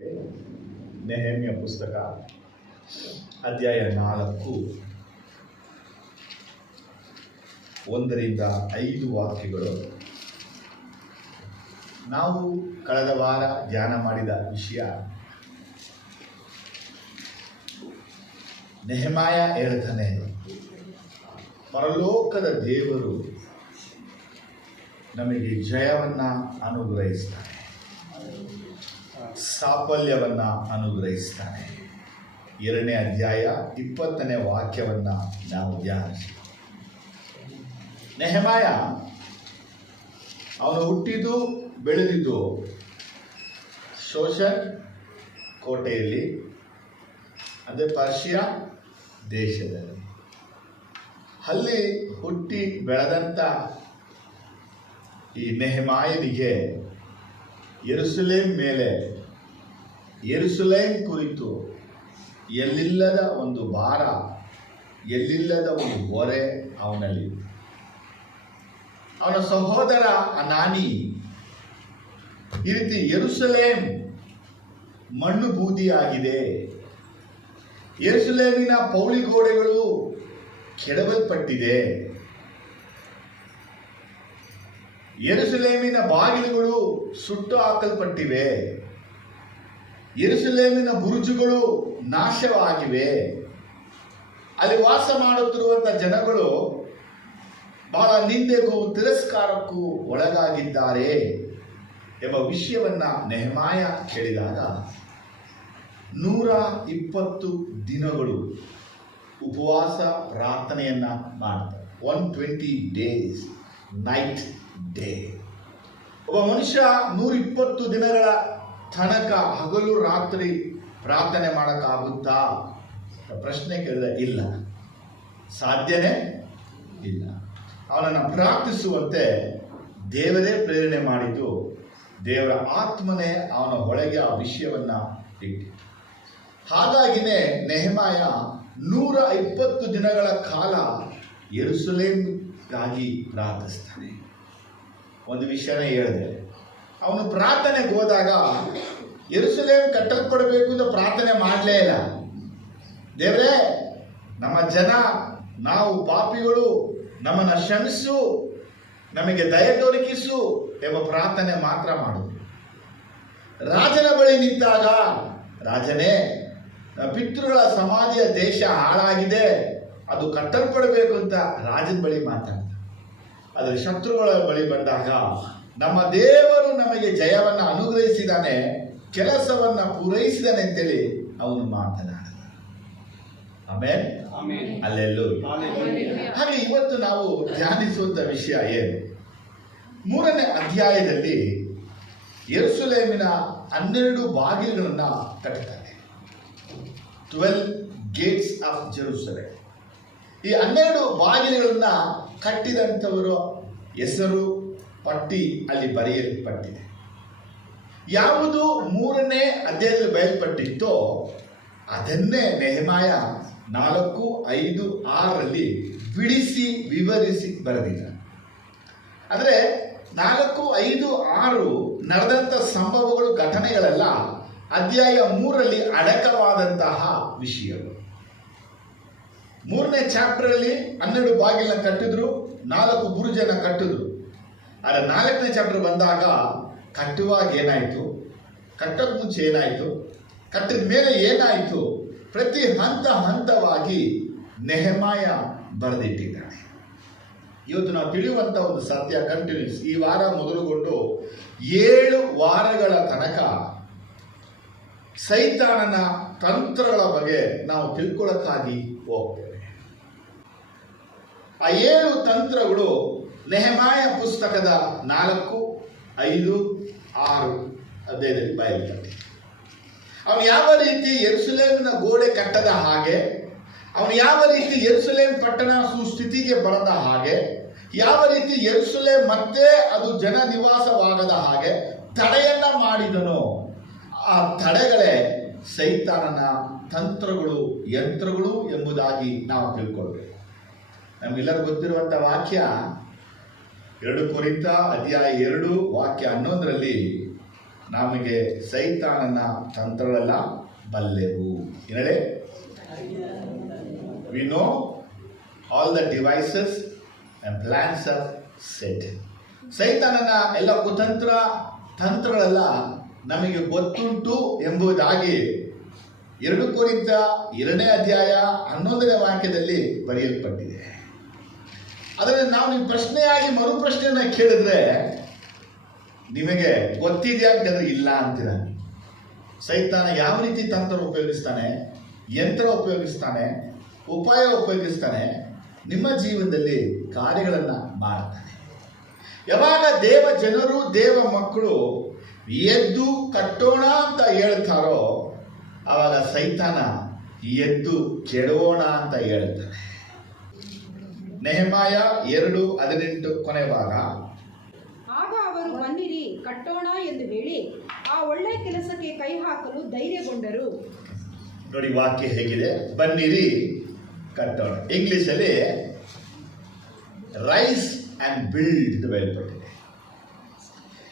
ನೆಹೆಮ್ಯ ಪುಸ್ತಕ ಅಧ್ಯಾಯ 4 1-5 ವಾಕ್ಯಗಳು. ನಾವು ಕಳೆದ ವಾರ ಧ್ಯಾನ ಮಾಡಿದ ವಿಷಯ, ನೆಹೆಮಾಯ ಹೇಳ್ತಾನೆ, ಪರಲೋಕದ ದೇವರು ನಮಗೆ ಜಯವನ್ನು ಅನುಗ್ರಹಿಸ್ತಾನೆ, ಸಾಫಲ್ಯವನ್ನು ಅನುಗ್ರಹಿಸ್ತಾನೆ. 2ನೇ ಅಧ್ಯಾಯ 20ನೇ ವಾಕ್ಯವನ್ನು ನಾವು ಧ್ಯಾನಿಸಿ. ನೆಹೆಮಾಯ ಅವನು ಹುಟ್ಟಿದ್ದು ಬೆಳೆದಿದ್ದು ಶೋಷನ್ ಕೋಟೆಯಲ್ಲಿ, ಅಂದರೆ ಪರ್ಷಿಯಾ ದೇಶದಲ್ಲಿ. ಅಲ್ಲಿ ಹುಟ್ಟಿ ಬೆಳೆದಂಥ ಈ ನೆಹೆಮಾಯನಿಗೆ ಯೆರೂಸಲೇಮ್ ಕುರಿತು ಎಲ್ಲಿಲ್ಲದ ಒಂದು ಭಾರ, ಎಲ್ಲಿಲ್ಲದ ಒಂದು ಹೊರೆ ಅವನಲ್ಲಿ. ಅವನ ಸಹೋದರ ಅನಾನಿ ಈ ರೀತಿ ಯೆರೂಸಲೇಮ್ ಮಣ್ಣು ಬೂದಿಯಾಗಿದೆ, ಯೆರೂಸಲೇಮಿನ ಪೌಳಿಗೋಡೆಗಳು ಕೆಡವಲ್ಪಟ್ಟಿದೆ, ಯೆರೂಸಲೇಮಿನ ಬಾಗಿಲುಗಳು ಸುಟ್ಟು ಹಾಕಲ್ಪಟ್ಟಿವೆ, ಯೆರೂಸಲೇಮಿನ ಬುರುಜುಗಳು ನಾಶವಾಗಿವೆ, ಅಲ್ಲಿ ವಾಸ ಮಾಡುತ್ತಿರುವಂಥ ಜನಗಳು ಬಹಳ ನಿಂದೆಗೂ ತಿರಸ್ಕಾರಕ್ಕೂ ಒಳಗಾಗಿದ್ದಾರೆ ಎಂಬ ವಿಷಯವನ್ನು ನೆಹೆಮಾಯ ಕೇಳಿದಾಗ 120 ದಿನಗಳು ಉಪವಾಸ ಪ್ರಾರ್ಥನೆಯನ್ನು ಮಾಡ್ತಾರೆ. 120 days ನೈಟ್ ಡೇ. ಒಬ್ಬ ಮನುಷ್ಯ 120 ದಿನಗಳ ತನಕ ಹಗಲು ರಾತ್ರಿ ಪ್ರಾರ್ಥನೆ ಮಾಡೋಕ್ಕಾಗುತ್ತಾ? ಪ್ರಶ್ನೆ ಕೇಳಿದ್ರೆ ಇಲ್ಲ, ಸಾಧ್ಯನೇ ಇಲ್ಲ. ಅವನನ್ನು ಪ್ರಾರ್ಥಿಸುವಂತೆ ದೇವರೇ ಪ್ರೇರಣೆ ಮಾಡಿದ್ದು, ದೇವರ ಆತ್ಮನೇ ಅವನ ಒಳಗೆ ಆ ವಿಷಯವನ್ನು ಇಟ್ಟು. ಹಾಗಾಗಿನೇ ನೆಹೆಮಾಯ 120 ದಿನಗಳ ಕಾಲ ಯೆರೂಸಲೇಮ್ಗಾಗಿ ಪ್ರಾರ್ಥಿಸ್ತಾನೆ. ಒಂದು ವಿಷಯನೇ ಹೇಳಿದೆ, ಅವನು ಪ್ರಾರ್ಥನೆಗೆ ಹೋದಾಗ ಯೆರೂಸಲೇಮ್ ಕಟ್ಟಲ್ಪಡಬೇಕು ಅಂತ ಪ್ರಾರ್ಥನೆ ಮಾಡಲೇ ಇಲ್ಲ. ದೇವರೇ, ನಮ್ಮ ಜನ, ನಾವು ಪಾಪಿಗಳು, ನಮ್ಮನ್ನು ಕ್ಷಮಿಸು, ನಮಗೆ ದಯ ತೋರಿಕಿಸು ಎಂಬ ಪ್ರಾರ್ಥನೆ ಮಾತ್ರ ಮಾಡುವುದು. ರಾಜನ ಬಳಿ ನಿಂತಾಗ, ರಾಜನೇ, ಪಿತೃಗಳ ಸಮಾಧಿಯ ದೇಶ ಹಾಳಾಗಿದೆ, ಅದು ಕಟ್ಟಲ್ಪಡಬೇಕು ಅಂತ ರಾಜನ ಬಳಿ ಮಾತಾಡ್ತಾರೆ. ಆದರೆ ಶತ್ರುಗಳ ಬಳಿ ಬಂದಾಗ, ನಮ್ಮ ದೇವರು ನಮಗೆ ಜಯವನ್ನು ಅನುಗ್ರಹಿಸಿದಾನೆ, ಕೆಲಸವನ್ನು ಪೂರೈಸಿದಾನೆ ಅಂತೇಳಿ ಅವನು ಮಾತನಾಡ. Amen, hallelujah. ಹಾಗೆ ಇವತ್ತು ನಾವು ಧ್ಯಾನಿಸುವಂಥ ವಿಷಯ ಏನು? 3ನೇ ಅಧ್ಯಾಯದಲ್ಲಿ ಯೆರೂಸಲೇಮಿನ 12 ಬಾಗಿಲುಗಳನ್ನು ಕಟ್ಟುತ್ತಾರೆ. 12 gates ಆಫ್ ಜೆರೂಸಲೇಮ್. ಈ 12 ಬಾಗಿಲುಗಳನ್ನ ಕಟ್ಟಿದಂಥವರು ಹೆಸರು ಪಟ್ಟಿ ಅಲ್ಲಿ ಬರೆಯಲ್ಪಟ್ಟಿದೆ. ಯಾವುದು 3ನೇ ಅಧ್ಯಾಯದಲ್ಲಿ ಬಯಲ್ಪಟ್ಟಿತ್ತೋ ಅದನ್ನೇ ನೆಹೆಮಾಯ 4, 5, 6ರಲ್ಲಿ ಬಿಡಿಸಿ ವಿವರಿಸಿ ಬರೆದಿದ್ದಾರೆ. ಅಂದರೆ 4, 5, 6 ನಡೆದಂಥ ಸಂಭವಗಳು, ಘಟನೆಗಳೆಲ್ಲ ಅಧ್ಯಾಯ 3ರಲ್ಲಿ ಅಡಕವಾದಂತಹ ವಿಷಯಗಳು. 3ನೇ ಚಾಪ್ಟರಲ್ಲಿ 12 ಬಾಗಿಲನ್ನ ಕಟ್ಟಿದ್ರು, 4 ಬುರುಜನ ಕಟ್ಟಿದ್ರು. ಆದರೆ 4ನೇ ಚಾಪ್ಟರ್ ಬಂದಾಗ ಕಟ್ಟುವಾಗ ಏನಾಯಿತು, ಕಟ್ಟೋಕ್ಕೆ ಮುಂಚೆ ಏನಾಯಿತು, ಕಟ್ಟಿದ ಮೇಲೆ ಏನಾಯಿತು, ಪ್ರತಿ ಹಂತವಾಗಿ ನೆಹೆಮಾಯ ಬರೆದಿಟ್ಟಿದ್ದಾನೆ. ಇವತ್ತು ನಾವು ತಿಳಿಯುವಂಥ ಒಂದು ಸತ್ಯ ಕಂಟಿನ್ಯೂಸ್. ಈ ವಾರ ಮೊದಲುಗೊಂಡು 7 ವಾರಗಳ ತನಕ ಸೈತಾನನ ತಂತ್ರಗಳ ಬಗ್ಗೆ ನಾವು ತಿಳ್ಕೊಳ್ಳೋಕ್ಕಾಗಿ ಹೋಗ್ತೇವೆ. ಆ 7 ತಂತ್ರಗಳು ನೆಹೆಮಾಯ ಪುಸ್ತಕದ 4, 5, 6 ಅಧ್ಯಾಯದಲ್ಲಿ ಬಯಲ್ಪಟ್ಟಿದೆ. ಅವನು ಯಾವ ರೀತಿ ಯೆರೂಸಲೇಮಿನ ಗೋಡೆ ಕಟ್ಟದ ಹಾಗೆ, ಅವನು ಯಾವ ರೀತಿ ಯೆರೂಸಲೇಮ್ ಪಟ್ಟಣ ಸುಸ್ಥಿತಿಗೆ ಬರದ ಹಾಗೆ, ಯಾವ ರೀತಿ ಯೆರೂಸಲೇಮ್ ಮತ್ತೆ ಅದು ಜನ ನಿವಾಸವಾಗದ ಹಾಗೆ ತಡೆಯನ್ನ ಮಾಡಿದನೋ, ಆ ತಡೆಗಳೇ ಸೈತಾನನ ತಂತ್ರಗಳು, ಯಂತ್ರಗಳು ಎಂಬುದಾಗಿ ನಾವು ತಿಳ್ಕೊಳ್ಬೇಕು. ನಮಗೆಲ್ಲರೂ ಗೊತ್ತಿರುವಂಥ ವಾಕ್ಯ 2 ಕೊರಿಂಥ ಅಧ್ಯಾಯ 2 ವಾಕ್ಯ 11ರಲ್ಲಿ ನಮಗೆ ಸೈತಾನನ ತಂತ್ರಗಳೆಲ್ಲ ಬಲ್ಲೆವು. ಏನೇಳಿ? We know all the devices and plans of Satan. ಸೈತಾನನ ಎಲ್ಲ ಕುತಂತ್ರ ತಂತ್ರಗಳೆಲ್ಲ ನಮಗೆ ಗೊತ್ತುಂಟು ಎಂಬುದಾಗಿ 2 ಕೊರಿಂಥ 2ನೇ ಅಧ್ಯಾಯ 11ನೇ ವಾಕ್ಯದಲ್ಲಿ ಬರೆಯಲ್ಪಟ್ಟಿದೆ. ಅದರಲ್ಲಿ ನಾವು ನೀವು ಪ್ರಶ್ನೆಯಾಗಿ ಮರುಪ್ರಶ್ನೆಯನ್ನ ಕೇಳಿದ್ರೆ ನಿಮಗೆ ಗೊತ್ತಿದೆಯಾ ಅಂತಂದ್ರೆ ಇಲ್ಲ ಅಂತೀರ. ಸೈತಾನ ಯಾವ ರೀತಿ ತಂತ್ರ ಉಪಯೋಗಿಸ್ತಾನೆ, ಯಂತ್ರ ಉಪಯೋಗಿಸ್ತಾನೆ, ಉಪಾಯ ಉಪಯೋಗಿಸ್ತಾನೆ, ನಿಮ್ಮ ಜೀವನದಲ್ಲಿ ಕಾರ್ಯಗಳನ್ನು ಮಾಡ್ತಾನೆ. ಯಾವಾಗ ದೇವ ಜನರು ದೇವ ಮಕ್ಕಳು ಎದ್ದು ಕಟ್ಟೋಣ ಅಂತ ಹೇಳ್ತಾರೋ ಆವಾಗ ಸೈತಾನ ಎದ್ದು ಕೆಡೋಣ ಅಂತ ಹೇಳ್ತಾನೆ. ನೆಹೆಮಾಯ 2:18 ಕೊನೆ ಭಾಗ. ಆಗ ಅವರು ಬನ್ನಿರಿ ಕಟ್ಟೋಣ ಎಂದು ಹೇಳಿ ಆ ಒಳ್ಳೆ ಕೆಲಸಕ್ಕೆ ಕೈ ಹಾಕಲು ಧೈರ್ಯಗೊಂಡರು. ನೋಡಿ ವಾಕ್ಯ ಹೇಗಿದೆ, ಬನ್ನಿರಿ ಕಟ್ಟೋಣ. ಇಂಗ್ಲಿಷಲ್ಲಿ ರೈಸ್ ಅಂಡ್ ಬಿಲ್ಡ್ ಅಂತ ಬರೆಯಲ್ಪಟ್ಟಿದೆ.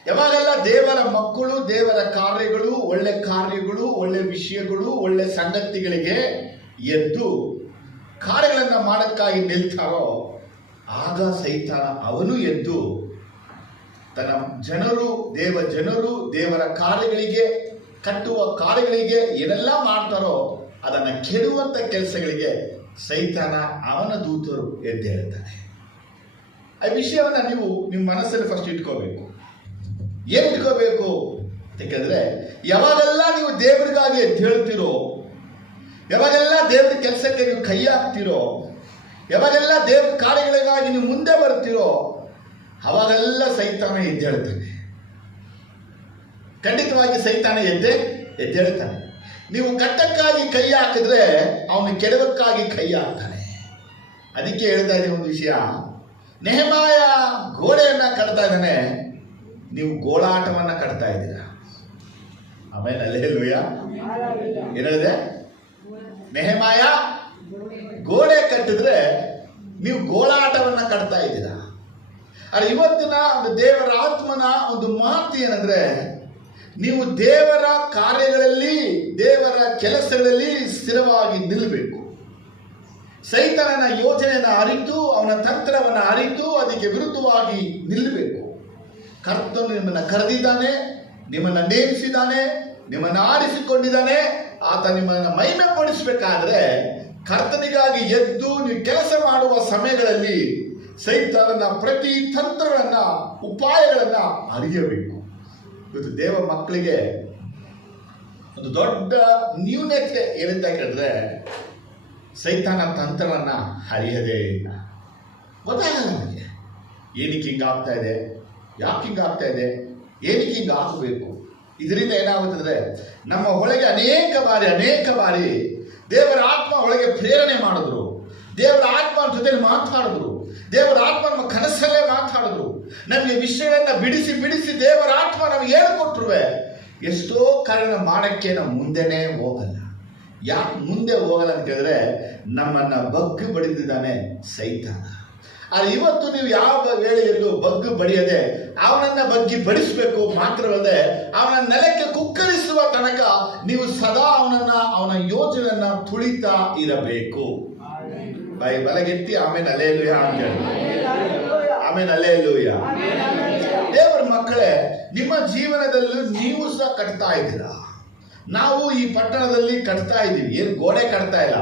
ಯಾವಾಗೆಲ್ಲ ದೇವರ ಮಕ್ಕಳು ದೇವರ ಕಾರ್ಯಗಳು, ಒಳ್ಳೆ ಕಾರ್ಯಗಳು, ಒಳ್ಳೆ ವಿಷಯಗಳು, ಒಳ್ಳೆ ಸಂಗತಿಗಳಿಗೆ ಎದ್ದು ಕಾರ್ಯಗಳನ್ನು ಮಾಡಕ್ಕಾಗಿ ನಿಲ್ತಾರೋ ಆಗ ಸೈತಾನ ಅವನು ಎದ್ದು ತನ್ನ ಜನರು ದೇವರ ಕಾರ್ಯಗಳಿಗೆ, ಕಟ್ಟುವ ಕಾರ್ಯಗಳಿಗೆ ಏನೆಲ್ಲ ಮಾಡ್ತಾರೋ ಅದನ್ನು ಕೆಡುವಂಥ ಕೆಲಸಗಳಿಗೆ ಸೈತಾನ ಅವನ ದೂತರು ಎದ್ದೇಳ್ತಾನೆ. ಆ ವಿಷಯವನ್ನು ನೀವು ನಿಮ್ಮ ಮನಸ್ಸಲ್ಲಿ ಫಸ್ಟ್ ಇಟ್ಕೋಬೇಕು. ಏನು ಇಟ್ಕೋಬೇಕು ಅಂತ ಕೇಳಿದ್ರೆ, ಯಾವಾಗೆಲ್ಲ ನೀವು ದೇವರಿಗಾಗಿ ಎದ್ದೇಳ್ತಿರೋ, ಯಾವಾಗೆಲ್ಲ ದೇವರ ಕೆಲಸಕ್ಕೆ ನೀವು ಕೈ ಹಾಕ್ತಿರೋ, ಯಾವಾಗೆಲ್ಲ ದೇವರ ಕಾರ್ಯಗಳಿಗಾಗಿ ನೀವು ಮುಂದೆ ಬರ್ತಿರೋ ಅವಾಗೆಲ್ಲ ಸೈತಾನ ಎದ್ದೇಳ್ತಾನೆ. ಖಂಡಿತವಾಗಿ ಸೈತಾನ ಎದ್ದೇಳ್ತಾನೆ. ನೀವು ಕಟ್ಟಕ್ಕಾಗಿ ಕೈ ಹಾಕಿದ್ರೆ ಅವನು ಕೆಡವಕ್ಕಾಗಿ ಕೈ ಹಾಕ್ತಾನೆ. ಅದಕ್ಕೆ ಹೇಳ್ತಾ ಇದ್ದೀನಿ ಒಂದು ವಿಷಯ, ನೆಹೆಮಾಯ ಗೋಡೆಯನ್ನ ಕಟ್ತಾ ಇದ್ದಾನೆ, ನೀವು ಗೋಳಾಟವನ್ನ ಕಟ್ತಾ ಇದ್ದೀರಾ. ಆಮೇಲೆ ಅಲ್ಲೇಲೂಯ. ಏನು ಹೇಳಿದೆ? ನೆಹೆಮಾಯ ಗೋಡೆ ಕಟ್ಟಿದ್ರೆ ನೀವು ಗೋಳಾಟವನ್ನ ಕಟ್ತಾ ಇದ್ದೀರಾ. ಆದರೆ ಇವತ್ತಿನ ಒಂದು ದೇವರ ಆತ್ಮನ ಒಂದು ಮಾತು ಏನಂದ್ರೆ, ನೀವು ದೇವರ ಕಾರ್ಯಗಳಲ್ಲಿ, ದೇವರ ಕೆಲಸಗಳಲ್ಲಿ ಸ್ಥಿರವಾಗಿ ನಿಲ್ಲಬೇಕು. ಸೈತಾನನ ಯೋಜನೆಯನ್ನು ಅರಿತು, ಅವನ ತಂತ್ರವನ್ನು ಅರಿತು ಅದಕ್ಕೆ ವಿರುದ್ಧವಾಗಿ ನಿಲ್ಲಬೇಕು. ಕರ್ತನು ನಿಮ್ಮನ್ನು ಕರೆದಿದ್ದಾನೆ, ನಿಮ್ಮನ್ನು ನೇಮಿಸಿದ್ದಾನೆ, ನಿಮ್ಮನ್ನು ಆರಿಸಿಕೊಂಡಿದ್ದಾನೆ. ಆತ ನಿಮ್ಮನ್ನು ಮಹಿಮೆ ಪಡಿಸಬೇಕಾದ್ರೆ ಕರ್ತನಿಗಾಗಿ ಎದ್ದು ನೀವು ಕೆಲಸ ಮಾಡುವ ಸಮಯಗಳಲ್ಲಿ ಸೈತಾನನ ಪ್ರತಿ ತಂತ್ರಗಳನ್ನ, ಉಪಾಯಗಳನ್ನ ಅರಿಯಬೇಕು. ಇವತ್ತು ದೇವ ಮಕ್ಕಳಿಗೆ ಒಂದು ದೊಡ್ಡ ನ್ಯೂನತೆ ಏನಂತ ಕೇಳಿದ್ರೆ, ಸೈತಾನ ತಂತ್ರವನ್ನ ಅರಿಯದೇ ಇಲ್ಲ. ಗೊತ್ತಾಗಲ್ಲ ನಮಗೆ ಏನಕ್ಕೆ ಹಿಂಗಾಗ್ತಾ ಇದೆ, ಯಾಕೆ ಹಿಂಗಾಗ್ತಾ ಇದೆ, ಏನಕ್ಕೆ ಹಿಂಗೆ ಆಗಬೇಕು. ಇದರಿಂದ ಏನಾಗುತ್ತದೆ, ನಮ್ಮ ಒಳಗೆ ಅನೇಕ ಬಾರಿ ದೇವರ ಆತ್ಮ ಒಳಗೆ ಪ್ರೇರಣೆ ಮಾಡಿದ್ರು, ದೇವರ ಆತ್ಮನ ಜೊತೆ ಮಾತಾಡಿದ್ರು, ದೇವರ ಆತ್ಮ ನಮ್ಮ ಕನಸಲ್ಲೇ ಮಾತಾಡಿದ್ರು. ನಮಗೆ ವಿಷಯಗಳನ್ನ ಬಿಡಿಸಿ ದೇವರ ಆತ್ಮ ನಮಗೆ ಹೇಳಿಕೊಟ್ರು. ಎಷ್ಟೋ ಕಾರ್ಯ ಮಾಡಕ್ಕೆ ನಾವು ಮುಂದೆನೇ ಹೋಗಲ್ಲ. ಯಾಕೆ ಮುಂದೆ ಹೋಗಲ್ಲ ಅಂತ ಹೇಳಿದ್ರೆ, ನಮ್ಮನ್ನ ಬಗ್ಗು ಬಡಿದಿದ್ದಾನೆ ಸೈತಾನ. ಆದರೆ ಇವತ್ತು ನೀವು ಯಾವ ವೇಳೆಯಲ್ಲೂ ಬಗ್ಗು ಬಡಿಯದೆ ಅವನನ್ನ ಬಗ್ಗಿ ಬಡಿಸಬೇಕು ಮಾತ್ರವಲ್ಲದೆ ಅವನ ನೆಲಕ್ಕೆ ಕುಕ್ಕರಿಸುವ ತನಕ ನೀವು ಸದಾ ಅವನ ಯೋಜನೆಯನ್ನ ತುಳಿತಾ ಇರಬೇಕು. ಬಾಯಿ ಬಲಗೆತ್ತಿ ಆಮೇಲೆ ಅಲ್ಲೇಲೂಯ ಅಂತ ಹೇಳಿ. ಆಮೇಲೆ ಅಲ್ಲೇಲೂಯ. ದೇವರ ಮಕ್ಕಳೇ, ನಿಮ್ಮ ಜೀವನದಲ್ಲೂ ನೀವು ಸಹ ಕಟ್ತಾ ಇದ್ದೀರಾ. ನಾವು ಈ ಪಟ್ಟಣದಲ್ಲಿ ಕಟ್ತಾ ಇದ್ದೀವಿ. ಏನು ಗೋಡೆ ಕಟ್ತಾ ಇಲ್ಲ,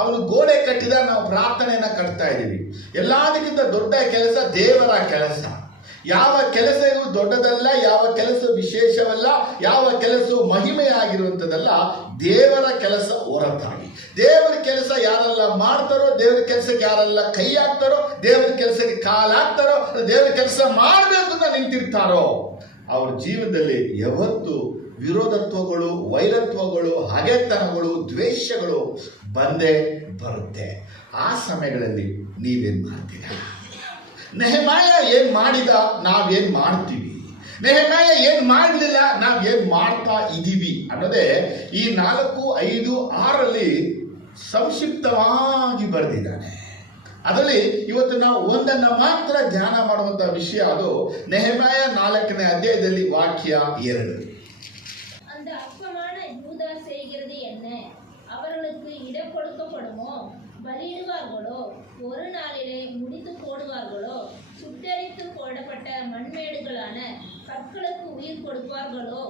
ಅವನು ಗೋಡೆ ಕಟ್ಟಿದ, ನಾವು ಪ್ರಾರ್ಥನೆಯನ್ನ ಕಟ್ತಾ ಇದ್ದೀವಿ. ಎಲ್ಲದಕ್ಕಿಂತ ದೊಡ್ಡ ಕೆಲಸ ದೇವರ ಕೆಲಸ. ಯಾವ ಕೆಲಸವೂ ದೊಡ್ಡದಲ್ಲ, ಯಾವ ಕೆಲಸ ವಿಶೇಷವಲ್ಲ, ಯಾವ ಕೆಲಸವು ಮಹಿಮೆಯಾಗಿರುವಂಥದ್ದಲ್ಲ. ದೇವರ ಕೆಲಸ ಹೊರತಾಗಿ ದೇವರ ಕೆಲಸ ಯಾರೆಲ್ಲ ಮಾಡ್ತಾರೋ, ದೇವರ ಕೆಲಸಕ್ಕೆ ಯಾರೆಲ್ಲ ಕೈ ಹಾಕ್ತಾರೋ, ದೇವರ ಕೆಲಸಕ್ಕೆ ಕಾಲು ಹಾಕ್ತಾರೋ, ದೇವರ ಕೆಲಸ ಮಾಡಬೇಕು ಅಂತ ನಿಂತಿರ್ತಾರೋ ಅವ್ರ ಜೀವನದಲ್ಲಿ ಯಾವತ್ತು ವಿರೋಧತ್ವಗಳು, ವೈರತ್ವಗಳು, ಹಗೆತನಗಳು, ದ್ವೇಷಗಳು ಬಂದೇ ಬರುತ್ತೆ. ಆ ಸಮಯಗಳಲ್ಲಿ ನೀವೇನ್ ಮಾಡ್ತೀರಾ? ನೆಹೆಮಾಯ ಏನ್ ಮಾಡಿದ, ನಾವೇನ್ ಮಾಡ್ತೀವಿ? ನೆಹೆಮಾಯ ಏನ್ ಮಾಡಲಿಲ್ಲ, ನಾವೇನ್ ಮಾಡ್ತಾ ಇದ್ದೀವಿ ಅನ್ನೋದೇ ಈ 4, 5, 6ರಲ್ಲಿ ಸಂಕ್ಷಿಪ್ತವಾಗಿ ಬರೆದಿದ್ದಾನೆ. ಅದರಲ್ಲಿ ಇವತ್ತು ನಾವು ಒಂದನ್ನ ಮಾತ್ರ ಧ್ಯಾನ ಮಾಡುವಂತಹ ವಿಷಯ, ಅದು ನೆಹೆಮಾಯ 4ನೇ ಅಧ್ಯಾಯದಲ್ಲಿ ವಾಕ್ಯ 2. செய்யப்படுமோ? பலியிடுவார்களோ? ஒரு நாளிலே முடித்து போடுவார்களோ? சுட்டெரித்து போடப்பட்ட மண்மேடுகளான கற்களுக்கு உயிர் கொடுப்பார்களோ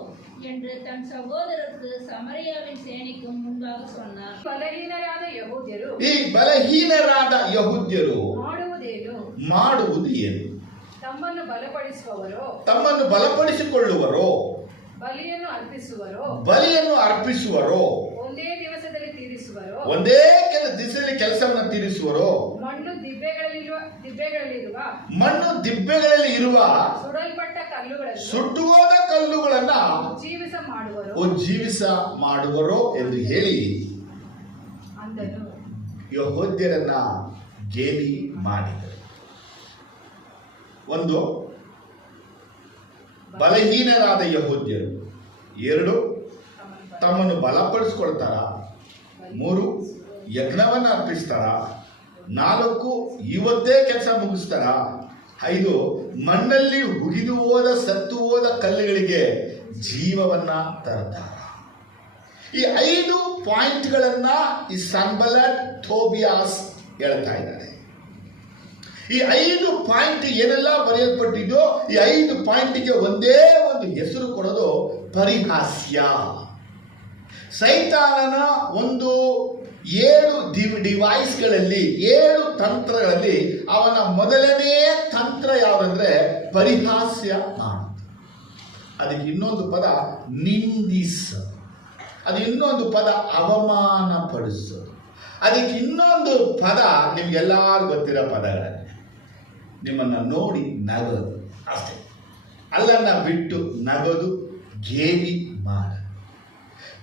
என்று தன் சகோதரருக்கு சமரியாவின் சேனைக்கும் முன்பாக சொன்னார். ಬಲಹೀನರಾದ ಯಹೂದ್ಯರು ಈ ಬಲಹೀನರಾದ ಯಹೂದ್ಯರು ಮಾಡುವುದು ಏನು? ತಮ್ಮನ್ನು ಬಲಪಡಿಸಿಕೊಳ್ಳುವರೋ? ಬಲಿಯನ್ನು ಅರ್ಪಿಸುವರೋ? ಒಂದೇ ದಿವಸದಲ್ಲಿ ಕೆಲಸವನ್ನು ತೀರಿಸುವರೋ? ಮಣ್ಣು ದಿಬ್ಬೆಗಳಲ್ಲಿ ಇರುವ ಸುಟ್ಟುಹೋದ ಕಲ್ಲುಗಳನ್ನ ಉಜ್ಜೀವಿಸ ಮಾಡುವರೋ ಎಂದು ಹೇಳಿ ಯಹೂದ್ಯರನ್ನ ಗೇಲಿ ಮಾಡಿದರು. ಒಂದು, ಬಲಹೀನರಾದ ಯಹೂದ್ಯರು. ಎರಡು, ತಮ್ಮನ್ನು ಬಲಪಡಿಸ್ಕೊಳ್ತಾರ. ಮೂರು, ಯಜ್ಞವನ್ನು ಅರ್ಪಿಸ್ತಾರ. ನಾಲ್ಕು, ಇವತ್ತೇ ಕೆಲಸ ಮುಗಿಸ್ತಾರ. ಐದು, ಮಣ್ಣಲ್ಲಿ ಹುಗಿದು ಹೋದ ಸತ್ತು ಹೋದ ಕಲ್ಲುಗಳಿಗೆ ಜೀವವನ್ನ ತರ್ತಾರ. ಈ 5 ಪಾಯಿಂಟ್ಗಳನ್ನ ಈ ಸನ್ಬಲ್ಲಟ್ ಟೋಬಿಯಾಸ್ ಹೇಳ್ತಾ ಇದ್ದಾರೆ. ಈ 5 ಪಾಯಿಂಟ್ ಏನೆಲ್ಲ ಬರೆಯಲ್ಪಟ್ಟಿದೋ ಈ 5 ಪಾಯಿಂಟ್ಗೆ ಒಂದೇ ಒಂದು ಹೆಸರು ಕೊಡೋದು ಪರಿಹಾಸ್ಯ. ಸೈತಾನನ ಒಂದು 7 ಡಿವೈಸ್ಗಳಲ್ಲಿ 7 ತಂತ್ರಗಳಲ್ಲಿ ಅವನ ಮೊದಲನೇ ತಂತ್ರ ಯಾವುದಂದ್ರೆ ಪರಿಹಾಸ್ಯ ಮಾಡು. ಅದಕ್ಕೆ ಇನ್ನೊಂದು ಪದ ನಿಂದಿಸು. ಅದು ಇನ್ನೊಂದು ಪದ ಅವಮಾನ ಪಡಿಸೋದು. ಅದಕ್ಕೆ ಇನ್ನೊಂದು ಪದ ನಿಮ್ಗೆಲ್ಲರೂ ಗೊತ್ತಿರೋ ಪದಗಳೇ. ನಿಮ್ಮನ್ನ ನೋಡಿ ನಗೋದು ಅಷ್ಟೇ. ಅಲ್ಲನ್ನ ಬಿಟ್ಟು ನಗೋದು, ಗೇಲಿ ಮಾಡ.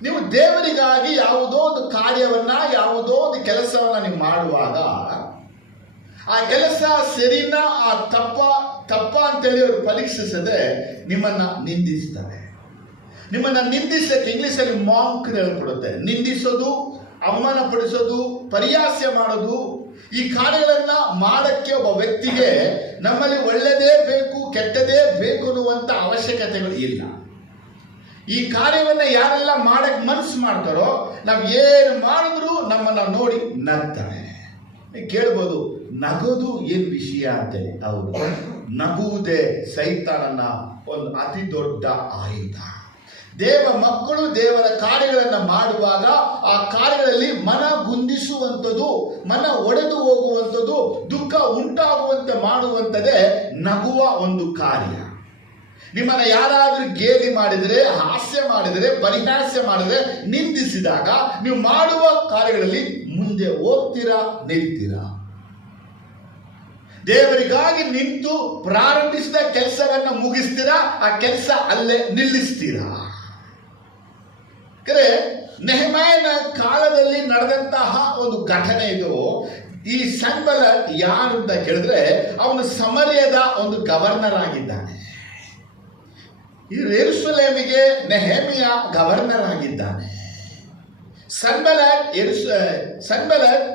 ನೀವು ದೇವರಿಗಾಗಿ ಯಾವುದೋ ಒಂದು ಕಾರ್ಯವನ್ನ ಯಾವುದೋ ಒಂದು ಕೆಲಸವನ್ನ ನೀವು ಮಾಡುವಾಗ ಆ ಕೆಲಸ ಸರಿನಾ ಆ ತಪ್ಪ ಅಂತೇಳಿ ಅವರು ಪರೀಕ್ಷಿಸದೆ ನಿಮ್ಮನ್ನ ನಿಂದಿಸ್ತಾರೆ. ನಿಮ್ಮನ್ನ ನಿಂದಿಸಕ್ಕೆ ಇಂಗ್ಲಿಷಲ್ಲಿ ಮಾಂಕ್ ಹೇಳ್ಕೊಡುತ್ತೆ. ನಿಂದಿಸೋದು, ಅವಮಾನ ಪಡಿಸೋದು, ಪರಿಹಾಸ್ಯ ಮಾಡೋದು, ಈ ಕಾರ್ಯಗಳನ್ನ ಮಾಡಕ್ಕೆ ಒಬ್ಬ ವ್ಯಕ್ತಿಗೆ ನಮ್ಮಲ್ಲಿ ಒಳ್ಳೆಯದೇ ಬೇಕು ಕೆಟ್ಟದೇ ಬೇಕು ಅನ್ನುವಂಥ ಅವಶ್ಯಕತೆಗಳು ಇಲ್ಲ. ಈ ಕಾರ್ಯವನ್ನ ಯಾರೆಲ್ಲ ಮಾಡಕ್ ಮನಸ್ಸು ಮಾಡ್ತಾರೋ ನಾವು ಏನು ಮಾಡಿದ್ರು ನಮ್ಮನ್ನ ನೋಡಿ ನಗ್ತಾರೆ. ಕೇಳ್ಬೋದು, ನಗೋದು ಏನ್ ವಿಷಯ ಅಂತೇಳಿ. ಹೌದು, ನಗುವುದೇ ಸೈತಾನನ ಒಂದು ಅತಿ ದೊಡ್ಡ ಆಯುಧ. ದೇವ ಮಕ್ಕಳು ದೇವರ ಕಾರ್ಯಗಳನ್ನು ಮಾಡುವಾಗ ಆ ಕಾರ್ಯಗಳಲ್ಲಿ ಮನ ಗುಂದಿಸುವಂಥದ್ದು, ಮನ ಒಡೆದು ಹೋಗುವಂಥದ್ದು, ದುಃಖ ಉಂಟಾಗುವಂತೆ ಮಾಡುವಂಥದ್ದೇ ನಗುವ ಒಂದು ಕಾರ್ಯ. ನಿಮ್ಮನ್ನ ಯಾರಾದರೂ ಗೇಲಿ ಮಾಡಿದರೆ, ಹಾಸ್ಯ ಮಾಡಿದರೆ, ಪರಿಹಾಸ್ಯ ಮಾಡಿದರೆ, ನಿಂದಿಸಿದಾಗ ನೀವು ಮಾಡುವ ಕಾರ್ಯಗಳಲ್ಲಿ ಮುಂದೆ ಹೋಗ್ತೀರಾ, ನಿಲ್ತೀರಾ? ದೇವರಿಗಾಗಿ ನಿಂತು ಪ್ರಾರಂಭಿಸಿದ ಕೆಲಸವನ್ನ ಮುಗಿಸ್ತೀರಾ, ಆ ಕೆಲಸ ಅಲ್ಲೇ ನಿಲ್ಲಿಸ್ತೀರಾ? ನೆಹೆಮೀಯನ ಕಾಲದಲ್ಲಿ ನಡೆದಂತಹ ಒಂದು ಘಟನೆ ಇದು. ಈ ಸನ್ಬಲ್ಲಟ್ ಯಾರು ಅಂತ ಕೇಳಿದ್ರೆ ಅವನು ಸಮರಿಯದ ಒಂದು ಗವರ್ನರ್ ಆಗಿದ್ದಾನೆ. ಈ ಯೆರೂಸಲೇಮಿಗೆ ನೆಹೆಮೀಯ ಗವರ್ನರ್ ಆಗಿದ್ದಾನೆ. ಸನ್ಬಲ್ಲಟ್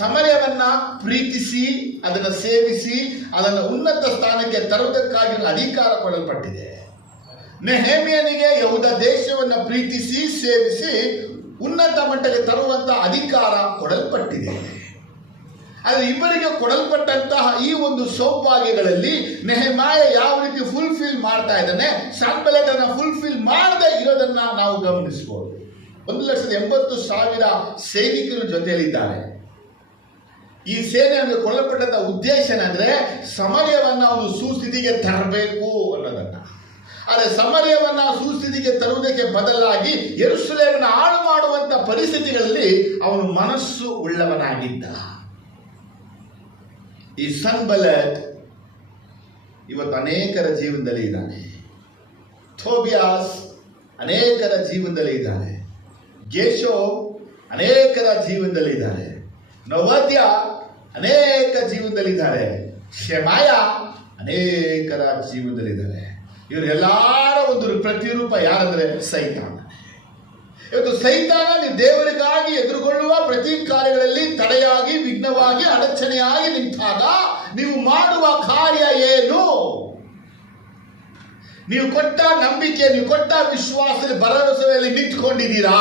ಸಮರ್ಯವನ್ನ ಪ್ರೀತಿಸಿ ಅದನ್ನು ಸೇವಿಸಿ ಅದನ್ನು ಉನ್ನತ ಸ್ಥಾನಕ್ಕೆ ತರುವುದಕ್ಕಾಗಿ ಅಧಿಕಾರ ಕೊಡಲ್ಪಟ್ಟಿದೆ. ನೆಹೆಮೀಯನಿಗೆ ಯೆಹೂದ ದೇಶವನ್ನು ಪ್ರೀತಿಸಿ ಸೇವಿಸಿ ಉನ್ನತ ಮಟ್ಟಕ್ಕೆ ತರುವಂತಹ ಅಧಿಕಾರ ಕೊಡಲ್ಪಟ್ಟಿದೆ. ಆದರೆ ಇಬ್ಬರಿಗೆ ಕೊಡಲ್ಪಟ್ಟಂತಹ ಈ ಒಂದು ಸೌಭಾಗ್ಯಗಳಲ್ಲಿ ನೆಹೆಮೀಯ ಯಾವ ರೀತಿ ಫುಲ್ಫಿಲ್ ಮಾಡ್ತಾ ಇದ್ದಾನೆ, ಸನ್ಬಲ್ಲಟ್ ಅನ್ನು ಫುಲ್ಫಿಲ್ ಮಾಡದೆ ಇರೋದನ್ನ ನಾವು ಗಮನಿಸಬಹುದು. 1,80,000 ಸೈನಿಕರು ಜೊತೆಯಲ್ಲಿದ್ದಾರೆ. ಈ ಸೇನೆಯನ್ನು ಕೊಡಲ್ಪಟ್ಟಂತ ಉದ್ದೇಶ ಏನಂದ್ರೆ ಸಮರ್ಯವನ್ನ ಅವನು ಸುಸ್ಥಿತಿಗೆ ತರಬೇಕು ಅನ್ನೋದನ್ನ. ಆದರೆ ಸಮರ್ಯವನ್ನ ಸುಸ್ಥಿತಿಗೆ ತರುವುದಕ್ಕೆ ಬದಲಾಗಿ ಯೆರೂಸಲೇಮನ್ನ ಹಾಳು ಮಾಡುವಂತ ಪರಿಸ್ಥಿತಿಗಳಲ್ಲಿ ಅವನು ಮನಸ್ಸು ಉಳ್ಳವನಾಗಿದ್ದ. ಈ ಸನ್ಬಲ್ಲಟ್ ಇವತ್ತು ಅನೇಕರ ಜೀವನದಲ್ಲಿ ಇದ್ದಾನೆ. ಟೋಬಿಯಾಸ್ ಅನೇಕರ ಜೀವನದಲ್ಲಿ ಇದ್ದಾನೆ. ಗೇಷೋ ಅನೇಕರ ಜೀವನದಲ್ಲಿ ಇದ್ದಾರೆ. ನೋವಾದ್ಯ ಅನೇಕ ಜೀವನದಲ್ಲಿದ್ದಾರೆ. ಶೆಮಾಯ ಅನೇಕರ ಜೀವನದಲ್ಲಿದ್ದಾರೆ. ಇವರೆಲ್ಲರ ಒಂದು ಪ್ರತಿರೂಪ ಯಾರಂದ್ರೆ ಸೈತಾನ. ಇವತ್ತು ಸೈತಾನ ನೀವು ದೇವರಿಗಾಗಿ ಎದುರುಗೊಳ್ಳುವ ಪ್ರತಿ ಕಾರ್ಯಗಳಲ್ಲಿ ತಡೆಯಾಗಿ, ವಿಘ್ನವಾಗಿ, ಅಡಚಣೆಯಾಗಿ ನಿಂತಾಗ ನೀವು ಮಾಡುವ ಕಾರ್ಯ ಏನು? ನೀವು ಕೊಟ್ಟ ನಂಬಿಕೆ, ನೀವು ಕೊಟ್ಟ ವಿಶ್ವಾಸದ ಭರವಸೆಯಲ್ಲಿ ನಿಂತ್ಕೊಂಡಿದ್ದೀರಾ?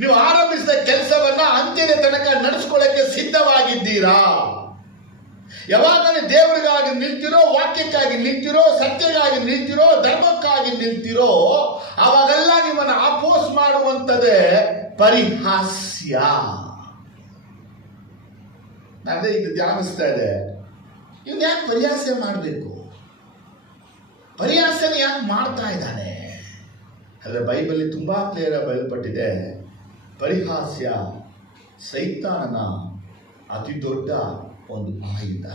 ನೀವು ಆರಂಭಿಸಿದ ಕೆಲಸವನ್ನ ಅಂತ್ಯದ ತನಕ ನಡೆಸ್ಕೊಳ್ಳಕ್ಕೆ ಸಿದ್ಧವಾಗಿದ್ದೀರಾ? ಯಾವಾಗ ನೀವು ದೇವರಿಗಾಗಿ ನಿಲ್ತಿರೋ, ವಾಕ್ಯಕ್ಕಾಗಿ ನಿಲ್ತಿರೋ, ಸತ್ಯಕ್ಕಾಗಿ ನಿಲ್ತಿರೋ, ಧರ್ಮಕ್ಕಾಗಿ ನಿಲ್ತಿರೋ, ಅವಾಗೆಲ್ಲ ನಿಮ್ಮನ್ನು ಅಪೋಸ್ ಮಾಡುವಂಥದ್ದೇ ಪರಿಹಾಸ್ಯ. ಅದೇ ಈಗ ಧ್ಯಾನಿಸ್ತಾ ಇದೆ, ಇವನು ಯಾಕೆ ಪರಿಹಾಸ್ಯ ಮಾಡಬೇಕು? ಪರಿಹಾಸ್ಯನ ಯಾಕೆ ಮಾಡ್ತಾ ಇದ್ದಾನೆ? ಆದರೆ ಬೈಬಲ್ ತುಂಬಾ ಕ್ಲಿಯರ್ ಬಯಲ್ಪಟ್ಟಿದೆ, ಪರಿಹಾಸ್ಯ ಸೈತಾನನ ಅತಿ ದೊಡ್ಡ ಒಂದು ಆಯುಧ.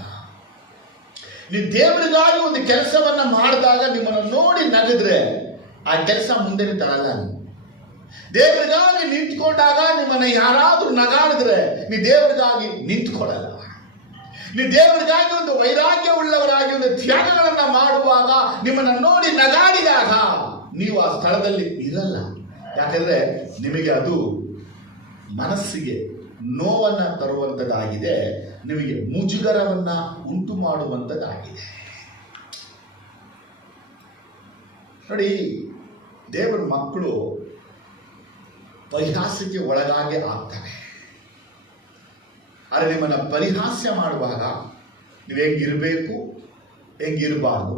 ನೀವು ದೇವರಿಗಾಗಿ ಒಂದು ಕೆಲಸವನ್ನ ಮಾಡಿದಾಗ ನಿಮ್ಮನ್ನು ನೋಡಿ ನಗಿದ್ರೆ ಆ ಕೆಲಸ ಮುಂದೆ ತರಲ್ಲ. ದೇವರಿಗಾಗಿ ನಿಂತ್ಕೊಂಡಾಗ ನಿಮ್ಮನ್ನು ಯಾರಾದ್ರೂ ನಗಾಡಿದ್ರೆ ನೀವು ದೇವರಿಗಾಗಿ ನಿಂತ್ಕೊಳ್ಳಲ್ಲ. ನೀವು ದೇವರಿಗಾಗಿ ಒಂದು ವೈರಾಗ್ಯ ಉಳ್ಳವರಾಗಿ ಒಂದು ತ್ಯಾಗಗಳನ್ನ ಮಾಡುವಾಗ ನಿಮ್ಮನ್ನು ನೋಡಿ ನಗಾಡಿದಾಗ ನೀವು ಆ ಸ್ಥಳದಲ್ಲಿ ಇರಲ್ಲ. ಯಾಕಂದ್ರೆ ನಿಮಗೆ ಅದು ಮನಸ್ಸಿಗೆ ನೋವನ್ನ ತರುವಂಥದ್ದಾಗಿದೆ, ನಿಮಗೆ ಮುಜುಗರವನ್ನ ಉಂಟು ಮಾಡುವಂಥದ್ದಾಗಿದೆ. ನೋಡಿ, ದೇವರ ಮಕ್ಕಳು ಪರಿಹಾಸ್ಯಕ್ಕೆ ಒಳಗಾಗಿ ಆಗ್ತವೆ. ಆದರೆ ನಿಮ್ಮನ್ನು ಪರಿಹಾಸ್ಯ ಮಾಡುವಾಗ ನೀವು ಹೆಂಗಿರಬೇಕು, ಹೆಂಗಿರಬಾರ್ದು,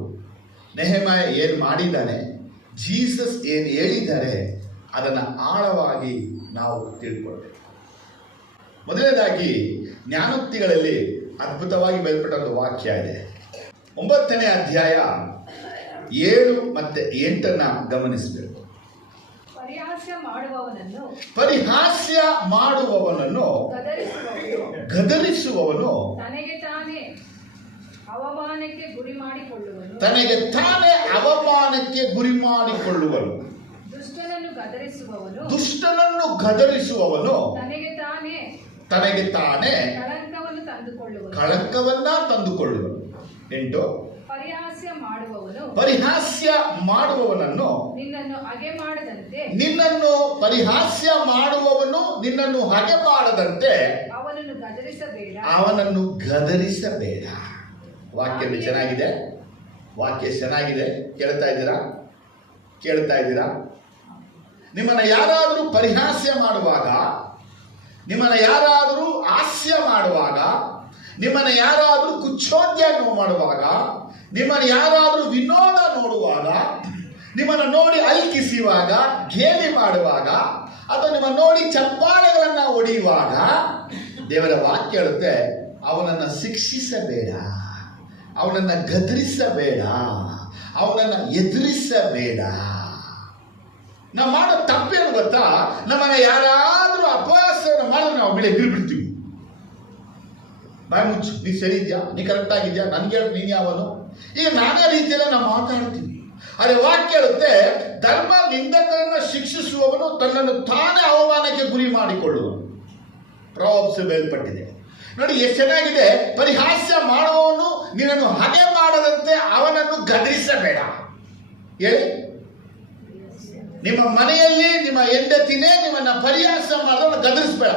ನೆಹೆಮಾಯ ಏನು ಮಾಡಿದ್ದಾನೆ, ಜೀಸಸ್ ಏನು ಹೇಳಿದ್ದಾರೆ, ಅದನ್ನು ಆಳವಾಗಿ ನಾವು ತಿಳ್ಕೊಳ್ಬೇಕು. ಮೊದಲನೇದಾಗಿ ಜ್ಞಾನೋಕ್ತಿಗಳಲ್ಲಿ ಅದ್ಭುತವಾಗಿ ಬಯಲ್ಪಟ್ಟ ವಾಕ್ಯ ಇದೆ. 9ನೇ ಅಧ್ಯಾಯ 7 ಮತ್ತು 8 ಗಮನಿಸಬೇಕು. ಪರಿಹಾಸ್ಯ ಮಾಡುವವನನ್ನು ಗದರಿಸುವವನು ತನಗೆ ತಾನೇ ಅವಮಾನಕ್ಕೆ ಗುರಿ ಮಾಡಿಕೊಳ್ಳುವನು. ದುಷ್ಟನನ್ನು ಗದರಿಸುವವನು ತನಗೆ ತಾನೇ ಕಳಂಕವನ್ನ ತಂದುಕೊಳ್ಳುವನು. 8. ಪರಿಹಾಸ್ಯ ಮಾಡುವವನನ್ನು ನಿನ್ನನ್ನು ಪರಿಹಾಸ್ಯ ಮಾಡುವವನು ನಿನ್ನನ್ನು ಹಗೆ ಮಾಡದಂತೆ ಅವನನ್ನು ಗದರಿಸಬೇಡ. ವಾಕ್ಯ ಚೆನ್ನಾಗಿದೆ, ವಾಕ್ಯ ಚೆನ್ನಾಗಿದೆ. ಕೇಳ್ತಾ ಇದ್ದೀರಾ? ನಿಮ್ಮನ್ನು ಯಾರಾದರೂ ಪರಿಹಾಸ್ಯ ಮಾಡುವಾಗ, ನಿಮ್ಮನ್ನು ಯಾರಾದರೂ ಹಾಸ್ಯ ಮಾಡುವಾಗ, ನಿಮ್ಮನ್ನು ಯಾರಾದರೂ ಕುಚ್ಚೋದ್ಯ ಮಾಡುವಾಗ, ನಿಮ್ಮನ್ನು ಯಾರಾದರೂ ವಿನೋದ ನೋಡುವಾಗ, ನಿಮ್ಮನ್ನು ನೋಡಿ ಅಲ್ಕಿಸುವಾಗ, ಗೇಲಿ ಮಾಡುವಾಗ, ಅಥವಾ ನಿಮ್ಮನ್ನು ನೋಡಿ ಚಪ್ಪಾಳೆಗಳನ್ನು ಹೊಡೆಯುವಾಗ ದೇವರ ವಾಕ್ಯ ಹೇಳುತ್ತೆ, ಅವನನ್ನು ಶಿಕ್ಷಿಸಬೇಡ, ಅವನನ್ನು ಗದರಿಸಬೇಡ, ಅವನನ್ನು ಎದುರಿಸಬೇಡ. ನಾವು ಮಾಡೋ ತಪ್ಪೇನು ಗೊತ್ತಾ? ನಮ್ಮನ್ನ ಯಾರಾದರೂ ಅಪಹಾಸ್ಯವನ್ನು ಮಾಡಿದ್ರೆ ನಾವು ಬೆಳೆ ಬೀಳ್ಬಿಡ್ತೀವಿ. ಬಾಯಿ ಮುಚ್ಚು, ನೀ ಸರಿ ಇದೆಯಾ, ನೀ ಕರೆಕ್ಟ್ ಆಗಿದ್ಯಾ, ನನ್ಗೆ ಹೇಳಿ ನೀನು ಯಾವನು? ಈಗ ನಾನಾ ರೀತಿಯಲ್ಲ ನಾವು ಮಾತಾಡ್ತೀವಿ. ಆದರೆ ವಾಕ್ಯ ಹೇಳುತ್ತೆ, ಧರ್ಮ ನಿಂದಕರನ್ನು ಶಿಕ್ಷಿಸುವವನು ತನ್ನನ್ನು ತಾನೇ ಅವಮಾನಕ್ಕೆ ಗುರಿ ಮಾಡಿಕೊಳ್ಳುವನು. ಪ್ರಾವಬ್ಸ್ ಬೇಲ್ಪಟ್ಟಿದೆ ನೋಡಿ, ಎಷ್ಟು ಚೆನ್ನಾಗಿದೆ. ಪರಿಹಾಸ್ಯ ಮಾಡುವವನು ನಿನ್ನನ್ನು ಹಗೆ ಮಾಡದಂತೆ ಅವನನ್ನು ಗದರಿಸಬೇಡ. ಹೇಳಿ, ನಿಮ್ಮ ಮನೆಯಲ್ಲಿ ನಿಮ್ಮ ಹೆಂಡತಿನೇ ನಿಮ್ಮನ್ನ ಪರಿಹಾಸ್ಯ ಮಾಡಿದವನ್ನ ಗದರಿಸಬೇಡ.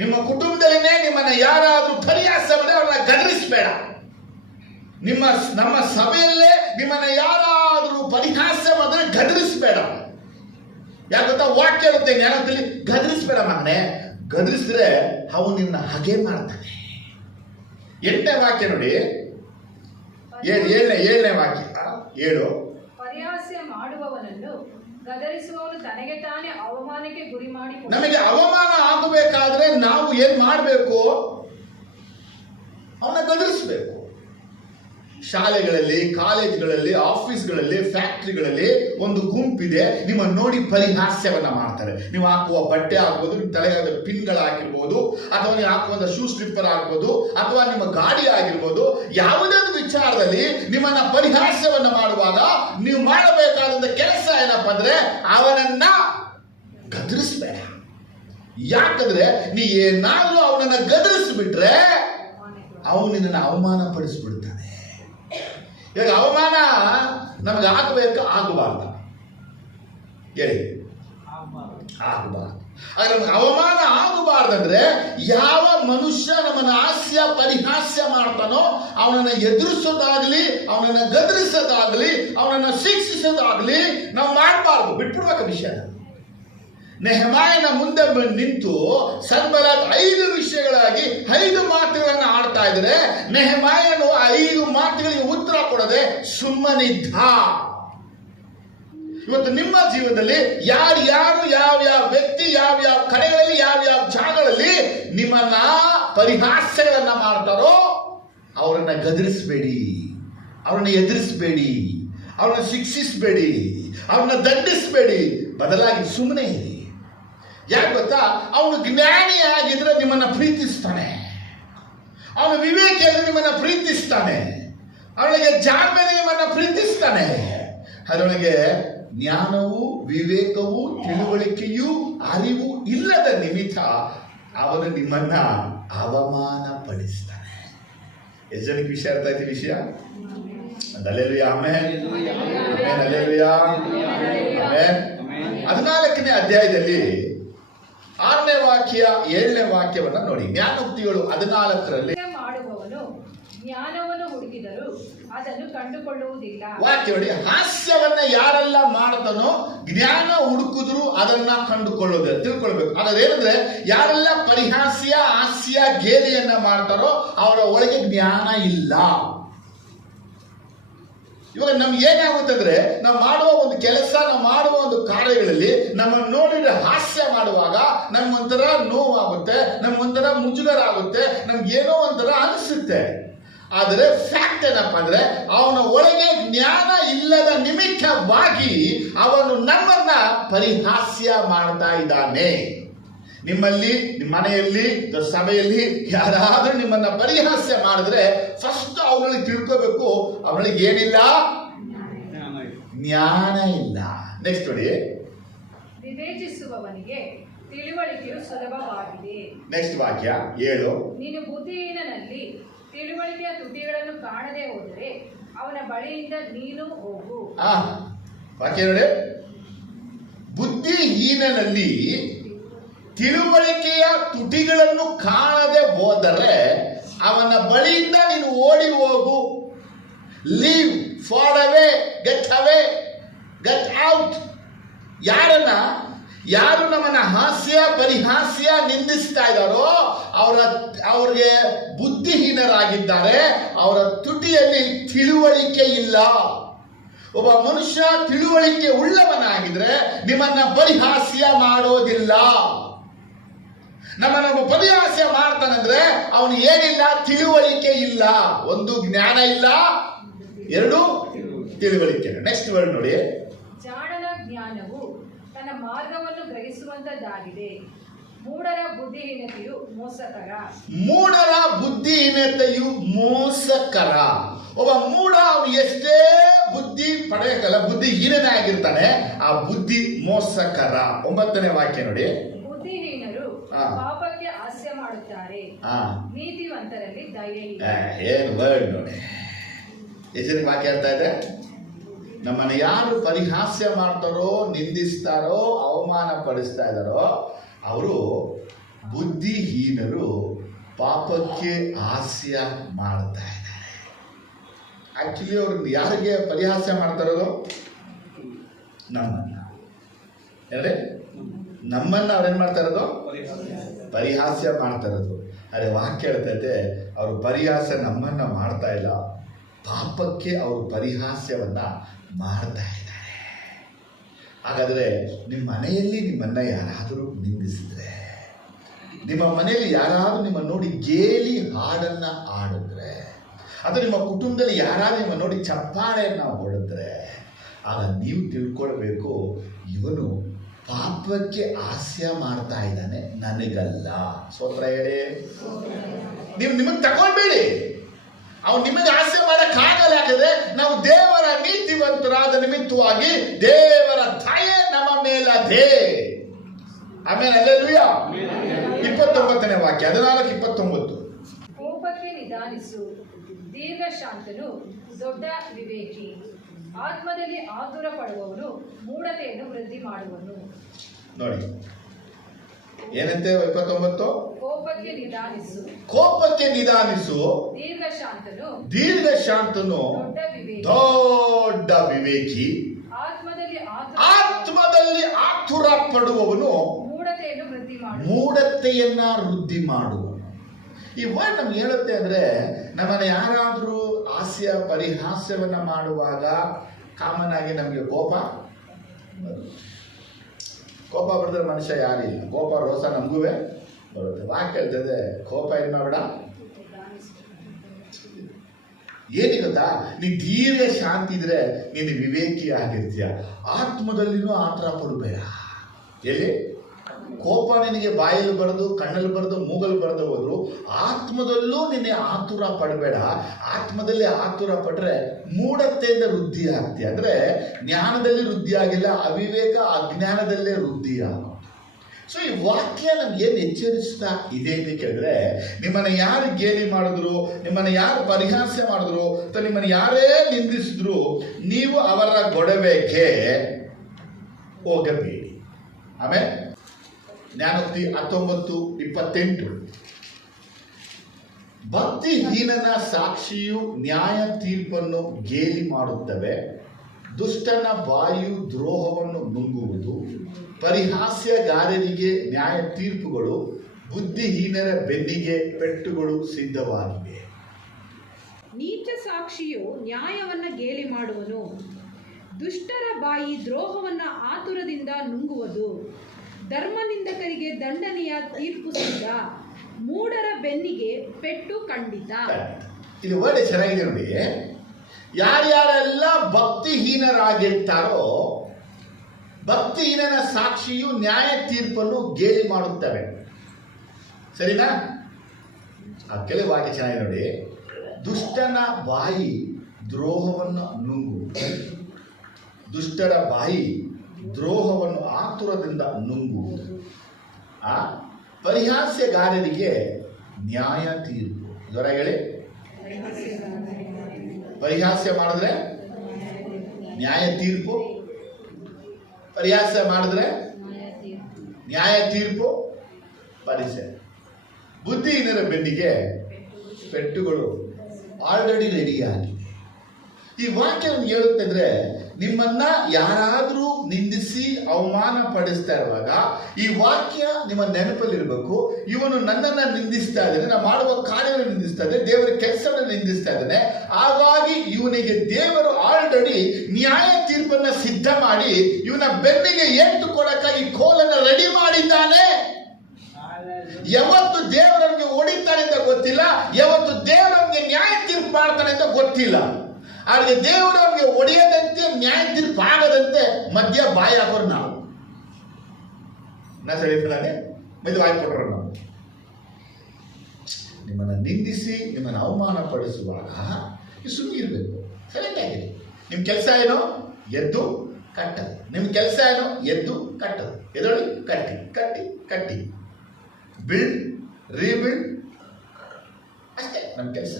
ನಿಮ್ಮ ಕುಟುಂಬದಲ್ಲಿನೇ ನಿಮ್ಮನ್ನ ಯಾರಾದ್ರೂ ಪರಿಹಾಸ್ಯ ಮಾಡಿದ್ರೆ ಅವನ್ನ ಗದರಿಸಬೇಡ. ನಮ್ಮ ಸಭೆಯಲ್ಲೇ ನಿಮ್ಮನ್ನ ಯಾರಾದ್ರೂ ಪರಿಹಾಸ್ಯ ಮಾಡಿದ್ರೆ ಗದರಿಸಬೇಡ. ಯಾಕಂತ ವಾಕ್ಯ ಇರುತ್ತೆ ಜ್ಞಾನದಲ್ಲಿ, ಗದರಿಸಬೇಡ ಮಗನೇ. ಗದರಿಸಿದ್ರೆ ಅವನು ನಿನ್ನ ಹಗೆ ಮಾಡ್ತಾನೆ. 8ನೇ ವಾಕ್ಯ ನೋಡಿ, 7ನೇ ವಾಕ್ಯ 7. ಪರಿಹಾಸ್ಯ ಮಾಡುವವನನ್ನು ಗದರಿಸುವವನು ತನಗೆ ತಾನೇ ಅವಮಾನಕ್ಕೆ ಗುರಿ ಮಾಡಿ. ನಮಗೆ ಅವಮಾನ ಆಗಬೇಕಾದ್ರೆ ನಾವು ಏನ್ ಮಾಡಬೇಕು? ಅವನ ಗದರಿಸಬೇಕು. ಶಾಲೆಗಳಲ್ಲಿ, ಕಾಲೇಜ್ಗಳಲ್ಲಿ, ಆಫೀಸ್ಗಳಲ್ಲಿ, ಫ್ಯಾಕ್ಟ್ರಿಗಳಲ್ಲಿ ಒಂದು ಗುಂಪಿದೆ, ನಿಮ್ಮನ್ನು ನೋಡಿ ಪರಿಹಾಸ್ಯವನ್ನ ಮಾಡ್ತಾರೆ. ನೀವು ಹಾಕುವ ಬಟ್ಟೆ ಆಗ್ಬೋದು, ನಿಮ್ಮ ತಲೆಗೆ ಪಿನ್ಗಳು ಹಾಕಿರ್ಬೋದು, ಅಥವಾ ನೀವು ಹಾಕುವಂತ ಶೂ ಸ್ಲಿಪ್ಪರ್ ಆಗ್ಬೋದು, ಅಥವಾ ನಿಮ್ಮ ಗಾಡಿ ಆಗಿರ್ಬೋದು, ಯಾವುದೇ ವಿಚಾರದಲ್ಲಿ ನಿಮ್ಮನ್ನ ಪರಿಹಾಸ್ಯವನ್ನ ಮಾಡುವಾಗ ನೀವು ಮಾಡಬೇಕಾದಂತ ಕೆಲಸ ಏನಪ್ಪ ಅಂದ್ರೆ, ಅವನನ್ನ ಗದರಿಸಬೇಡ. ಯಾಕಂದ್ರೆ ನೀ ಏನಾದ್ರೂ ಅವನನ್ನ ಗದರಿಸ್ಬಿಟ್ರೆ ಅವನು ನಿನ್ನನ್ನು ಅವಮಾನ ಪಡಿಸ್ಬಿಡ್ತಾನೆ. ಇವಾಗ ಅವಮಾನ ನಮಗೆ ಆಗಬೇಕು, ಆಗಬಾರ್ದು? ಹೇಳಿ, ಆಗಬಾರ್ದು. ಆದ್ರೆ ನಮ್ಗೆ ಅವಮಾನ ಆಗಬಾರ್ದಂದ್ರೆ ಯಾವ ಮನುಷ್ಯ ನಮ್ಮನ್ನ ಹಾಸ್ಯ ಪರಿಹಾಸ್ಯ ಮಾಡ್ತಾನೋ ಅವನನ್ನ ಎದುರಿಸೋದಾಗ್ಲಿ, ಅವನನ್ನ ಗದರಿಸೋದಾಗ್ಲಿ, ಅವನನ್ನ ಶಿಕ್ಷಿಸೋದಾಗ್ಲಿ ನಾವು ಮಾಡಬಾರ್ದು. ಬಿಟ್ಬಿಡ್ಬೇಕು ವಿಷಯ. ನೆಹೆಮಾಯನ ಮುಂದೆ ಬಂದು ನಿಂತು ಸನ್ಬಲಾತ್ 5 ವಿಷಯಗಳಾಗಿ 5 ಮಾತುಗಳನ್ನ ಆಡ್ತಾ ಇದ್ರೆ ನೆಹೆಮಾಯನು 5 ಮಾತುಗಳಿಗೆ ಉತ್ತರ ಕೊಡದೆ ಸುಮ್ಮನಿದ್ದ. ಇವತ್ತು ನಿಮ್ಮ ಜೀವನದಲ್ಲಿ ಯಾರು ಯಾವ ವ್ಯಕ್ತಿ ಯಾವ ಕಡೆಗಳಲ್ಲಿ ಯಾವ ಜಾಗಗಳಲ್ಲಿ ನಿಮ್ಮನ್ನ ಪರಿಹಾಸ್ಯಗಳನ್ನ ಮಾಡ್ತಾರೋ ಅವರನ್ನ ಗದರಿಸಬೇಡಿ, ಅವ್ರನ್ನ ಎದುರಿಸಬೇಡಿ, ಅವ್ರನ್ನ ಶಿಕ್ಷಿಸಬೇಡಿ, ಅವ್ರನ್ನ ದಂಡಿಸಬೇಡಿ. ಬದಲಾಗಿ ಸುಮ್ಮನೆ ಇರಿ. ಯಾಕೆ ಗೊತ್ತಾ? ಅವನು ಜ್ಞಾನಿ ಆಗಿದ್ರೆ ನಿಮ್ಮನ್ನ ಪ್ರೀತಿಸ್ತಾನೆ, ಅವನು ವಿವೇಕಿ ಆಗಿದ್ರೆ ನಿಮ್ಮನ್ನ ಪ್ರೀತಿಸ್ತಾನೆ, ಅವನಿಗೆ ಜಾಣ್ಮೆಗೆ ನಿಮ್ಮನ್ನ ಪ್ರೀತಿಸ್ತಾನೆ. ಅದರೊಳಗೆ ಜ್ಞಾನವು ವಿವೇಕವು ತಿಳುವಳಿಕೆಯೂ ಅರಿವು ಇಲ್ಲದ ನಿಮಿತ್ತ ಅವನು ನಿಮ್ಮನ್ನ ಅವಮಾನ ಪಡಿಸ್ತಾನೆ. ಎಷ್ಟು ಜನಕ್ಕೆ ವಿಷಯ ಅರ್ಥ ಆಯ್ತು? ವಿಷಯ hallelujah, amen, amen, hallelujah, amen. 14ನೇ ಅಧ್ಯಾಯದಲ್ಲಿ 6ನೇ ವಾಕ್ಯ 7ನೇ ವಾಕ್ಯವನ್ನ ನೋಡಿ. ಜ್ಞಾನೋಕ್ತಿಗಳು 14ರಲ್ಲಿ ಮಾಡುವವನು ಜ್ಞಾನವನ್ನು ಹುಡುಕಿದರೂ ಅದನ್ನು ಕಂಡುಕೊಳ್ಳುವುದಿಲ್ಲ. ವಾಕ್ಯ ನೋಡಿ, ಹಾಸ್ಯವನ್ನ ಯಾರೆಲ್ಲ ಮಾಡ್ತಾನೋ ಜ್ಞಾನ ಹುಡುಕಿದ್ರು ಅದನ್ನ ಕಂಡುಕೊಳ್ಳೋದಿಲ್ಲ. ತಿಳ್ಕೊಳ್ಬೇಕು. ಅದೇನಂದ್ರೆ ಯಾರೆಲ್ಲ ಪರಿಹಾಸ್ಯ ಹಾಸ್ಯ ಗೇಲಿಯನ್ನ ಮಾಡ್ತಾರೋ ಅವರ ಒಳಗೆ ಜ್ಞಾನ ಇಲ್ಲ. ಇವಾಗ ನಮ್ಗೆ ಏನಾಗುತ್ತಂದ್ರೆ ನಾವು ಮಾಡುವ ಒಂದು ಕೆಲಸ, ನಾವು ಮಾಡುವ ಒಂದು ಕಾರ್ಯಗಳಲ್ಲಿ ನಮ್ಮನ್ನು ನೋಡಿದ್ರೆ ಹಾಸ್ಯ ಮಾಡುವಾಗ ನಮ್ಗೊಂಥರ ನೋವಾಗುತ್ತೆ, ನಮ್ಗೊಂಥರ ಮುಜುಗರ ಆಗುತ್ತೆ, ನಮ್ಗೇನೋ ಒಂಥರ ಅನಿಸುತ್ತೆ. ಆದರೆ ಫ್ಯಾಕ್ಟ್ ಏನಪ್ಪ ಅಂದ್ರೆ ಅವನ ಒಳಗೆ ಜ್ಞಾನ ಇಲ್ಲದ ನಿಮಿತ್ತವಾಗಿ ಅವನು ನಮ್ಮನ್ನ ಪರಿಹಾಸ್ಯ ಮಾಡ್ತಾ ಇದ್ದಾನೆ. ನಿಮ್ಮಲ್ಲಿ, ನಿಮ್ಮ ಮನೆಯಲ್ಲಿ, ಸಭೆಯಲ್ಲಿ ಯಾರಾದ್ರೂ ನಿಮ್ಮನ್ನ ಪರಿಹಾಸ್ಯ ಮಾಡಿದ್ರೆ ಫಸ್ಟ್ ಅವಗಳಿಗೆ ತಿಳ್ಕೋಬೇಕು, ಅವಳಿಗೆ ಏನಿಲ್ಲ, ಜ್ಞಾನ ಇಲ್ಲ. ನೆಕ್ಸ್ಟ್ ನೋಡಿ, ವಿವೇಚಿಸುವವನಿಗೆ ತಿಳುವಳಿಕೆಯು ಸುಲಭವಾಗಿದೆ. ನೆಕ್ಸ್ಟ್ ವಾಕ್ಯ 7. ನೀನು ಬುದ್ಧಿಹೀನನಲ್ಲಿ ತಿಳುವಳಿಕೆಯ ತುಟಿಗಳನ್ನು ಕಾಣದೆ ಹೋದರೆ ಅವನ ಬಳಿಯಿಂದ ನೀನು ಹೋಗು. ವಾಕ್ಯ ನೋಡಿ, ಬುದ್ಧಿಹೀನನಲ್ಲಿ ತಿಳುವಳಿಕೆಯ ತುಟಿಗಳನ್ನು ಕಾಣದೆ ಹೋದರೆ ಅವನ ಬಳಿಯಿಂದ ನೀನು ಓಡಿ ಹೋಗು. Leave, far away, get away, get out. ಯಾರು ನಮ್ಮನ್ನ ಹಾಸ್ಯ ಪರಿಹಾಸ್ಯ ನಿಂದಿಸ್ತಾ ಇದ್ದಾರೋ ಅವ್ರಿಗೆ ಬುದ್ಧಿಹೀನರಾಗಿದ್ದಾರೆ. ಅವರ ತುಟಿಯಲ್ಲಿ ತಿಳುವಳಿಕೆ ಇಲ್ಲ. ಒಬ್ಬ ಮನುಷ್ಯ ತಿಳುವಳಿಕೆ ಉಳ್ಳವನಾಗಿದ್ರೆ ನಿಮ್ಮನ್ನ ಪರಿಹಾಸ್ಯ ಮಾಡೋದಿಲ್ಲ. ನಮ್ಮನ್ನ ಪರಿಹಾಸ್ಯ ಮಾಡ್ತಾನಂದ್ರೆ ಅವನು ಏನಿಲ್ಲ, ತಿಳುವಳಿಕೆ ಇಲ್ಲ. ಒಂದು ಜ್ಞಾನ ಇಲ್ಲ, 2 ತಿಳುವಳಿಕೆ. ನೆಕ್ಸ್ಟ್ ವರ್ಡ್ ನೋಡಿ, ಜಾಣನ ಜ್ಞಾನವು ತನ್ನ ಮಾರ್ಗವನ್ನು ಗ್ರಹಿಸುವಂತದ್ದಾಗಿದೆ, ಮೂಢರ ಬುದ್ಧಿಹೀನತೆಯು ಮೋಸಕರ. ಮೂಢರ ಬುದ್ಧಿಹೀನತೆಯು ಮೋಸಕರ. ಒಬ್ಬ ಮೂಢ ಅವನು ಎಷ್ಟೇ ಬುದ್ಧಿ ಪಡೆಯಲ್ಲ, ಬುದ್ಧಿಹೀನನೇ ಆಗಿರ್ತಾನೆ, ಆ ಬುದ್ಧಿ ಮೋಸಕರ. 9ನೇ ವಾಕ್ಯ ನೋಡಿ, ಬುದ್ಧಿಹೀನರು ಪಾಪಕ್ಕೆ ಹಾಸ್ಯ ಮಾಡುತ್ತಾರೆ, ನೀತಿವಂತರಲ್ಲಿ ದಯೆ ಇಲ್ಲ. ಏನು ವರ್ಡ್ ನೋಡಿ, ಎಷ್ಟು ವಾಕ್ಯ ಅರ್ಥ ಇದೆ? ನಮ್ಮನ್ನು ಯಾರು ಪರಿಹಾಸ್ಯ ಮಾಡ್ತಾರೋ, ನಿಂದಿಸ್ತಾರೋ, ಅವಮಾನ ಪಡಿಸ್ತಾ ಇದ್ದಾರೋ ಅವರು ಬುದ್ಧಿಹೀನರು, ಪಾಪಕ್ಕೆ ಹಾಸ್ಯ ಮಾಡ್ತಾ ಇದ್ದಾರೆ. ಆಕ್ಚುಲಿ ಅವರು ಯಾರಿಗೆ ಪರಿಹಾಸ್ಯ ಮಾಡ್ತಾರೋ? ನಮ್ಮನ್ನ. ಯಾರೇ ನಮ್ಮನ್ನ ಅವ್ರೇನ್ ಮಾಡ್ತಾ ಇರೋದು? ಪರಿಹಾಸ್ಯ ಮಾಡ್ತಾ ಇರೋದು. ಅದೇ ವಾಕ್ಯ ಹೇಳ್ತೈತೆ, ಅವರು ಪರಿಹಾಸ್ಯ ನಮ್ಮನ್ನ ಮಾಡ್ತಾ ಇಲ್ಲ, ಪಾಪಕ್ಕೆ ಅವರು ಪರಿಹಾಸ್ಯವನ್ನ ಮಾಡ್ತಾ ಇದ್ದಾರೆ. ಹಾಗಾದರೆ ನಿಮ್ಮ ಮನೆಯಲ್ಲಿ ನಿಮ್ಮನ್ನ ಯಾರಾದರೂ ನಿಂದಿಸಿದ್ರೆ, ನಿಮ್ಮ ಮನೆಯಲ್ಲಿ ಯಾರಾದರೂ ನಿಮ್ಮ ನೋಡಿ ಗೇಲಿ ಹಾಡನ್ನ ಆಡಿದ್ರೆ, ಅಥವಾ ನಿಮ್ಮ ಕುಟುಂಬದಲ್ಲಿ ಯಾರಾದರೂ ನಿಮ್ಮ ನೋಡಿ ಚಪ್ಪಾಳೆಯನ್ನ ಹೊಡೆದ್ರೆ, ಆಗ ನೀವು ತಿಳ್ಕೊಳ್ಬೇಕು, ಇವನು ಪಾಪಕ್ಕೆ ಹಾಸ್ಯ ಮಾಡ್ತಾ ಇದ್ದಾನೆ, ನನಗಲ್ಲ. ಸ್ತೋತ್ರ ಹೇಳಿ. ನೀವು ನಿಮಗೆ ತಗೊಳ್ಬೇಡಿ, ಅವನು ನಿಮಗೆ ಹಾಸ್ಯ ಮಾಡಕ್ಕಾಗಲ್ಲ. ಯಾಕಂದ್ರೆ ನಾವು ದೇವರ ನೀತಿವಂತರಾದ ನಿಮಿತ್ತವಾಗಿ ದೇವರ ದಯೆ ನಮ್ಮ ಮೇಲದೆ. ಆಮೇಲೆ ಹಲ್ಲೆಲೂಯಾ. 29ನೇ ವಾಕ್ಯ 14:29. ಕೋಪಕ್ಕೆ ನಿಧಾನಿಸು, ದೀರ್ಘ ಶಾಂತನು ದೊಡ್ಡ ವಿವೇಕಿ, ಆತ್ಮದಲ್ಲಿ ಆತುರ ಪಡುವವನು ಮೂಢತೆಯನ್ನು ವೃದ್ಧಿ ಮಾಡುವನು. ನೋಡಿ ಏನಂತೆ 29. ಕೋಪಕ್ಕೆ ನಿಧಾನಿಸು, ಕೋಪಕ್ಕೆ ನಿಧಾನಿಸು, ದೀರ್ಘ ಶಾಂತನು ದೊಡ್ಡ ವಿವೇಕಿ, ಆತ್ಮದಲ್ಲಿ ಆತ್ಮದಲ್ಲಿ ಆತುರ ಪಡುವವನು ಮೂಢತೆಯನ್ನು ವೃದ್ಧಿ ಮಾಡು. ಮೂಢತೆಯನ್ನ ವೃದ್ಧಿ ಮಾಡುವ. ಈ ವರ್ಡ್ ನಮ್ಗೆ ಹೇಳುತ್ತೆ ಅಂದ್ರೆ, ನಮ್ಮನ್ನ ಯಾರಾದ್ರೂ ಹಾಸ್ಯ ಪರಿಹಾಸ್ಯವನ್ನ ಮಾಡುವಾಗ ಕಾಮನ್ ಆಗಿ ನಮಗೆ ಕೋಪ ಬರೆದ್ರೆ ಮನುಷ್ಯ ಯಾರಿಲ್ಲ. ಕೋಪ ರೋಸ ನಮಗೂ ಬರುತ್ತೆ. ವಾಕ್ಯ ಹೇಳ್ತದೆ, ಕೋಪ ಏನ್ ಮಾಡಬೇಡ. ಏನಿ ಗೊತ್ತಾ, ನೀ ದೀರ್ಘ ಶಾಂತಿ ಇದ್ರೆ ನೀನು ವಿವೇಕಿ ಆಗಿರ್ತೀಯ. ಆತ್ಮದಲ್ಲಿನೂ ಆತರ ಪಡಬೇಡ. ಎಲ್ಲಿ ಕೋಪ ನಿನಗೆ ಬಾಯಲ್ಲಿ ಬರೆದು, ಕಣ್ಣಲ್ಲಿ ಬರೆದು, ಮೂಗಲ್ಲಿ ಬರೆದು ಹೋದ್ರು, ಆತ್ಮದಲ್ಲೂ ನಿನ್ನೆ ಆತುರ ಪಡಬೇಡ. ಆತ್ಮದಲ್ಲಿ ಆತುರ ಪಟ್ರೆ ಮೂಢತೆಯಿಂದ ವೃದ್ಧಿ ಆಗ್ತೀಯ. ಅಂದ್ರೆ ಜ್ಞಾನದಲ್ಲಿ ವೃದ್ಧಿ ಆಗಿಲ್ಲ, ಅವಿವೇಕ ಅಜ್ಞಾನದಲ್ಲೇ ವೃದ್ಧಿ ಆಗ. ಸೊ ಈ ವಾಕ್ಯ ನಮ್ಗೆ ಏನು ಎಚ್ಚರಿಸ್ತಾ ಇದೆ ಅಂತ ಕೇಳಿದ್ರೆ, ನಿಮ್ಮನ್ನ ಯಾರು ಗೇಲಿ ಮಾಡಿದ್ರು, ನಿಮ್ಮನ್ನ ಯಾರು ಪರಿಹಾಸ್ಯ ಮಾಡಿದ್ರು, ಅಥವಾ ನಿಮ್ಮನ್ನ ಯಾರೇ ನಿಂದಿಸಿದ್ರು, ನೀವು ಅವರ ಗೊಡವೆಗೆ ಹೋಗಬೇಡಿ. ಆಮೇಲೆ ಜ್ಞಾನೋಕ್ತಿ 19:28, ಭಕ್ತಿಹೀನನ ಸಾಕ್ಷಿಯು ನ್ಯಾಯ ತೀರ್ಪನ್ನು ಗೇಲಿ ಮಾಡುತ್ತವೆ, ದುಷ್ಟನ ಬಾಯು ದ್ರೋಹವನ್ನು ನುಂಗುವುದು, ಪರಿಹಾಸ್ಯಗಾರರಿಗೆ ನ್ಯಾಯ ತೀರ್ಪುಗಳು, ಬುದ್ಧಿಹೀನರ ಬೆನ್ನಿಗೆ ಪೆಟ್ಟುಗಳು ಸಿದ್ಧವಾಗಿವೆ. ನೀಚ ಸಾಕ್ಷಿಯು ನ್ಯಾಯವನ್ನ ಗೇಲಿ ಮಾಡುವನು, ದುಷ್ಟರ ಬಾಯಿ ದ್ರೋಹವನ್ನ ಆತುರದಿಂದ ನುಂಗುವುದು, ಧರ್ಮನಿಂದಕರಿಗೆ ದಂಡನೆಯ ತೀರ್ಪು ಸಿದ್ಧ, ಮೂಢರ ಬೆನ್ನಿಗೆ ಪೆಟ್ಟು ಖಂಡಿತ. ಇದು ವರ್ಡ್ ಚೆನ್ನಾಗಿದೆ ನೋಡಿ. ಯಾರ್ಯಾರೆಲ್ಲ ಭಕ್ತಿಹೀನರಾಗಿರ್ತಾರೋ, ಭಕ್ತಿಹೀನನ ಸಾಕ್ಷಿಯು ನ್ಯಾಯ ತೀರ್ಪನ್ನು ಗೇಲಿ ಮಾಡುತ್ತವೆ. ಸರಿನಾ? ಆ ಕೆಲವು ವಾಕ್ಯ ಚೆನ್ನಾಗಿದೆ ನೋಡಿ. ದುಷ್ಟನ ಬಾಯಿ ದ್ರೋಹವನ್ನು ನುಂಗು, ದುಷ್ಟರ ಬಾಯಿ ದ್ರೋಹವನ್ನು ಆತುರದಿಂದ ನುಂಗುವುದು, ಆ ಪರಿಹಾಸ್ಯಗಾರರಿಗೆ ನ್ಯಾಯ ತೀರ್ಪು. ಜ್ವರ ಹೇಳಿ. ಪರಿಹಾಸ್ಯ ಮಾಡಿದ್ರೆ ನ್ಯಾಯ ತೀರ್ಪು, ಪರಿಹಾಸ್ಯ ಮಾಡಿದ್ರೆ ನ್ಯಾಯ ತೀರ್ಪು, ಪರಿಸರ. ಬುದ್ಧಿಹೀನರ ಬೆನ್ನಿಗೆ ಪೆಟ್ಟುಗಳು ಆಲ್ರೆಡಿ ರೆಡಿಯಾಗಿದೆ. ಈ ವಾಕ್ಯ ಹೇಳುತ್ತೆ ಅಂದ್ರೆ, ನಿಮ್ಮನ್ನ ಯಾರಾದ್ರೂ ನಿಂದಿಸಿ ಅವಮಾನ ಪಡಿಸ್ತಾ ಇರುವಾಗ ಈ ವಾಕ್ಯ ನಿಮ್ಮ ನೆನಪಲ್ಲಿರ್ಬೇಕು. ಇವನು ನನ್ನನ್ನ ನಿಂದಿಸ್ತಾ ಇದ್ದಾನೆ, ನಾ ಮಾಡುವ ಕಾರ್ಯವನ್ನು ನಿಂದಿಸ್ತಾ ಇದ್ದಾನೆ, ದೇವರ ಕೆಲಸವನ್ನು ನಿಂದಿಸ್ತಾ ಇದ್ದಾನೆ, ಹಾಗಾಗಿ ಇವನಿಗೆ ದೇವರು ಆಲ್ರೆಡಿ ನ್ಯಾಯ ತೀರ್ಪನ್ನ ಸಿದ್ಧ ಮಾಡಿ ಇವನ ಬೆನ್ನಿಗೆ ಏಟು ಕೊಡಕ ಈ ಕೋಲನ್ನು ರೆಡಿ ಮಾಡಿದ್ದಾನೆ. ಯಾವತ್ತು ದೇವರನಿಗೆ ಹೊಡಿತಾನೆ ಅಂತ ಗೊತ್ತಿಲ್ಲ, ಯಾವತ್ತು ದೇವರನಿಗೆ ನ್ಯಾಯ ತೀರ್ಪು ಮಾಡ್ತಾನೆ ಅಂತ ಗೊತ್ತಿಲ್ಲ. ಆದರೆ ದೇವರು ಅವನಿಗೆ ಒಡೆಯದಂತೆ, ನ್ಯಾಯ ತೀರ್ಪು ಆಗದಂತೆ ಮಧ್ಯ ಬಾಯಿ ಹಾಕೋರು ನಾವು. ನಾ ಹೇಳಿದ್ರೆ ಮಧ್ಯ ಬಾಯಿ ಕೊಟ್ಟರು ನಾವು. ನಿಮ್ಮನ್ನು ನಿಂದಿಸಿ ನಿಮ್ಮನ್ನು ಅವಮಾನ ಪಡಿಸುವಾಗ ಸುಮ್ಮನಿರ್ಬೇಕು, ಸೈಲೆಂಟ್ ಆಗಿರಿ. ನಿಮ್ಮ ಕೆಲಸ ಏನೋ ಎದ್ದು ಕಟ್ಟದು, ನಿಮ್ಮ ಕೆಲಸ ಏನೋ ಎದ್ದು ಕಟ್ಟದು. ಎದೊಳಿ ಕಟ್ಟಿ ಕಟ್ಟಿ ಕಟ್ಟಿ, ಬಿಲ್ಡ್ ರೀಬಿಲ್ಡ್, ಅಷ್ಟೇ ನಮ್ಮ ಕೆಲಸ.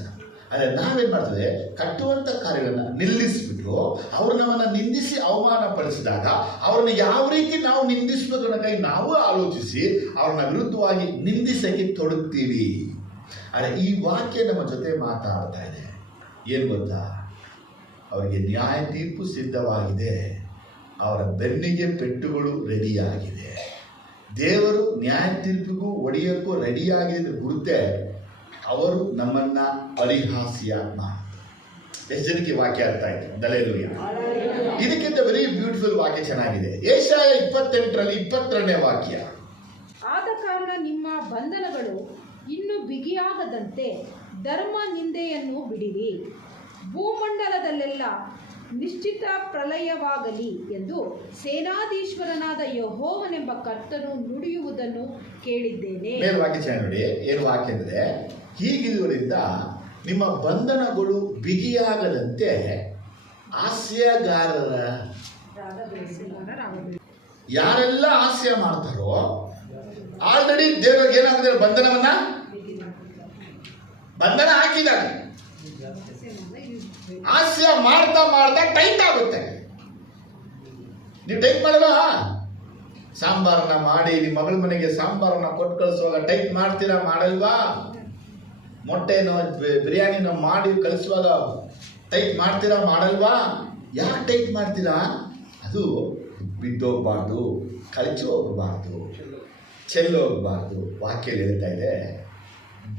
ಆದರೆ ನಾವೇನು ಮಾಡ್ತೇವೆ, ಕಟ್ಟುವಂಥ ಕಾರ್ಯಗಳನ್ನು ನಿಲ್ಲಿಸ್ಬಿಟ್ಟು ಅವ್ರು ನಮ್ಮನ್ನು ನಿಂದಿಸಿ ಅವಮಾನ ಪಡಿಸಿದಾಗ ಅವ್ರನ್ನ ಯಾವ ರೀತಿ ನಾವು ನಿಂದಿಸಬೇಕು ಅನ್ನೋಕ್ಕಾಗಿ ನಾವು ಆಲೋಚಿಸಿ ಅವ್ರನ್ನ ವಿರುದ್ಧವಾಗಿ ನಿಂದಿಸಕ್ಕೆ ತೊಡಗ್ತೀವಿ. ಆದರೆ ಈ ವಾಕ್ಯ ನಮ್ಮ ಜೊತೆ ಮಾತಾಡ್ತಾ ಇದೆ. ಏನು ಗೊತ್ತಾ, ಅವರಿಗೆ ನ್ಯಾಯ ತೀರ್ಪು ಸಿದ್ಧವಾಗಿದೆ, ಅವರ ಬೆನ್ನಿಗೆ ಪೆಟ್ಟುಗಳು ರೆಡಿಯಾಗಿದೆ. ದೇವರು ನ್ಯಾಯ ತೀರ್ಪಿಗೂ ಒಡೆಯಕ್ಕೂ ರೆಡಿಯಾಗಿದೆ ಗುರುತೆ ಅವರು ನಮ್ಮನ್ನ ಪರಿಹಾಸ್ಯ ಮಾಡಿ. ಎಷ್ಟು ಜನಕ್ಕೆ ವಾಕ್ಯ ಅರ್ಥ ಆಯ್ತು? ಹಲ್ಲೆಲೂಯಾ. ಇದಕ್ಕಿಂತ ವೆರಿ ಬ್ಯೂಟಿಫುಲ್ ವಾಕ್ಯ ಚೆನ್ನಾಗಿದೆ. ಯೆಶಾಯ 28ರಲ್ಲಿ 22ನೇ ವಾಕ್ಯ. ಆದ ಕಾರಣ ನಿಮ್ಮ ಬಂಧನಗಳು ಇನ್ನು ಬಿಗಿಯಾಗದಂತೆ ಧರ್ಮ ನಿಂದೆಯನ್ನು ಬಿಡಿರಿ, ಭೂಮಂಡಲದಲ್ಲೆಲ್ಲ ನಿಶ್ಚಿತ ಪ್ರಳಯವಾಗಲಿ ಎಂದು ಸೇನಾಧೀಶ್ವರನಾದ ಯೆಹೋವನೆಂಬ ಕರ್ತನು ನುಡಿಯುವುದನ್ನು ಕೇಳಿದ್ದೇನೆ. ಮೇಲ್ ವಾಕ್ಯ ಚೆನ್ನಾಗಿ ನೋಡಿ. ಏನು ವಾಕ್ಯ ಅಂದ್ರೆ, ಹೀಗಿರುವುದರಿಂದ ನಿಮ್ಮ ಬಂಧನಗಳು ಬಿಗಿಯಾಗದಂತೆ ಹಾಸ್ಯಗಾರರ, ಯಾರೆಲ್ಲ ಹಾಸ್ಯ ಮಾಡ್ತಾರೋ ಆಲ್ರೆಡಿ ದೇವರಿಗೆ ಏನಾಗಿದೆ, ಬಂಧನ ಹಾಕಿದ್ದಾರೆ. ಹಾಸ್ಯ ಮಾಡ್ತಾ ಮಾಡ್ತಾ ಟೈಟ್ ಆಗುತ್ತೆ. ನೀವು ಟೈಟ್ ಮಾಡಲ್ವಾ? ಸಾಂಬಾರನ್ನ ಮಾಡಿ ನಿಮ್ಮ ಮಗಳ ಮನೆಗೆ ಸಾಂಬಾರನ್ನ ಕೊಟ್ಟು ಕಳಿಸುವಾಗ ಟೈಟ್ ಮಾಡ್ತೀರಾ? ಮಾಡಲ್ವಾ? ಮೊಟ್ಟೆನೋ ಬಿರಿಯಾನಿನೋ ಮಾಡಿ ಕಳಿಸುವಾಗ ಟೈಟ್ ಮಾಡ್ತೀರಾ? ಮಾಡಲ್ವಾ? ಯಾಕೆ ಟೈಟ್ ಮಾಡ್ತೀರಾ? ಅದು ಬಿದ್ದೋಗ್ಬಾರ್ದು, ಕಳಚಿ ಹೋಗಬಾರ್ದು, ಚೆಲ್ಲೋಗ್ಬಾರ್ದು. ವಾಕ್ಯ ಹೇಳ್ತಾ ಇದೆ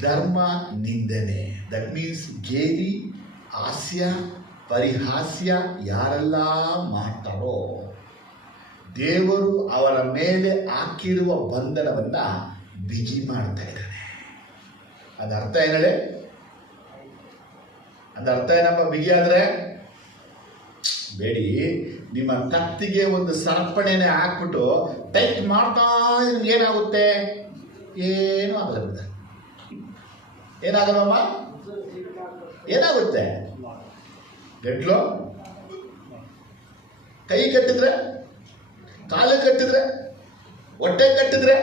ಧರ್ಮ ನಿಂದನೆ, ದಟ್ ಮೀನ್ಸ್ ಗೇಲಿ, ಹಾಸ್ಯ, ಪರಿಹಾಸ್ಯ ಯಾರೆಲ್ಲ ಮಾಡ್ತಾರೋ ದೇವರು ಅವರ ಮೇಲೆ ಹಾಕಿರುವ ಬಂಧನವನ್ನ ಬಿಗಿ ಮಾಡ್ತಾ ಇದ್ದಾನೆ. ಅದರ ಅರ್ಥ ಏನಡೆ? ಅದರ ಅರ್ಥ ಏನಪ್ಪ ಬಿಗಿ ಆದ್ರೆ? ಬೇಡಿ, ನಿಮ್ಮ ಕತ್ತಿಗೆ ಒಂದು ಸರಪಣೆನೆ ಹಾಕ್ಬಿಟ್ಟು ಟೈಟ್ ಮಾಡ್ತಾ ಇದ್ರೆ ಏನಾಗುತ್ತೆ? ಏನೂ ಆಗಲ್ಲ. ಏನಾಗಲ್ಲಮ್ಮ? ಏನಾಗುತ್ತೆ? ಗಂಟ್ಲು, ಕೈ ಕಟ್ಟಿದ್ರೆ, ಕಾಲು ಕಟ್ಟಿದ್ರೆ, ಹೊಟ್ಟೆ ಕಟ್ಟಿದ್ರೆ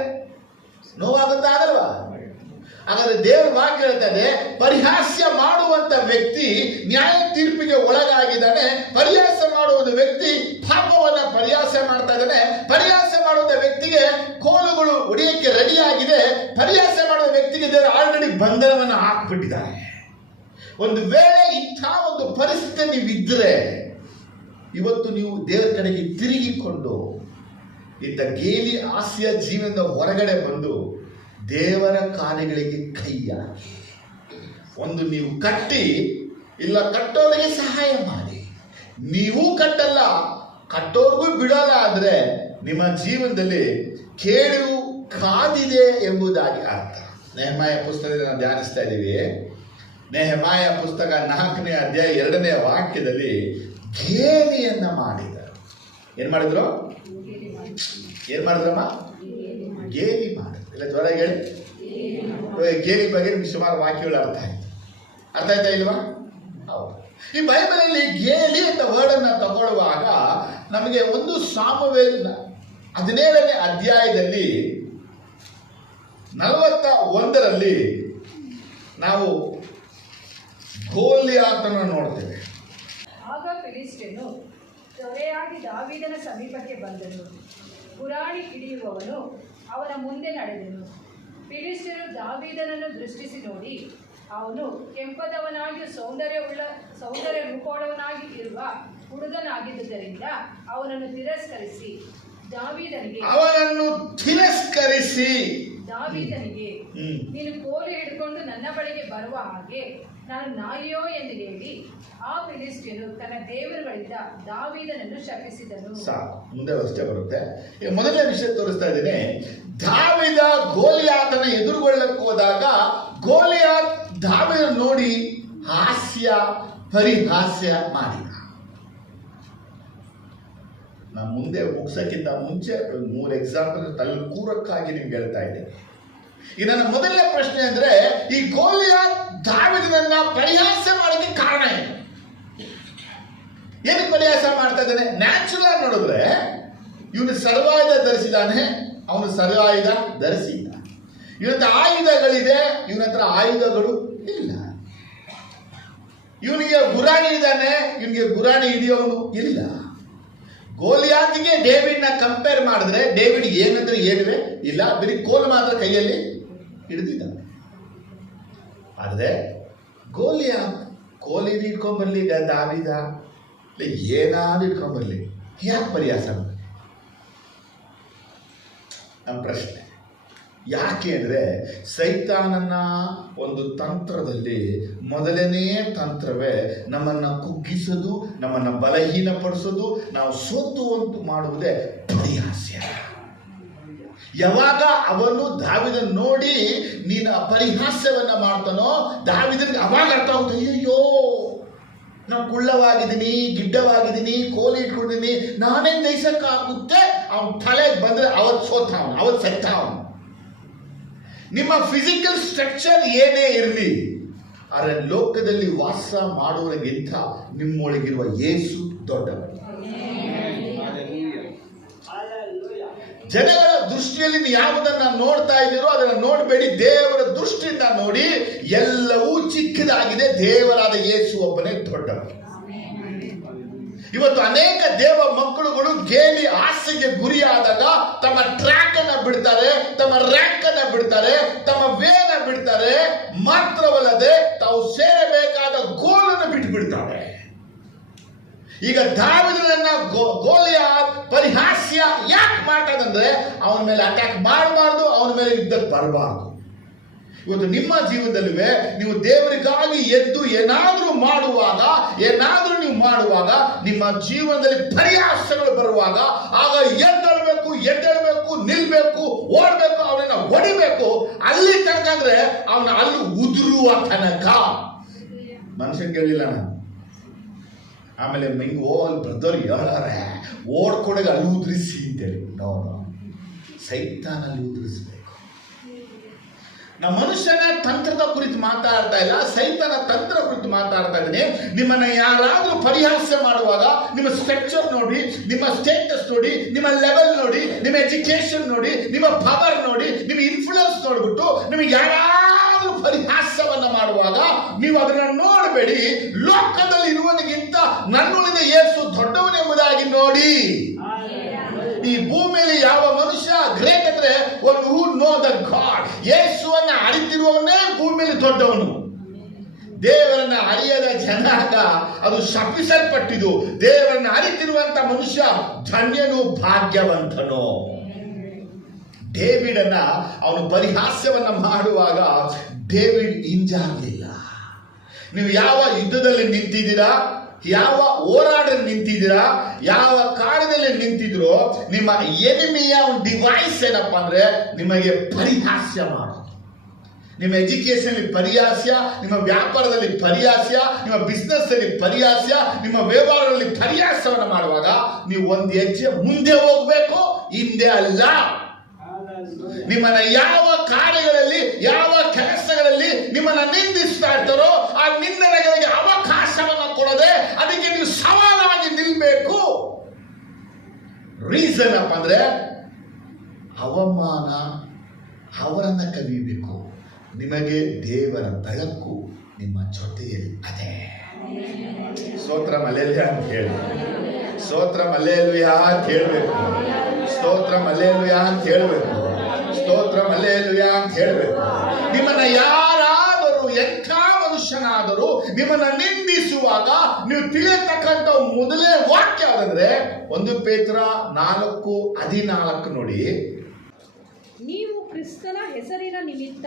ನೋವಾಗುತ್ತಾ? ಆಗಲ್ವಾ? ಹಾಗಾದ್ರೆ ದೇವರ ವಾಕ್ಯ ಹೇಳ್ತಾ ಇದೆ, ಪರಿಹಾಸ್ಯ ಮಾಡುವಂತ ವ್ಯಕ್ತಿ ನ್ಯಾಯ ತೀರ್ಪಿಗೆ ಒಳಗಾಗಿದ್ದಾನೆ. ಪರಿಹಾಸ ಮಾಡುವ ವ್ಯಕ್ತಿ ಪಾಪವನ್ನ ಪರಿಹಾಸ ಮಾಡ್ತಾ ಇದ್ದಾನೆ. ಪರಿಹಾಸ ಮಾಡುವ ವ್ಯಕ್ತಿಗೆ ಕೋಲುಗಳು ಹೊಡೆಯಕ್ಕೆ ರೆಡಿ ಆಗಿದೆ. ಪರಿಹಾಸ ಮಾಡುವ ವ್ಯಕ್ತಿಗೆ ದೇವರು ಆಲ್ರೆಡಿ ಬಂಧನವನ್ನು ಹಾಕ್ಬಿಟ್ಟಿದ್ದಾರೆ. ಒಂದು ವೇಳೆ ಇಂಥ ಒಂದು ಪರಿಸ್ಥಿತಿ ನೀವಿದ್ರೆ ಇವತ್ತು ನೀವು ದೇವರ ಕಡೆಗೆ ತಿರುಗಿಕೊಂಡು ಇಂಥ ಗೇಲಿ ಹಾಸ್ಯ ಜೀವನದ ಹೊರಗಡೆ ಬಂದು ದೇವರ ಕಾರ್ಯಗಳಿಗೆ ಕೈಯ ಒಂದು ನೀವು ಕಟ್ಟಿ, ಇಲ್ಲ ಕಟ್ಟೋರಿಗೆ ಸಹಾಯ ಮಾಡಿ. ನೀವು ಕಟ್ಟಲ್ಲ, ಕಟ್ಟೋರ್ಗೂ ಬಿಡೋಲ್ಲ ಆದ್ರೆ ನಿಮ್ಮ ಜೀವನದಲ್ಲಿ ಕೇಡು ಕಾದಿದೆ ಎಂಬುದಾಗಿ ಅರ್ಥ. ನೆಹೆಮಾಯ ಪುಸ್ತಕದಲ್ಲಿ ನಾವು ಧ್ಯಾನಿಸ್ತಾ ಇದ್ದೀವಿ. ನೆಹೆಮಾಯ ಪುಸ್ತಕ 4ನೇ ಅಧ್ಯಾಯ 2ನೇ ವಾಕ್ಯದಲ್ಲಿ ಗೇಲಿಯನ್ನ ಮಾಡಿದರು. ಏನ್ ಮಾಡಿದ್ರು? ಏನ್ ಮಾಡಿದ್ರಮ್ಮ? ಗೇಲಿ ಮಾಡಿದ್ರು. ಇಲ್ಲ ಜ್ವರ ಹೇಳಿ. ಗೇಲಿ ಬಗ್ಗೆ ನಿಮ್ಗೆ ಸುಮಾರು ವಾಕ್ಯಗಳು ಅರ್ಥ ಆಯ್ತಾ ಇಲ್ವಾ? ಹೌದು. ಈ ಬೈಬಲಲ್ಲಿ ಗೇಲಿ ಅಂತ ವರ್ಡ್ ಅನ್ನ ತಗೊಳ್ಳುವಾಗ ನಮಗೆ ಒಂದು ಸಾಮುವೇಲ್ 17ನೇ ಅಧ್ಯಾಯದಲ್ಲಿ 41ರಲ್ಲಿ ನಾವು ಗೋಲಿಯಾತನ ನೋಡ್ತೇವೆ. ಆಗ ಫಿಲಿಸ್ಟಿಯನು ತ್ವರೆಯಾಗಿ ದಾವೀದನ ಸಮೀಪಕ್ಕೆ ಬಂದನು. ಗುರಾಣಿ ಹಿಡಿಯುವವನು ಅವನ ಮುಂದೆ ನಡೆದನು. ಫಿಲಿಸ್ಟಿಯನು ದಾವೀದನನ್ನು ದೃಷ್ಟಿಸಿ ನೋಡಿ, ಅವನು ಕೆಂಪದವನಾಗಿ ಸೌಂದರ್ಯ ರೂಪೋಳವನಾಗಿ ಇರುವ ಹುಡುಗನಾಗಿದ್ದುದರಿಂದ ಅವನನ್ನು ತಿರಸ್ಕರಿಸಿ ದಾವೀದನಿಗೆ ನೀನು ಕೋಲು ಹಿಡ್ಕೊಂಡು ನನ್ನ ಬಳಿಗೆ ಬರುವ ಹಾಗೆ ನಾನು ನಾಯಿಯೋ ಎಂದು ಹೇಳಿ ಆ ಫಿಲಿಸ್ಟಿಯನು ತನ್ನ ದೇವರುಗಳಿಂದ ದಾವೀದನನ್ನು ಶಪಿಸಿದನು. ಸಾಕು, ಮುಂದೆ ಅಷ್ಟೇ ಬರುತ್ತೆ. ಈಗ ಮೊದಲನೇ ವಿಷಯ ತೋರಿಸ್ತಾ ಇದ್ದೀನಿ. ದಾವೀದ ಗೋಲಿಯಾತನ ಎದುರುಗೊಳ್ಳಕ್ಕೆ ಹೋದಾಗ ಗೋಲಿಯಾತ್ ದಾವೀದ ನೋಡಿ ಹಾಸ್ಯ ಪರಿಹಾಸ್ಯ ಮಾಡಿದ. ನಾನು ಮುಂದೆ ಮುಗಿಸೋಕ್ಕಿಂತ ಮುಂಚೆ 3 ಎಕ್ಸಾಂಪಲ್ ತಲೆಕೂರಕ್ಕಾಗಿ ನಿಮ್ಗೆ ಹೇಳ್ತಾ ಇದ್ದೀನಿ. ಈ ನನ್ನ ಮೊದಲನೇ ಪ್ರಶ್ನೆ ಅಂದ್ರೆ, ಈ ಗೋಲಿಯಾತ್ ದಾವೀದನನ್ನ ಪರಿಹಾಸ ಮಾಡೋದಕ್ಕೆ ಕಾರಣ ಏನು? ಏನಕ್ಕೆ ಪರಿಹಾಸ ಮಾಡ್ತಾ ಇದ್ದಾನೆ? ನ್ಯಾಚುರಲ್ ನೋಡಿದ್ರೆ ಇವನು ಸರ್ವಾಯುಧ ಧರಿಸಿದಾನೆ, ಅವನು ಸರ್ವಾಯುಧ ಧರಿಸಿಲ್ಲ. ಇವನ ಹತ್ರ ಆಯುಧಗಳಿದೆ, ಇವನ ಹತ್ರ ಆಯುಧಗಳು ಇಲ್ಲ. ಇವನಿಗೆ ಗುರಾಣಿ ಇದ್ದಾನೆ, ಇವನಿಗೆ ಗುರಾಣಿ ಹಿಡಿಯೋವನು ಇಲ್ಲ. ಗೋಲಿಯಾತಿಗೆ ಡೇವಿಡ್ನ ಕಂಪೇರ್ ಮಾಡಿದ್ರೆ ಡೇವಿಡ್ ಏನಂದ್ರೆ ಏನುವೆ ಇಲ್ಲ, ಬರೀ ಕೋಲು ಮಾತ್ರ ಕೈಯಲ್ಲಿ ಹಿಡಿದಿದ್ದಾನೆ. ಆದ್ರೆ ಗೋಲಿಯಾತ್ ಕೋಲಿನ ಇಟ್ಕೊಂಡ್ಬರ್ಲಿ, ದಾವೀದ ಏನಾದ್ರು ಇಟ್ಕೊಂಡ್ಬರ್ಲಿ, ಯಾಕೆ ಪರಿಹಾಸ? ನಮ್ಮ ಪ್ರಶ್ನೆ ಯಾಕೆ ಅಂದ್ರೆ, ಸೈತಾನನ ಒಂದು ತಂತ್ರದಲ್ಲಿ ಮೊದಲನೇ ತಂತ್ರವೇ ನಮ್ಮನ್ನ ಕುಗ್ಗಿಸೋದು, ನಮ್ಮನ್ನ ಬಲಹೀನಪಡಿಸೋದು, ನಾವು ಸೋತುವಂತು ಮಾಡುವುದೇ ಪರಿಹಾಸ್ಯ. ಯಾವಾಗ ಅವನು ದಾವೀದನ ನೋಡಿ ನೀನು ಪರಿಹಾಸ್ಯವನ್ನ ಮಾಡ್ತಾನೋ, ದಾವೀದನಿಗೆ ಅವಾಗ ಅರ್ಥ ಆಗುತ್ತೆ, ಅಯ್ಯೋ ನಾನು ಕುಳ್ಳವಾಗಿದ್ದೀನಿ, ಗಿಡ್ಡವಾಗಿದ್ದೀನಿ, ಕೋಲಿ ಇಟ್ಕೊಂಡಿದ್ದೀನಿ, ನಾನೇ ಜಯಿಸಕ್ಕಾಗುತ್ತೆ. ಅವನ ತಲೆಗೆ ಬಂದ್ರೆ ಅವತ್ತು ಸೋತಾವನು, ಅವತ್ತು ಸತ್ತಾವನು. ನಿಮ್ಮ ಫಿಸಿಕಲ್ ಸ್ಟ್ರಕ್ಚರ್ ಏನೇ ಇರಲಿ, ಆದರೆ ಲೋಕದಲ್ಲಿ ವಾಸ ಮಾಡುವವರಿಗಿಂತ ನಿಮ್ಮೊಳಗಿರುವ ಯೇಸು ದೊಡ್ಡವರು. ಜನಗಳ ದೃಷ್ಟಿಯಲ್ಲಿ ನೀವು ಯಾವುದನ್ನ ನೋಡ್ತಾ ಇದ್ದೀರೋ ಅದನ್ನು ನೋಡಬೇಡಿ, ದೇವರ ದೃಷ್ಟಿಯಿಂದ ನೋಡಿ. ಎಲ್ಲವೂ ಚಿಕ್ಕದಾಗಿದೆ, ದೇವರಾದ ಯೇಸು ಒಬ್ಬನೇ ದೊಡ್ಡವರು. ಇವತ್ತು ಅನೇಕ ದೇವ ಮಕ್ಕಳುಗಳು ಗೇಲಿ ಆಸೆಗೆ ಗುರಿಯಾದಾಗ ತಮ್ಮ ಟ್ರ್ಯಾಕ್ ಅನ್ನ ಬಿಡ್ತಾರೆ, ತಮ್ಮ ರ್ಯಾಂಕ್ ಅನ್ನ ಬಿಡ್ತಾರೆ, ತಮ್ಮ ವೇನ ಬಿಡ್ತಾರೆ. ಮಾತ್ರವಲ್ಲದೆ ತಾವು ಸೇರಬೇಕಾದ ಗೋಲನ್ನು ಬಿಟ್ಟು ಬಿಡ್ತಾರೆ. ಈಗ ದಾವೀದನನ್ನ ಗೋಲಿಯಾತ್ ಪರಿಹಾಸ್ಯ ಯಾಕೆ ಮಾಡ್ತಾದಂದ್ರೆ ಅವನ ಮೇಲೆ ಅಟ್ಯಾಕ್ ಮಾಡಬಾರ್ದು, ಅವನ ಮೇಲೆ ಯುದ್ಧಕ್ಕೆ ಬರಬಾರ್ದು. ಇವತ್ತು ನಿಮ್ಮ ಜೀವನದಲ್ಲೂ ನೀವು ದೇವರಿಗಾಗಿ ಎದ್ದು ಏನಾದರೂ ಮಾಡುವಾಗ ನಿಮ್ಮ ಜೀವನದಲ್ಲಿ ಪರಿಹಾಸ್ಯಗಳು ಬರುವಾಗ ಆಗ ಎದ್ದೇಳಬೇಕು, ನಿಲ್ಬೇಕು, ಓಡಬೇಕು, ಅವನನ್ನ ಹೊಡಿಬೇಕು. ಅಲ್ಲಿ ತನಕ ಅಂದ್ರೆ ಅವನ ಅಲ್ಲಿ ಉದುರುವ ತನಕ. ಮನುಷ್ಯನ್ ಕೇಳಿಲ್ಲ ನಾನು. ಆಮೇಲೆ ಹಿಂಗೆ ಬ್ರದರ್ ಹೇಳಾರೆ ಓಡ್ಕೊಡಗ ಅಲ್ಲಿ ಉದ್ರಿಸಿ ಅಂತೇಳಿ. ನೋ, ಸೈತಾನಲ್ಲಿ ಉದ್ರಿಸ್ಬೇಕು. ನಾವು ಮನುಷ್ಯನ ತಂತ್ರದ ಕುರಿತು ಮಾತಾಡ್ತಾ ಇಲ್ಲ, ಸೈತಾನ ತಂತ್ರ ಕುರಿತು ಮಾತಾಡ್ತಾ ಇದ್ದೀನಿ. ನಿಮ್ಮನ್ನ ಯಾರಾದ್ರೂ ಪರಿಹಾಸ್ಯ ಮಾಡುವಾಗ ನಿಮ್ಮ ಸ್ಟ್ರಕ್ಚರ್ ನೋಡಿ, ನಿಮ್ಮ ಸ್ಟೇಟಸ್ ನೋಡಿ, ನಿಮ್ಮ ಲೆವೆಲ್ ನೋಡಿ, ನಿಮ್ಮ ಎಜುಕೇಶನ್ ನೋಡಿ, ನಿಮ್ಮ ಪವರ್ ನೋಡಿ, ನಿಮ್ಮ ಇನ್ಫ್ಲೂಯೆನ್ಸ್ ನೋಡ್ಬಿಟ್ಟು ನಿಮಗೆ ಯಾರಾದ್ರೂ ಪರಿಹಾಸ್ಯವನ್ನ ಮಾಡುವಾಗ ನೀವು ಅದನ್ನ ನೋಡಬೇಡಿ. ಲೋಕದಲ್ಲಿ ಇರುವನಿಗಿಂತ ನನ್ನುಳಿದ ಯೇಸು ದೊಡ್ಡವನೆಂಬುದಾಗಿ ನೋಡಿ. ಈ ಭೂಮಿಯಲ್ಲಿ ಯಾವ ಮನುಷ್ಯ ಗ್ರೇಟ್ ಅಂದ್ರೆ one who know the God. ಯೇಸುವನ್ನ ಅರಿತಿರುವವನೇ ಭೂಮಿಯಲ್ಲಿ ದೊಡ್ಡವನು. ದೇವರನ್ನ ಅರಿಯದ ಜನಾಂಗ ಅದು ಶಪಿಸಲ್ಪಟ್ಟಿದ್ದು. ದೇವರನ್ನ ಅರಿತಿರುವಂತ ಮನುಷ್ಯ ಧನ್ಯನು, ಭಾಗ್ಯವಂತನು. ಡೇವಿಡನ್ನ ಅವನು ಪರಿಹಾಸ್ಯವನ್ನ ಮಾಡುವಾಗ ಡೇವಿಡ್ ಹಿಂಜಾಗಲಿಲ್ಲ. ನೀವು ಯಾವ ಯುದ್ಧದಲ್ಲಿ ನಿಂತಿದ್ದೀರಾ, ಯಾವ ಹೋರಾಟದಲ್ಲಿ ನಿಂತಿದ್ದೀರಾ, ಯಾವ ಕಾರ್ಯದಲ್ಲಿ ನಿಂತಿದ್ರೋ ನಿಮ್ಮ ಎನಿಮಿಯ ಡಿವೈಸ್ ಏನಪ್ಪ ಅಂದ್ರೆ ನಿಮಗೆ ಪರಿಹಾಸ್ಯ ಮಾಡೋದು. ನಿಮ್ಮ ಎಜುಕೇಶನ್ ಪರಿಹಾಸ್ಯ, ನಿಮ್ಮ ವ್ಯಾಪಾರದಲ್ಲಿ ಪರಿಹಾಸ್ಯ, ನಿಮ್ಮ ಬಿಸ್ನೆಸ್ ಅಲ್ಲಿ ಪರಿಹಾಸ್ಯ, ನಿಮ್ಮ ವ್ಯವಹಾರದಲ್ಲಿ ಪರಿಹಾಸ್ಯವನ್ನು ಮಾಡುವಾಗ ನೀವು ಒಂದು ಹೆಜ್ಜೆ ಮುಂದೆ ಹೋಗ್ಬೇಕು, ಹಿಂದೆ ಅಲ್ಲ. ನಿಮ್ಮನ್ನ ಯಾವ ಕಾರ್ಯಗಳಲ್ಲಿ, ಯಾವ ಕೆಲಸಗಳಲ್ಲಿ ನಿಮ್ಮನ್ನ ನಿಂದಿಸ್ತಾ ಇರ್ತಾರೋ ಆ ನಿಂದನೆಗಳಿಗೆ ಅವಕಾಶವನ್ನು ಕೊಡದೆ ಅದಕ್ಕೆ ನೀವು ಸವಾಲಾಗಿ ನಿಲ್ಬೇಕು. ರೀಸನ್ ಅಪ್ಪ ಅಂದ್ರೆ ಅವಮಾನ ಅವರನ್ನ ಕಲಿಯಬೇಕು. ನಿಮಗೆ ದೇವರ ಬೆಳಕು ನಿಮ್ಮ ಜೊತೆಯಲ್ಲಿ ಅದೇ. ಸ್ತೋತ್ರ ಮಲ್ಲೇಲುಯಾ ಅಂತ ಹೇಳಿ, ಸ್ತೋತ್ರ ಮಲ್ಲೇಲುಯಾ ಅಂತ ಹೇಳ್ಬೇಕು, ಸ್ತೋತ್ರ ಮಲ್ಲೇಲುಯಾ ಅಂತ ಹೇಳ್ಬೇಕು, ಸ್ತೋತ್ರ ಮಲ್ಲೇಲುಯಾ ಅಂತ ಹೇಳ್ಬೇಕು. ನಿಮ್ಮನ್ನ ಯಾರಾದರೂ, ಎಂಥ ಮನುಷ್ಯನಾದರೂ ನಿಮ್ಮನ್ನ ನಿಂದಿಸುವಾಗ ನೀವು ತಿಳಿಯತಕ್ಕಂಥ ಮೊದಲೇ ವಾಕ್ಯ ಯಾವ್ದಂದ್ರೆ 1 ಪೇತ್ರ 4:14 ನೋಡಿ. ನೀವು ಕ್ರಿಸ್ತನ ಹೆಸರಿನ ನಿಮಿತ್ತ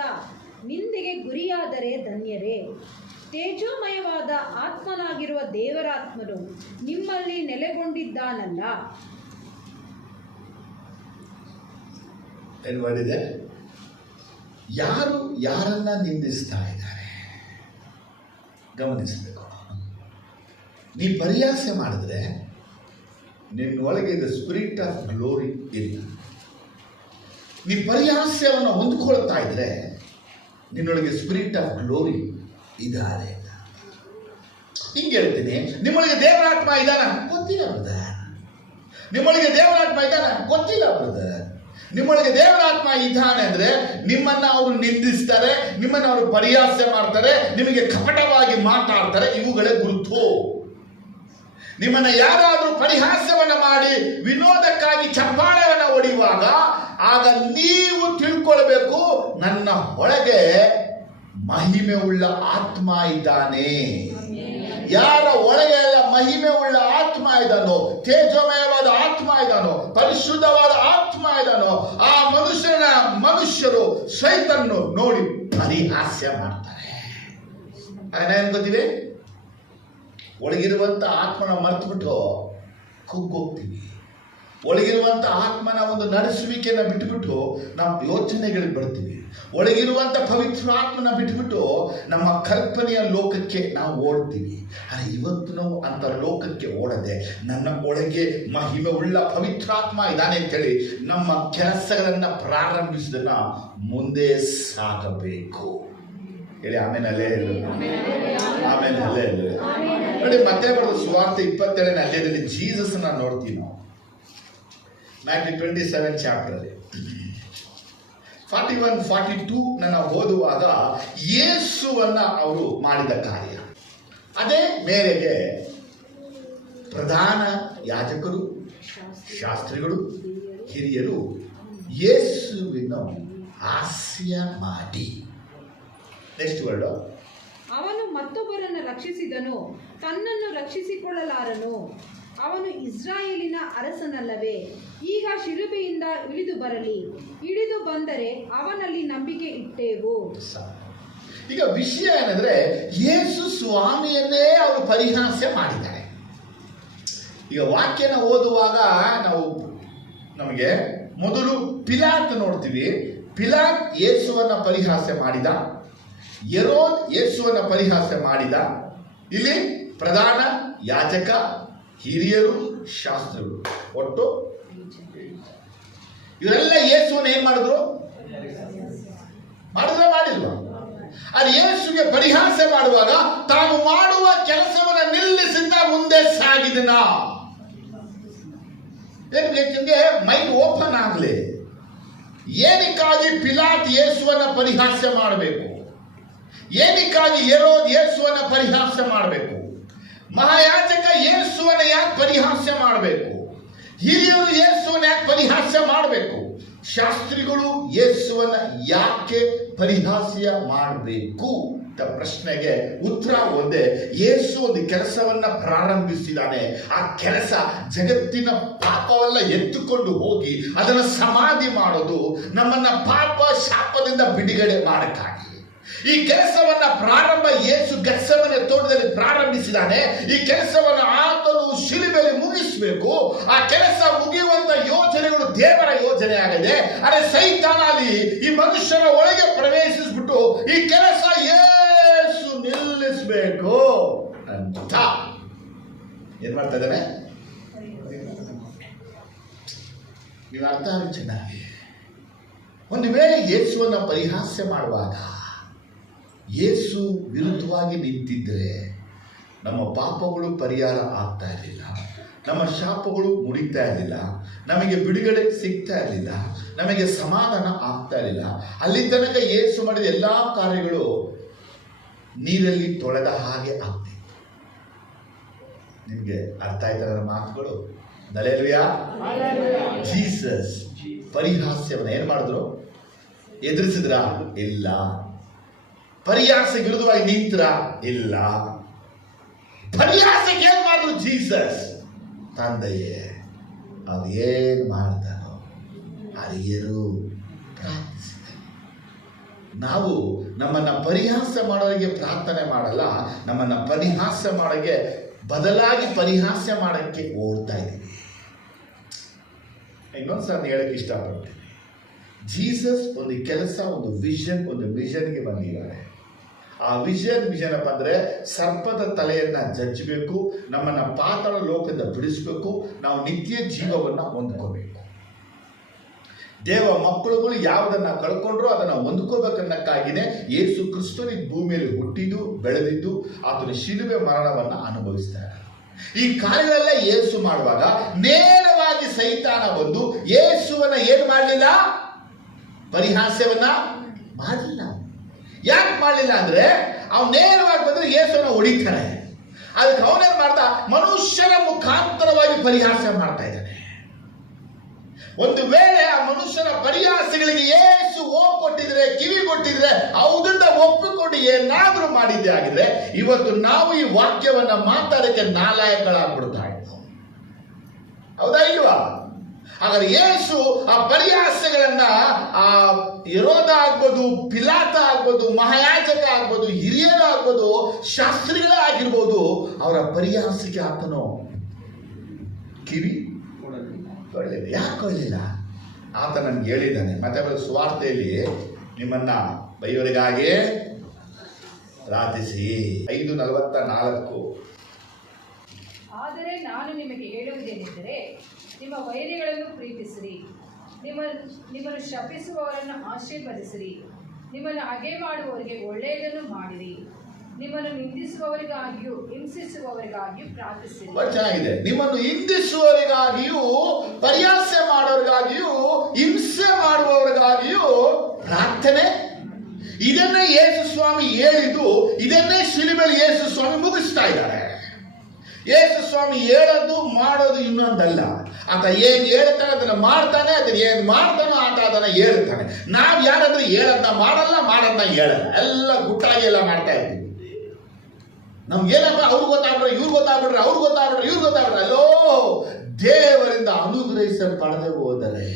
ನಿಂದೆಗೆ ಗುರಿಯಾದರೆ ಧನ್ಯರೇ. ತೇಜೋಮಯವಾದ ಆತ್ಮನಾಗಿರುವ ದೇವರಾತ್ಮನು ನಿಮ್ಮಲ್ಲಿ ನೆಲೆಗೊಂಡಿದ್ದಾನಲ್ಲ. ಏನು ಮಾಡಿದೆ? ಯಾರು ಯಾರನ್ನ ನಿಂದಿಸ್ತಾ ಇದ್ದಾರೆ ಗಮನಿಸಬೇಕು. ನೀ ಪರಿಹಾಸ್ಯ ಮಾಡಿದ್ರೆ ನಿನ್ನೊಳಗೆ ದ ಸ್ಪಿರಿಟ್ ಆಫ್ ಗ್ಲೋರಿ ಇಲ್ಲ. ನೀ ಪರಿಹಾಸ್ಯವನ್ನು ಹೊಂದ್ಕೊಳ್ತಾ ಇದ್ರೆ ನಿನ್ನೊಳಗೆ ಸ್ಪಿರಿಟ್ ಆಫ್ ಗ್ಲೋರಿ ಇದ್ದಾರೆ. ಹಿಂಗೆ ಹೇಳ್ತೀನಿ, ನಿಮ್ಮೊಳಗೆ ದೇವರಾತ್ಮ ಇದ್ದಾನ ಗೊತ್ತಿಲ್ಲ ಬ್ರದರ್. ನಿಮ್ಮೊಳಗೆ ದೇವರಾತ್ಮ ಇದ್ದಾನ ಗೊತ್ತಿಲ್ಲ ಬ್ರದರ್. ನಿಮ್ಮೊಳಗೆ ದೇವರಾತ್ಮ ಇದ್ದಾನೆ ಅಂದ್ರೆ ನಿಮ್ಮನ್ನ ಅವರು ನಿಂದಿಸ್ತಾರೆ, ನಿಮ್ಮನ್ನ ಅವರು ಪರಿಹಾಸ್ಯ ಮಾಡ್ತಾರೆ, ನಿಮಗೆ ಕಪಟವಾಗಿ ಮಾತಾಡ್ತಾರೆ. ಇವುಗಳೇ ಗುರುತು. ನಿಮ್ಮನ್ನ ಯಾರಾದರೂ ಪರಿಹಾಸ್ಯವನ್ನ ಮಾಡಿ ವಿನೋದಕ್ಕಾಗಿ ಚಪ್ಪಾಳೆಯನ್ನ ಹೊಡೆಯುವಾಗ ಆಗ ನೀವು ತಿಳ್ಕೊಳ್ಬೇಕು, ನನ್ನ ಒಳಗೆ ಮಹಿಮೆ ಉಳ್ಳ ಆತ್ಮ ಇದ್ದಾನೆ. ಯಾರ ಒಳಗೆ ಎಲ್ಲ ಮಹಿಮೆ ಉಳ್ಳ ಆತ್ಮ ಇದ್ದಾನೋ, ತೇಜೋಮಯವಾದ ಆತ್ಮ ಇದ್ದಾನೋ, ಪರಿಶುದ್ಧವಾದ ಆತ್ಮ ಇದ್ದಾನೋ ಆ ಮನುಷ್ಯರು ಸೈತನ್ನು ನೋಡಿ ಪರಿಹಾಸ್ಯ ಮಾಡ್ತಾರೆ. ಏನ್ ಗೊತ್ತಿದೆ? ಒಳಗಿರುವಂತ ಆತ್ಮನ ಮರೆತುಬಿಟ್ಟು ಕುಗ್ಗೋಗ್ತೀವಿ. ಒಳಗಿರುವಂತ ಆತ್ಮನ ಒಂದು ನಡೆಸುವಿಕೆಯನ್ನು ಬಿಟ್ಟುಬಿಟ್ಟು ನಮ್ಮ ಯೋಚನೆಗಳಿಗೆ ಬರ್ತೀವಿ. ಒಳಗಿರುವಂಥ ಪವಿತ್ರ ಆತ್ಮನ ಬಿಟ್ಬಿಟ್ಟು ನಮ್ಮ ಕಲ್ಪನೆಯ ಲೋಕಕ್ಕೆ ನಾವು ಓಡ್ತೀವಿ. ಆದರೆ ಇವತ್ತು ನಾವು ಅಂತ ಲೋಕಕ್ಕೆ ಓಡದೆ ನನ್ನ ಒಳಗೆ ಮಹಿಮೆ ಉಳ್ಳ ಪವಿತ್ರಾತ್ಮ ಇದ್ದಾನೆ ಅಂತೇಳಿ ನಮ್ಮ ಕೆಲಸಗಳನ್ನು ಪ್ರಾರಂಭಿಸಿದನ್ನ ಮುಂದೆ ಸಾಗಬೇಕು. ಹೇಳಿ ಆಮೇಲೆ ಅಲ್ಲೇ ಆಮೇಲೆ ಅಲ್ಲೇ ನೋಡಿ. ಮತ್ತೆ ಬರೋದು ಸುವಾರ್ತೆ 27ನೇ ಅಧ್ಯಾಯದಲ್ಲಿ ಜೀಸಸ್ ನ ನೋಡ್ತೀವಿ ನಾವು. ಮ್ಯಾಥ್ಯೂ 27 ಚಾಪ್ಟರ್ 41-42 ನಾವು ಓದುವಾಗ ಯೇಸುವನ್ನ ಅವರು ಮಾಡಿದ ಕಾರ್ಯ. ಅದೇ ಮೇರೆಗೆ ಪ್ರಧಾನ ಯಾಜಕರು, ಶಾಸ್ತ್ರಿಗಳು, ಹಿರಿಯರು ಯೇಸುವಿನ ಹಾಸ್ಯ ಮಾಡಿ, ನೆಕ್ಸ್ಟ್ ವರ್ಡ್, ಅವನು ಮತ್ತೊಬ್ಬರನ್ನು ರಕ್ಷಿಸಿದನು, ತನ್ನನ್ನು ರಕ್ಷಿಸಿಕೊಳ್ಳಲಾರನು. ಅವನು ಇಸ್ರಾಯೇಲಿನ ಅರಸನಲ್ಲವೇ? ಈಗ ಶಿಲುಬೆಯಿಂದ ಇಳಿದು ಬರಲಿ, ಇಳಿದು ಬಂದರೆ ಅವನಲ್ಲಿ ನಂಬಿಕೆ ಇಟ್ಟೇವು. ಈಗ ವಿಷಯ ಏನಂದ್ರೆ, ಯೇಸು ಸ್ವಾಮಿಯನ್ನೇ ಅವರು ಪರಿಹಾಸ್ಯ ಮಾಡಿದ್ದಾರೆ. ಈಗ ವಾಕ್ಯನ ಓದುವಾಗ ನಮಗೆ ಮೊದಲು ಪಿಲಾತ್ ನೋಡ್ತೀವಿ. ಪಿಲಾತ್ ಯೇಸುವನ್ನ ಪರಿಹಾಸ್ಯ ಮಾಡಿದ, ಹೆರೋದ್ ಯೇಸುವನ್ನ ಪರಿಹಾಸ್ಯ ಮಾಡಿದ. ಇಲ್ಲಿ ಪ್ರಧಾನ ಯಾಜಕ, ಹಿರಿಯರು, ಶಾಸ್ತ್ರಿಗಳು, ಒಟ್ಟು ಇವರೆಲ್ಲ ಯೇಸುವನ್ನು ಏನ್ ಮಾಡಿದ್ರು? ಮಾಡಿಲ್ವಾ? ಅದು ಯೇಸುಗೆ ಪರಿಹಾಸ್ಯ ಮಾಡುವಾಗ ತಾನು ಮಾಡುವ ಕೆಲಸವನ್ನು ನಿಲ್ಲಿಸಿದ್ದ ಮುಂದೆ ಸಾಗಿದನ. ಯಾಕೆಂದ್ರೆ ಮೈಂಡ್ ಓಪನ್ ಆಗಲಿ. ಏನಕ್ಕಾಗಿ ಪಿಲಾತ್ ಯೇಸುವನ್ನ ಪರಿಹಾಸ್ಯ ಮಾಡಬೇಕು? ಏನಕ್ಕಾಗಿ ಹೆರೋದ್ ಯೇಸುವನ್ನ ಪರಿಹಾಸ್ಯ ಮಾಡಬೇಕು? ಮಹಾಯಾಜಕ ಯೇಸುವನ್ನ ಯಾಕೆ ಪರಿಹಾಸ್ಯ ಮಾಡಬೇಕು? ಹಿರಿಯರು ಯೇಸುವನ್ನ ಯಾಕೆ ಪರಿಹಾಸ್ಯ ಮಾಡಬೇಕು? ಶಾಸ್ತ್ರಿಗಳು ಯೇಸುವನ್ನ ಯಾಕೆ ಪರಿಹಾಸ್ಯ ಮಾಡಬೇಕು ಅಂತ ಪ್ರಶ್ನೆಗೆ ಉತ್ತರ ಒಂದೇ. ಯೇಸು ಒಂದು ಕೆಲಸವನ್ನ ಪ್ರಾರಂಭಿಸಿದಾನೆ. ಆ ಕೆಲಸ ಜಗತ್ತಿನ ಪಾಪವೆಲ್ಲ ಎತ್ತುಕೊಂಡು ಹೋಗಿ ಅದನ್ನು ಸಮಾಧಿ ಮಾಡೋದು, ನಮ್ಮನ್ನ ಪಾಪ ಶಾಪದಿಂದ ಬಿಡುಗಡೆ ಮಾಡಕ್ಕಾಗಿ. ಈ ಕೆಲಸವನ್ನ ಪ್ರಾರಂಭ ಯೇಸು ಗೆತ್ಸೆಮನೆ ತೋಟದಲ್ಲಿ ಪ್ರಾರಂಭಿಸಿದಾನೆ. ಈ ಕೆಲಸವನ್ನು ಆತನು ಶಿಲುಬೆಯಲ್ಲಿ ಮುಗಿಸಬೇಕು. ಆ ಕೆಲಸ ಮುಗಿಯುವಂತ ಯೋಜನೆಗಳು ದೇವರ ಯೋಜನೆ ಆಗಿದೆ. ಅರೆ ಸೈತಾನಲ್ಲಿ ಈ ಮನುಷ್ಯರ ಒಳಗೆ ಪ್ರವೇಶಿಸ್ಬಿಟ್ಟು ಈ ಕೆಲಸ ಯೇಸು ನಿಲ್ಲಿಸಬೇಕು ಅಂತ ಏನ್ ಮಾಡ್ತಾ ಇದ್ದಾನೆ? ನೀವು ಅರ್ಥ ಆಗಿ ಚೆನ್ನಾಗಿ. ಒಂದು ವೇಳೆ ಯೇಸುವನ್ನ ಪರಿಹಾಸ್ಯ ಮಾಡುವಾಗ ಯೇಸು ವಿರುದ್ಧವಾಗಿ ನಿಂತಿದ್ದರೆ ನಮ್ಮ ಪಾಪಗಳು ಪರಿಹಾರ ಆಗ್ತಾ ಇರಲಿಲ್ಲ, ನಮ್ಮ ಶಾಪಗಳು ಮುರಿತಾ ಇರಲಿಲ್ಲ, ನಮಗೆ ಬಿಡುಗಡೆ ಸಿಗ್ತಾ ಇರಲಿಲ್ಲ, ನಮಗೆ ಸಮಾಧಾನ ಆಗ್ತಾ ಇರಲಿಲ್ಲ. ಅಲ್ಲಿ ತನಕ ಯೇಸು ಮಾಡಿದ ಎಲ್ಲ ಕಾರ್ಯಗಳು ನೀರಲ್ಲಿ ತೊಳೆದ ಹಾಗೆ ಆಗ್ತಿತ್ತು. ನಿಮಗೆ ಅರ್ಥ ಆಯ್ತಾ ನನ್ನ ಮಾತುಗಳು? ಹಲ್ಲೆಲೂಯಾ. ಜೀಸಸ್ ಪರಿಹಾಸ್ಯವನ್ನ ಏನ್ ಮಾಡಿದ್ರು? ಎದುರಿಸಿದ್ರ? ಇಲ್ಲ. ಪರಿಹಾಸಕ್ಕೆ ವಿರುದ್ಧವಾಗಿ ನಿಂತ್ರ? ಇಲ್ಲ. ಪರಿಹಾಸಕ್ಕೆ ಏನ್ ಮಾಡಿದ್ರು ಜೀಸಸ್? ತಂದೆಯೇ ಅದು ಏನ್ ಮಾಡ್ತಾರೋ ಅರಿಯರು ಪ್ರಾರ್ಥಿಸಿದ. ನಾವು ನಮ್ಮನ್ನ ಪರಿಹಾಸ ಮಾಡೋರಿಗೆ ಪ್ರಾರ್ಥನೆ ಮಾಡಲ್ಲ, ನಮ್ಮನ್ನ ಪರಿಹಾಸ ಮಾಡೋಕ್ಕೆ ಬದಲಾಗಿ ಪರಿಹಾಸ್ಯ ಮಾಡೋಕ್ಕೆ ಓಡ್ತಾ ಇದ್ದೀವಿ. ಇನ್ನೊಂದ್ಸಲ ಹೇಳಕ್ಕೆ ಇಷ್ಟಪಡ್ತೀನಿ. ಜೀಸಸ್ ಒಂದು ಕೆಲಸ, ಒಂದು ಮಿಷನ್ಗೆ ಬಂದಿದ್ದಾರೆ. ಆ ವಿಷನ್ ಅಪ್ಪ ಅಂದ್ರೆ ಸರ್ಪದ ತಲೆಯನ್ನ ಜಜ್ಜಬೇಕು, ನಮ್ಮನ್ನ ಪಾತಾಳ ಲೋಕದಿಂದ ಬಿಡಿಸ್ಬೇಕು, ನಾವು ನಿತ್ಯ ಜೀವವನ್ನ ಹೊಂದ್ಕೋಬೇಕು. ದೇವ ಮಕ್ಕಳುಗಳು ಯಾವುದನ್ನ ಕಳ್ಕೊಂಡ್ರು ಅದನ್ನ ಹೊಂದ್ಕೋಬೇಕನ್ನಕ್ಕಾಗಿನೇ ಯೇಸು ಕ್ರಿಸ್ತನು ಈ ಭೂಮಿಯಲ್ಲಿ ಹುಟ್ಟಿದ್ದು ಬೆಳೆದಿದ್ದು ಆತನ ಶಿಲುಬೆ ಮರಣವನ್ನ ಅನುಭವಿಸ್ತಾರೆ. ಈ ಕಾರ್ಯಗಳೆಲ್ಲ ಯೇಸು ಮಾಡುವಾಗ ನೇರವಾಗಿ ಸೈತಾನ ಬಂದು ಯೇಸುವನ್ನ ಏನ್ ಮಾಡಲಿಲ್ಲ? ಪರಿಹಾಸ್ಯವನ್ನ ಮಾಡಲಿಲ್ಲ. ಯಾಕೆ ಮಾಡಲಿಲ್ಲ ಅಂದ್ರೆ ಅವ್ನು ನೇರವಾಗಿ ಬಂದ್ರೆ ಯೇಸುವನ್ನ ಹೊಡಿತಾನೆ. ಅದಕ್ಕೆ ಅವನೇನ್ ಮಾಡ್ತಾ? ಮನುಷ್ಯರ ಮುಖಾಂತರವಾಗಿ ಪರಿಹಾಸ್ಯ ಮಾಡ್ತಾ ಇದ್ದಾನೆ. ಒಂದು ವೇಳೆ ಆ ಮನುಷ್ಯನ ಪರಿಹಾಸಗಳಿಗೆ ಯೇಸು ಕೊಟ್ಟಿದ್ರೆ, ಕಿವಿ ಕೊಟ್ಟಿದ್ರೆ, ಹೌದನ್ನ ಒಪ್ಪಿಕೊಂಡು ಏನಾದ್ರೂ ಮಾಡಿದ್ದೆ ಆಗಿದ್ರೆ ಇವತ್ತು ನಾವು ಈ ವಾಕ್ಯವನ್ನ ಮಾತಾಡಕ್ಕೆ ನಾಲಾಯಕಗಳಾಗ್ಬಿಡ್ತಾ ಇದ್ವು. ಹೌದಾ ಇಲ್ವಾ? ಹಾಗಾದ್ರೆ ಯೇಸು ಆ ಪರಿಹಾಸಗಳನ್ನ ಆ ಹೆರೋದ ಆಗ್ಬೋದು, ಪಿಲಾತ ಆಗ್ಬೋದು, ಮಹಾಯಾಜಕ ಆಗ್ಬೋದು, ಹಿರಿಯರು ಆಗ್ಬೋದು, ಶಾಸ್ತ್ರಿಗಳೇ ಆಗಿರ್ಬೋದು, ಅವರ ಪರಿಹಾಸಕ್ಕೆ ಆತನು ಕಿವಿ ಕೊಡಲಿಲ್ಲ. ಯಾಕೆ ಕೊಡಲಿಲ್ಲ? ಆತ ನನ್ಗೆ ಹೇಳಿದ್ದಾನೆ. ಮತ್ತೆ ಸುವಾರ್ತೆಯಲ್ಲಿ ನಿಮ್ಮನ್ನ ಬೈಯವರಿಗಾಗಿ ಪ್ರಾರ್ಥಿಸಿ 5:44. ಆದರೆ ನಾನು ನಿಮಗೆ ಹೇಳುವುದೇನೆಂದರೆ, ನಿಮ್ಮ ವೈರಿಗಳನ್ನು ಪ್ರೀತಿಸಿರಿ, ನಿಮ್ಮನ್ನು ಶಪಿಸುವವರನ್ನು ಆಶೀರ್ವದಿಸಿರಿ, ನಿಮ್ಮನ್ನು ಹಗೆ ಮಾಡುವವರಿಗೆ ಒಳ್ಳೆಯದನ್ನು ಮಾಡಿರಿ, ನಿಮ್ಮನ್ನು ನಿಂದಿಸುವವರಿಗಾಗಿಯೂ ಹಿಂಸಿಸುವವರಿಗಾಗಿಯೂ ಪ್ರಾರ್ಥಿಸಿರಿ. ಚೆನ್ನಾಗಿದೆ. ನಿಮ್ಮನ್ನು ಹಿಂದಿಸುವವರಿಗಾಗಿಯೂ, ಪರಿಹಾಸ್ಯ ಮಾಡೋರಿಗಾಗಿಯೂ, ಹಿಂಸೆ ಮಾಡುವವರಿಗಾಗಿಯೂ ಪ್ರಾರ್ಥನೆ. ಇದನ್ನೇ ಯೇಸು ಸ್ವಾಮಿ ಹೇಳಿದ್ದು, ಇದನ್ನೇ ಶಿಲುಬೆಯಲ್ಲಿ ಯೇಸು ಸ್ವಾಮಿ ಮುಗಿಸ್ತಾ ಇದ್ದಾರೆ. ಯೇಸು ಸ್ವಾಮಿ ಹೇಳೋದು ಮಾಡೋದು ಇನ್ನೊಂದಲ್ಲ. ಆತ ಏನ್ ಹೇಳ್ತಾನೆ ಅದನ್ನ ಮಾಡ್ತಾನೆ, ಅದನ್ನ ಏನ್ ಮಾಡ್ತಾನೋ ಆತ ಅದನ್ನ ಹೇಳ್ತಾನೆ. ನಾವ್ ಯಾರಾದ್ರೂ ಹೇಳೋದನ್ನ ಮಾಡಲ್ಲ, ಮಾಡೋದನ್ನ ಹೇಳಲ್ಲ, ಎಲ್ಲ ಗುಟ್ಟಾಗಿ ಎಲ್ಲ ಮಾಡ್ತಾ ಇದ್ದೀವಿ. ನಮ್ಗೇನಪ್ಪ ಅವ್ರು ಗೊತ್ತಾಗ್ಬಿಟ್ರೆ ಇವ್ರು ಗೊತ್ತಾಗ್ಬಿಟ್ರೆ ಅವ್ರು ಗೊತ್ತಾಗ್ಬಿಟ್ರೆ ಇವ್ರು ಗೊತ್ತಾಗ್ಬಿಟ್ರೆ ಅಲ್ಲೋ, ದೇವರಿಂದ ಅನುಗ್ರಹಿಸಲ್ಪಡದೆ ಹೋದರೆ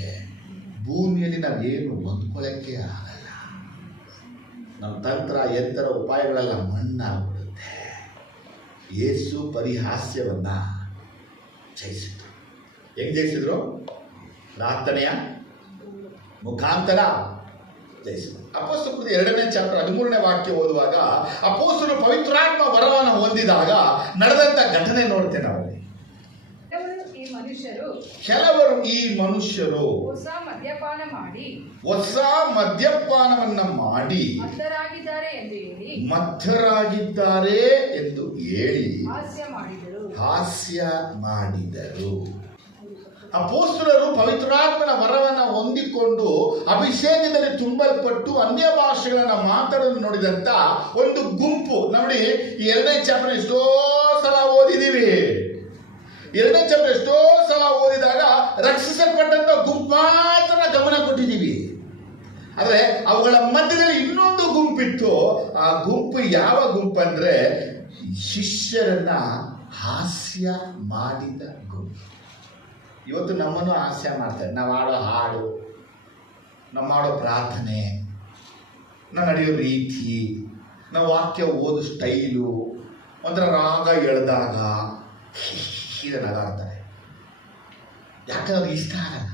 ಭೂಮಿಯಲ್ಲಿ ನಾವೇನು ಹೊಂದ್ಕೊಳ್ಳಕ್ಕೆ ಆಗಲ್ಲ. ನಮ್ಮ ತಂತ್ರ ಯಂತ್ರ ಉಪಾಯಗಳೆಲ್ಲ ಮಣ್ಣಾಗ್ಬಿಡುತ್ತೆ. ಯೇಸು ಪರಿಹಾಸ್ಯವನ್ನ ಜಯಿಸಿದ್ರು. ಹೆಂಗ್ ಜಯಿಸಿದ್ರು? ಪ್ರಾರ್ಥನೆಯ ಮುಖಾಂತರ ಜಯಿಸಿದ್ರು. ಅಪೊಸ್ತಲರ 2ನೇ ಚಾಪ್ಟರ್ 13ನೇ ವಾಕ್ಯ ಓದುವಾಗ ಅಪೊಸ್ತಲರು ಪವಿತ್ರಾತ್ಮ ವರವನ್ನು ಹೊಂದಿದಾಗ ನಡೆದಂತ ಘಟನೆ ನೋಡ್ತೇವೆ ನಾವು. ಕೆಲವರು ಈ ಮನುಷ್ಯರು ಹೊಸ ಮದ್ಯಪಾನವನ್ನ ಮಾಡಿ ಮಧ್ಯರಾಗಿದ್ದಾರೆ ಎಂದು ಹೇಳಿ ಹಾಸ್ಯ ಮಾಡಿದರು. ಅಪೊಸ್ತಲರು ಪವಿತ್ರಾತ್ಮನ ವರವನ್ನು ಹೊಂದಿಕೊಂಡು ಅಭಿಷೇಕದಲ್ಲಿ ತುಂಬಲ್ಪಟ್ಟು ಅನ್ಯ ಭಾಷೆಗಳನ್ನ ಮಾತಾಡಲು ನೋಡಿದಂತ ಒಂದು ಗುಂಪು. ನೋಡಿ, ಈ 2ನೇ ಚಾಪ್ಟರ್ ಎಷ್ಟೋ ಸಲ ಓದಿದೀವಿ. 2ನೇ ಚಾಪ್ಟರ್ ಎಷ್ಟೋ ಸಲ ಓದಿದಾಗ ರಕ್ಷಿಸಲ್ಪಟ್ಟಂತ ಗುಂಪು ಮಾತ್ರ ಗಮನ ಕೊಟ್ಟಿದ್ದೀವಿ. ಆದ್ರೆ ಅವುಗಳ ಮಧ್ಯದಲ್ಲಿ ಇನ್ನೊಂದು ಗುಂಪಿತ್ತು. ಆ ಗುಂಪು ಯಾವ ಗುಂಪು ಅಂದ್ರೆ ಶಿಷ್ಯರನ್ನ ಹಾಸ್ಯ ಮಾಡಿದ ಗುಂಪು. ಇವತ್ತು ನಮ್ಮನ್ನು ಹಾಸ್ಯ ಮಾಡ್ತಾರೆ. ನಾವು ಆಡೋ ಹಾಡು, ನಾವು ಮಾಡೋ ಪ್ರಾರ್ಥನೆ, ನಾವು ನಡೆಯೋ ರೀತಿ, ನಾವು ವಾಕ್ಯ ಓದೋ ಸ್ಟೈಲು, ಒಂಥರ ರಾಗ ಎಳೆದಾಗ ಇದು ನಗಾಡ್ತಾರೆ. ಯಾಕೆ ಅವ್ರಿಗೆ ಇಷ್ಟ ಆಗಲ್ಲ.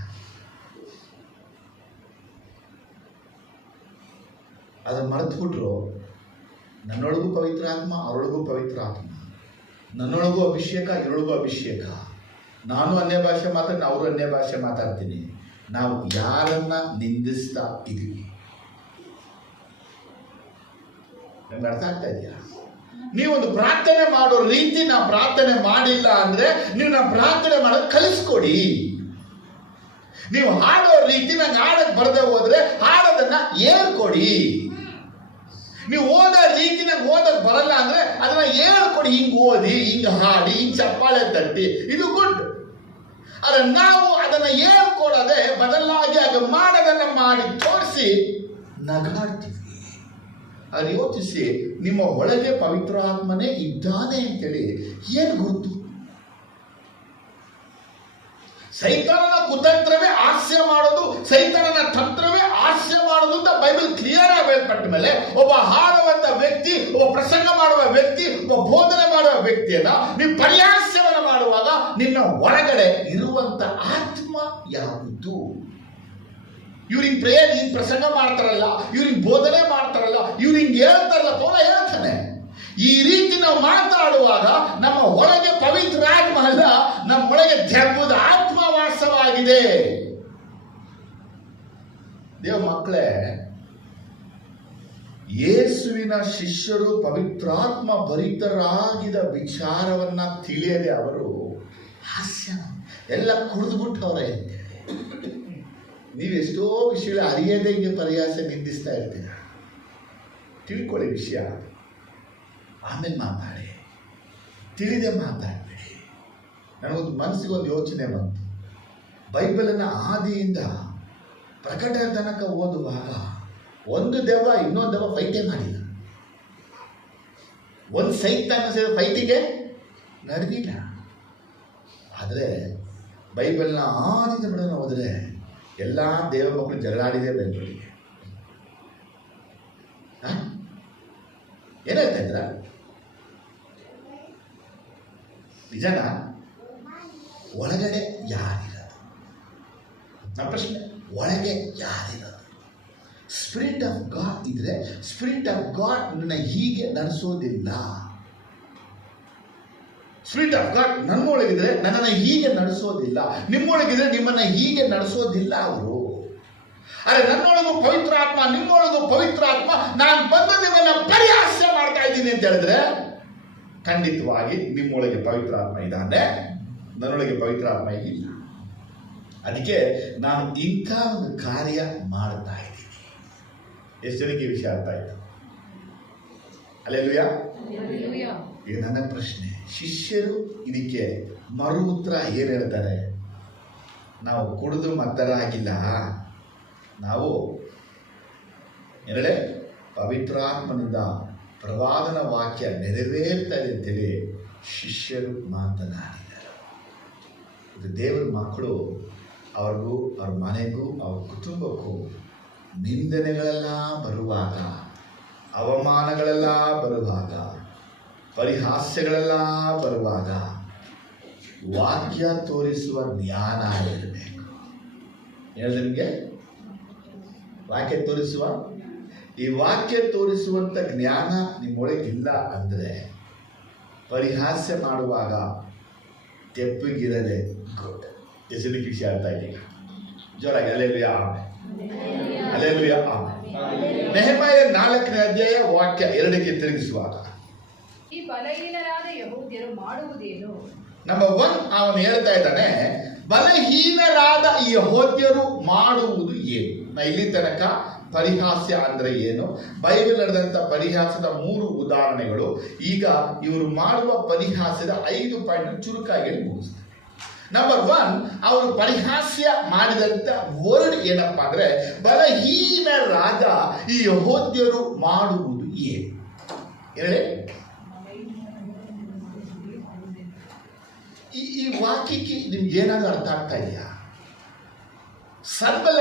ಅದನ್ನು ಮರೆತುಬಿಟ್ರು. ನನ್ನೊಳಗೂ ಪವಿತ್ರ ಆತ್ಮ, ಅವರೊಳಗೂ ಪವಿತ್ರ ಆತ್ಮ, ನನ್ನೊಳಗೂ ಅಭಿಷೇಕ, ಇವರೊಳಗೂ ಅಭಿಷೇಕ. ನಾನು ಅನ್ಯ ಭಾಷೆ ಮಾತಾಡ್ತೀನಿ, ಅವರು ಅನ್ಯ ಭಾಷೆ ಮಾತಾಡ್ತೀನಿ. ನಾವು ಯಾರನ್ನ ನಿಂದಿಸ್ತಾ ಇದ್ದೀವಿ? ನಮ್ಗೆ ಅರ್ಥ ಆಗ್ತಾ ಇದೆಯಾ? ನೀವೊಂದು ಪ್ರಾರ್ಥನೆ ಮಾಡೋ ರೀತಿ ನಾವು ಪ್ರಾರ್ಥನೆ ಮಾಡಿಲ್ಲ ಅಂದ್ರೆ ನೀವು ನಾವು ಪ್ರಾರ್ಥನೆ ಮಾಡೋದು ಕಲಿಸ್ಕೊಡಿ. ನೀವು ಹಾಡೋ ರೀತಿ ನಂಗೆ ಹಾಡಕ್ ಬರದೆ ಹೋದ್ರೆ ಹಾಡೋದನ್ನ ಹೇಳ್ಕೊಡಿ. ನೀವು ಓದೋ ರೀತಿ ನಂಗೆ ಓದಕ್ ಬರಲ್ಲ ಅಂದ್ರೆ ಅದನ್ನ ಹೇಳ್ಕೊಡಿ. ಹಿಂಗ್ ಓದಿ, ಹಿಂಗ್ ಹಾಡಿ, ಹಿಂಗ್ ಚಪ್ಪಾಳೆ ತಟ್ಟಿ, ಇದು ಗುಡ್. ಆದ್ರೆ ನಾವು ಅದನ್ನ ಹೇಳ್ಕೊಡದೆ ಬದಲಾಗಿ ಆಗ ಮಾಡೋದನ್ನ ಮಾಡಿ ತೋರಿಸಿ ನಗಾಡ್ತೀವಿ. ಅದು ಯೋಚಿಸಿ, ನಿಮ್ಮ ಒಳಗೆ ಪವಿತ್ರ ಆತ್ಮನೇ ಇದ್ದಾನೆ ಅಂತೇಳಿ ಏನು ಗುರುತು? ಸೈತಾನನ ಕುತಂತ್ರವೇ ಹಾಸ್ಯ ಮಾಡೋದು, ಸೈತಾನನ ತಂತ್ರವೇ ಹಾಸ್ಯ ಮಾಡೋದು ಅಂತ ಬೈಬಲ್ ಕ್ಲಿಯರ್ ಆಗಿ ಹೇಳ್ಪಟ್ಟ ಮೇಲೆ ಒಬ್ಬ ಹಾಡುವಂತ ವ್ಯಕ್ತಿ, ಒಬ್ಬ ಪ್ರಸಂಗ ಮಾಡುವ ವ್ಯಕ್ತಿ, ಒಬ್ಬ ಬೋಧನೆ ಮಾಡುವ ವ್ಯಕ್ತಿಯನ್ನ ನೀವು ಪರಿಹಾಸ್ಯವನ್ನ ಮಾಡುವಾಗ ನಿನ್ನ ಒಳಗಡೆ ಇರುವಂತ ಆತ್ಮ ಯಾವುದು? ಇವ್ರು ಹಿಂಗ್ ಪ್ರೇಯರ್, ಹಿಂಗ್ ಪ್ರಸಂಗ ಮಾಡ್ತಾರಲ್ಲ, ಇವ್ರು ಹಿಂಗ್ ಬೋಧನೆ ಮಾಡ್ತಾರಲ್ಲ, ಇವ್ರು ಹಿಂಗ್ ಹೇಳ್ತಾರಲ್ಲ, ಪೌಲ ಹೇಳ್ತಾನೆ. ಈ ರೀತಿ ನಾವು ಮಾತಾಡುವಾಗ ನಮ್ಮ ಒಳಗೆ ಪವಿತ್ರ ಆತ್ಮ ಅಲ್ಲ, ನಮ್ಮ ಒಳಗೆ ದೆವ್ವದ ಆತ್ಮ ವಾಸವಾಗಿದೆ. ದೇವ ಮಕ್ಕಳೇ, ಯೇಸುವಿನ ಶಿಷ್ಯರು ಪವಿತ್ರಾತ್ಮ ಭರಿತರಾಗಿದ ವಿಚಾರವನ್ನ ತಿಳಿಯದೆ ಅವರು ಹಾಸ್ಯ ಎಲ್ಲ ಕುಡಿದ್ಬಿಟ್ಟವ್ರೆ. ನೀವೆಷ್ಟೋ ವಿಷಯಗಳ ಅರಿಯದೆ ಹಿಂಗೆ ಪರಿಹಾಸ ನಿಂದಿಸ್ತಾ ಇರ್ತೀರ. ತಿಳ್ಕೊಳ್ಳಿ ವಿಷಯ, ಆಮೇಲೆ ಮಾತಾಡಿ, ತಿಳಿದೆ ಮಾತಾಡಬೇಡಿ. ನನಗೊಂದು ಮನಸ್ಸಿಗೆ ಒಂದು ಯೋಚನೆ ಬಂತು. ಬೈಬಲನ್ನು ಆದಿಯಿಂದ ಪ್ರಕಟ ತನಕ ಓದುವಾಗ ಒಂದು ದೆವ್ವ ಇನ್ನೊಂದು ದೆವ್ವ ಫೈಟೇ ಮಾಡಿಲ್ಲ. ಒಂದು ಸೈತಾನ ಫೈಟಿಗೆ ನಡೆದಿಲ್ಲ. ಆದರೆ ಬೈಬಲ್ನ ಆದಿಯಿಂದ ಬಿಡೋಣ ಹೋದರೆ ಎಲ್ಲ ದೇವ ಮಕ್ಕಳು ಜಗಳಾಡಿದೆ ಬೈಬಲಿಗೆ. ಏನ್ ಹೇಳ್ತಾ ಇದ್ರ? ನಿಜನ? ಒಳಗಡೆ ಯಾರಿರೋದು? ನಮ್ಮ ಪ್ರಶ್ನೆ, ಒಳಗೆ ಯಾರಿರೋದು? ಸ್ಪಿರಿಟ್ ಆಫ್ ಗಾಡ್ ಇದ್ರೆ ಸ್ಪಿರಿಟ್ ಆಫ್ ಗಾಡ್ ನನ್ನ ಹೀಗೆ ನಡೆಸೋದಿಲ್ಲ. ಸ್ಪಿರಿಟ್ ಆಫ್ ಗಾಡ್ ನನ್ನೊಳಗಿದ್ರೆ ನನ್ನನ್ನು ಹೀಗೆ ನಡೆಸೋದಿಲ್ಲ. ನಿಮ್ಮೊಳಗಿದ್ರೆ ನಿಮ್ಮನ್ನ ಹೀಗೆ ನಡೆಸೋದಿಲ್ಲ ಅವರು. ಆದರೆ ನನ್ನೊಳಗೂ ಪವಿತ್ರ ಆತ್ಮ, ನಿಮ್ಮೊಳಗೂ ಪವಿತ್ರ ಆತ್ಮ, ನಾನು ಬಂದು ನಿಮ್ಮನ್ನ ಪರಿಹಾಸ್ಯ ಮಾಡ್ತಾ ಇದ್ದೀನಿ ಅಂತ ಹೇಳಿದ್ರೆ ಖಂಡಿತವಾಗಿ ನಿಮ್ಮೊಳಗೆ ಪವಿತ್ರ ಆತ್ಮ ಇದ್ದಾನೆ, ನನ್ನೊಳಗೆ ಪವಿತ್ರ ಆತ್ಮ ಇಲ್ಲ. ಅದಕ್ಕೆ ನಾನು ಇಂಥ ಒಂದು ಕಾರ್ಯ ಮಾಡ್ತಾ ಇದ್ದೀನಿ. ಎಷ್ಟು ಜನಕ್ಕೆ ಈ ವಿಷಯ ಅರ್ಥ ಆಯ್ತು? ಅಲ್ಲೆಲ್ಲೂಯಾ. ಈಗ ನನ್ನ ಪ್ರಶ್ನೆ, ಶಿಷ್ಯರು ಇದಕ್ಕೆ ಮರು ಉತ್ತರ ಏನು ಹೇಳ್ತಾರೆ? ನಾವು ಕುಡಿದು ಮತ್ತರಾಗಿಲ್ಲ, ನಾವು ಎರಡೇ ಪವಿತ್ರಾತ್ಮನಿಂದ ಪ್ರವಾದನ ವಾಕ್ಯ ನೆರವೇರ್ತಾ ಇದೆ ಅಂತೇಳಿ ಶಿಷ್ಯರು ಮಾತನಾಡಿದರು. ಇದು ದೇವರ ಮಕ್ಕಳು ಅವ್ರಿಗೂ ಅವ್ರ ಮನೆಗೂ ಅವ್ರ ಕುಟುಂಬಕ್ಕೂ ನಿಂದನೆಗಳೆಲ್ಲ ಬರುವಾಗ, ಅವಮಾನಗಳೆಲ್ಲ ಬರುವಾಗ, ಪರಿಹಾಸ್ಯಗಳೆಲ್ಲ ಬರುವಾಗ ವಾಕ್ಯ ತೋರಿಸುವ ಜ್ಞಾನ ಇರಬೇಕು. ಹೇಳಿದೆ ನಿಮಗೆ, ವಾಕ್ಯ ತೋರಿಸುವ, ಈ ವಾಕ್ಯ ತೋರಿಸುವಂಥ ಜ್ಞಾನ ನಿಮ್ಮೊಳಗಿಲ್ಲ ಅಂದರೆ ಪರಿಹಾಸ್ಯ ಮಾಡುವಾಗ ತೆಪ್ಪಗಿರದೆ ಗುಡ್. ಎಸಲಿಕ್ಕೆ ವಿಷಯ ಅರ್ಥ ಇದೆಯಾ? ಜೋರಾಗಿ ಅಲ್ಲೆಲ್ಲೂಯ ಆಮೆನ್, ಅಲ್ಲೆಲ್ಲೂಯ ಆಮೆನ್. ನೆಹೆಮಾಯ 4ನೇ ಅಧ್ಯಾಯ ವಾಕ್ಯ 2ಕ್ಕೆ ತಿರುಗಿಸುವಾಗ ಈ ಬಲಹೀನರಾದ ಯಹೂದ್ಯರು ಮಾಡುವುದೇನು? ನಂಬರ್ 1 ಅವನು ಹೇಳ್ತಾ ಇದ್ದಾನೆ, ಬಲಹೀನರಾದ ಈ ಯಹೂದ್ಯರು ಮಾಡುವುದು ಏನು. ಇಲ್ಲಿ ತನಕ ಪರಿಹಾಸ್ಯ ಅಂದ್ರೆ ಏನು, ಬೈಬಲ್ ನಡೆದಂಥ ಪರಿಹಾಸದ 3 ಉದಾಹರಣೆಗಳು. ಈಗ ಇವರು ಮಾಡುವ ಪರಿಹಾಸ್ಯದ 5 ಪಾಯಿಂಟ್ ಚುರುಕಾಗಿ ಮುಗಿಸ್ತಾರೆ. ನಂಬರ್ 1, ಅವರು ಪರಿಹಾಸ್ಯ ಮಾಡಿದಂಥ ವರ್ಡ್ ಏನಪ್ಪ ಅಂದ್ರೆ, ಬಲಹೀನರಾದ ಈ ಯಹೂದ್ಯರು ಮಾಡುವುದು ಏನು ಹೇಳಿ. ಈ ವಾಕ್ಯಕ್ಕೆ ನಿಮ್ಗೆ ಏನಾದರೂ ಅರ್ಥ ಆಗ್ತಾ ಇದೆಯಾ? ಸಬಲ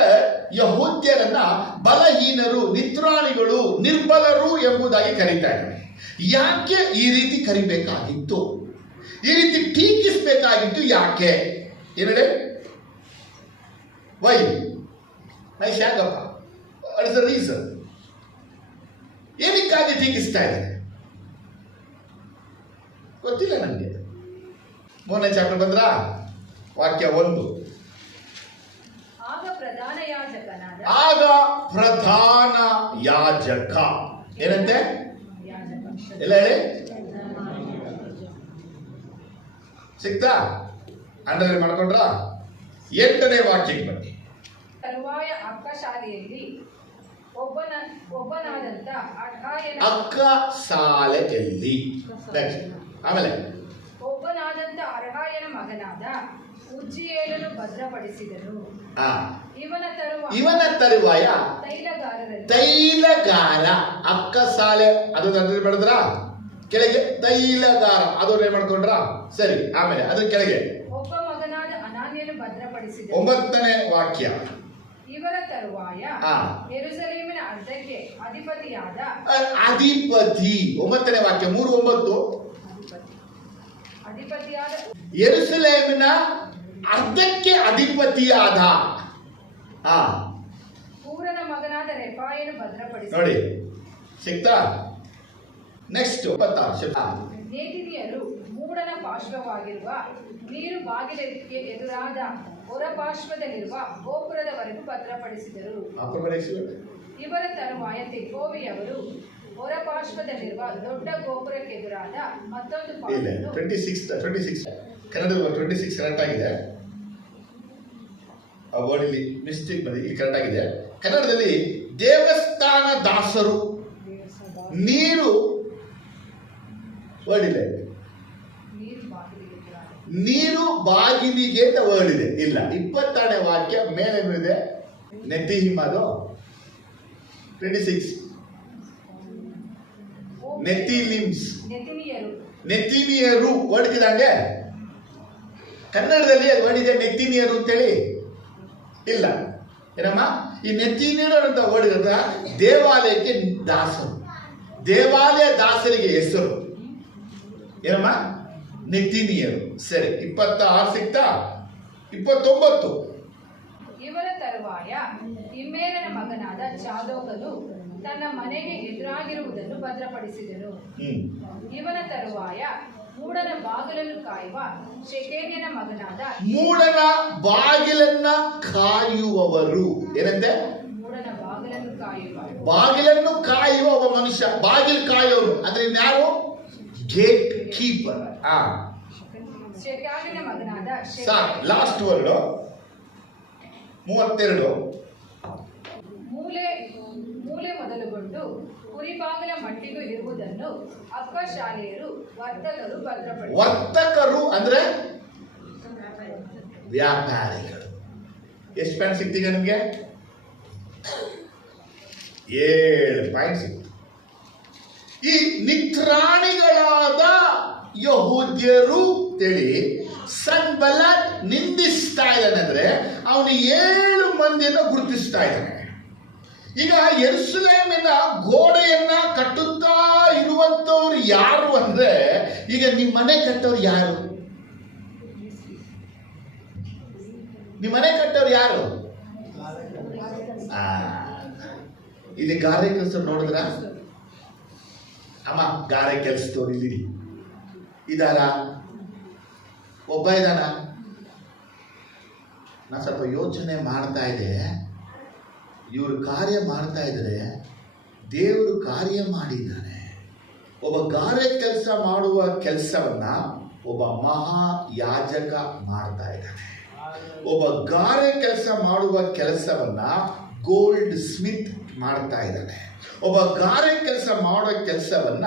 ಯಹೂದ್ಯರನ್ನ ಬಲಹೀನರು, ನಿತ್ರಾಣಿಗಳು, ನಿರ್ಬಲರು ಎಂಬುದಾಗಿ ಕರೀತಾ ಇದ್ದಾರೆ. ಯಾಕೆ ಈ ರೀತಿ ಕರಿಬೇಕಾಗಿತ್ತು? ಈ ರೀತಿ ಟೀಕಿಸಬೇಕಾಗಿತ್ತು ಯಾಕೆ? ಏನೇಳಿ ವೈ ನೈಸ್ ಯಾಕಪ್ಪ? What is the reason? ಏನಕ್ಕಾಗಿ ಟೀಕಿಸ್ತಾ ಇದ್ದಾರೆ ಗೊತ್ತಿಲ್ಲ ನನಗೆ. 3ನೇ ಚಾಪ್ಟರ್ ಬಂದ್ರ ವಾಕ್ಯ 1. ಆಗ ಪ್ರಧಾನ ಯಾಜಕ ಏನಂತೆ ಎಲ್ಲ ಹೇಳಿ, ಸಿಗ್ತಾ? ಅಂಡರ್ಲೈನ್ ಮಾಡ್ಕೊಂಡ್ರ? 8ನೇ ವಾಕ್ಯಕ್ಕೆ ಬನ್ನಿ. ತರುವಾಯ ಅಕ್ಕ ಶಾಲೆಯಲ್ಲಿ ಒಬ್ಬನಾದಂತ ಅಕ್ಕ ಶಾಲೆಯಲ್ಲಿ ಆಮೇಲೆ ಒಬ್ಬನಾದಂತ ಅರ್ಹಾಯನ ಮಗನಾದ ಉಜ್ಜಿಯೇಲನು ಭದ್ರಪಡಿಸಿದನು. ಇವನ ತರುವಾಯ ತೈಲಗಾರ ಅಕ್ಕ ಸಾಲೆ ಅದು ಬೆಳೆದ್ರ ಕೆಳಗೆ ತೈಲಗಾರ ಅದು ಏನ್ ಮಾಡ್ಕೊಂಡ್ರ ಸರಿ. ಆಮೇಲೆ ಅದ್ರ ಕೆಳಗೆ ಒಬ್ಬ ಮಗನಾದ ಅನಾನ್ಯನು ಭದ್ರಪಡಿಸಿದ 9ನೇ ವಾಕ್ಯ. ಇವರ ತರುವಾಯ ಯೆರೂಸಲೇಮಿನ ಅರ್ಧಕ್ಕೆ ಅಧಿಪತಿಯಾದ ಅಧಿಪತಿ 9ನೇ ವಾಕ್ಯ 3:9 ಅಧಿಪತಿಯಾದ ಯೆರೂಸಲೇಮಿನ ಅರ್ಧಕ್ಕೆ ಅಧಿಪತಿಯಾದ ಪೂರನ ಮಗನಾದ ರೆಫಾಯನು ಭದ್ರಪಡಿಸಿ ನೋಡಿ ಸಿಗ್ತಾ? ನೆಕ್ಸ್ಟ್ 16 ನೇತಿನಿಯರು ಮೂಡನ ಪಾರ್ಶ್ವವಾಗಿರುವ ನೀರು ಬಾಗಿಲಿಗೆ ಎದುರಾದ ಹೊರ ಪಾರ್ಶ್ವದಲ್ಲಿರುವ ಗೋಪುರದವರೆಗೂ ಭದ್ರಪಡಿಸಿದರು. ಇವರ ತರುವಾಯ ತೆಕೋವಿಯವರು ಹೊರ ಪಾರ್ಶ್ವದಲ್ಲಿರುವ ದೊಡ್ಡ ಗೋಪುರಕ್ಕೆದುರಾದ ಮತ್ತೊಂದು 26 ಕನ್ನಡದಲ್ಲಿ 26 ಕರೆಕ್ಟ್ ಆಗಿದೆ. ಆ ವರ್ಡ್ ಇಲ್ಲಿ ಮಿಸ್ಟೇಕ್ ಬಂದಿದೆ, ಇಲ್ಲಿ ಕರೆಕ್ಟ್ ಆಗಿದೆ. ಕನ್ನಡದಲ್ಲಿ ದೇವಸ್ಥಾನ ದಾಸರು ನೀರು ವರ್ಡ್ ಇಲ್ಲ, ನೀರು ಬಾಗಿಲಿಗೆ ಅಂತ ವರ್ಡ್ ಇದೆ ಇಲ್ಲ. 26ನೇ ವಾಕ್ಯ ಮೇಲೆ ಇದೆ ನೆತಿಹಿಮದು 26 ನೆತಿಲಿಮ್ಸ್ ನೆತಿನಿಯರು ವರ್ಡ್ ಇದಂಗೆ ಕನ್ನಡದಲ್ಲಿ ಅದು ವರ್ಡ್ ಇದೆ ನೆತಿನಿಯರು ಅಂತೇಳಿ ಇಲ್ಲ ಏನಮ್ಮ. ಈ ನೆತಿನಿಯರು ಅಂತ ವರ್ಡ್ ಇರುತ್ತೆ ದೇವಾಲಯಕ್ಕೆ ದಾಸರು, ದೇವಾಲಯ ದಾಸರಿಗೆ ಹೆಸರು ಏನಮ್ಮ ನೆತಿನಿಯರು. ಸರಿ 26 ಸಿಗ್ತಾ? 29 ಇವರ ತರುವಾಯ ಇಮ್ಮೇರನ ಮಗನಾದ ಚಾದೋಕನು ತನ್ನ ಮನೆಗೆ ಎದುರಾಗಿರುವುದನ್ನು ಭದ್ರಪಡಿಸಿದನು. ಇವನ ತರುವಾಯ ಮೂಡನ ಬಾಗಿಲನ್ನು ಕಾಯುವ ಶೆಕೇನ್ಯನ ಮಗನಾದ ಮೂಡನ ಬಾಗಿಲನ್ನ ಕಾಯುವವರು ಏನಂತೆ? ಮೂಡನ ಬಾಗಿಲನ್ನು ಕಾಯುವ ಬಾಗಿಲನ್ನು ಕಾಯುವ ಒಬ್ಬ ಮನುಷ್ಯ, ಬಾಗಿಲು ಕಾಯುವವರು ಅಂದ್ರೆ ಯಾರು? Gate keeper. ಶೆಕಾನಿನ ಮಗನಾದ ಲಾಸ್ಟ್ ವರ್ಡ್ 32 ಮೂಲೆ ಮೊದಲುಗೊಂಡು ಕುರಿಬಾಗಿಲ ಮಟ್ಟಿಗೂ ಇರುವುದನ್ನು ಅಕ್ಕ ಶಾಲೆಯರು ವರ್ತಕರು ಭದ್ರಪಡಿಸಿದರು. ವರ್ತಕರು ಅಂದ್ರೆ ವ್ಯಾಪಾರಿಗಳು. ಎಷ್ಟು ಪಾಯಿಂಟ್ ಸಿಗ್ತೀಗ ನಿಮಗೆ? 7 ಪಾಯಿಂಟ್ ಸಿಗ್ತು. ಈ ನಿತ್ರಾಣಿಗಳಾದ ಯಹೂದ್ಯರು ಅಂತೇಳಿ ಸನ್ಬಲ್ಲಟ್ ನಿಂದಿಸ್ತಾ ಇದ್ದಾನೆ ಅಂದ್ರೆ ಅವನು 7 ಮಂದಿಯನ್ನು ಗುರುತಿಸ್ತಾ ಇದ್ದಾನೆ. ಈಗ ಯೆರೂಸಲೇಮಿನ ಗೋಡೆಯನ್ನ ಕಟ್ಟುತ್ತಾ ಇರುವಂತವ್ರು ಯಾರು ಅಂದ್ರೆ, ಈಗ ನಿಮ್ಮ ಮನೆ ಕಟ್ಟೋರು ಯಾರು? ನಿಮ್ಮ ಮನೆ ಕಟ್ಟೋರು ಯಾರು? ಇಲ್ಲಿ ಗಾರೆ ಕೆಲಸ ನೋಡಿದ್ರ ಅಮ್ಮ, ಗಾರೆ ಕೆಲಸದವ್ರು ಇಲ್ಲಿ ಇದಾರ? ಒಬ್ಬ ಇದಾನ? ನಾ ಸ್ವಲ್ಪ ಯೋಚನೆ ಮಾಡ್ತಾ ಇದ್ದೆ, ಇವರು ಕಾರ್ಯ ಮಾಡ್ತಾ ಇದ್ರೆ ದೇವರು ಕಾರ್ಯ ಮಾಡಿದ್ದಾನೆ. ಒಬ್ಬ ಗಾರೆ ಕೆಲಸ ಮಾಡುವ ಕೆಲಸವನ್ನ ಒಬ್ಬ ಮಹಾ ಯಾಜಕ ಮಾಡ್ತಾ ಇದ್ದಾನೆ. ಒಬ್ಬ ಗಾರೆ ಕೆಲಸ ಮಾಡುವ ಕೆಲಸವನ್ನ ಗೋಲ್ಡ್ ಸ್ಮಿತ್ ಮಾಡ್ತಾ ಇದ್ದಾನೆ. ಒಬ್ಬ ಗಾರೆ ಕೆಲಸ ಮಾಡೋ ಕೆಲಸವನ್ನ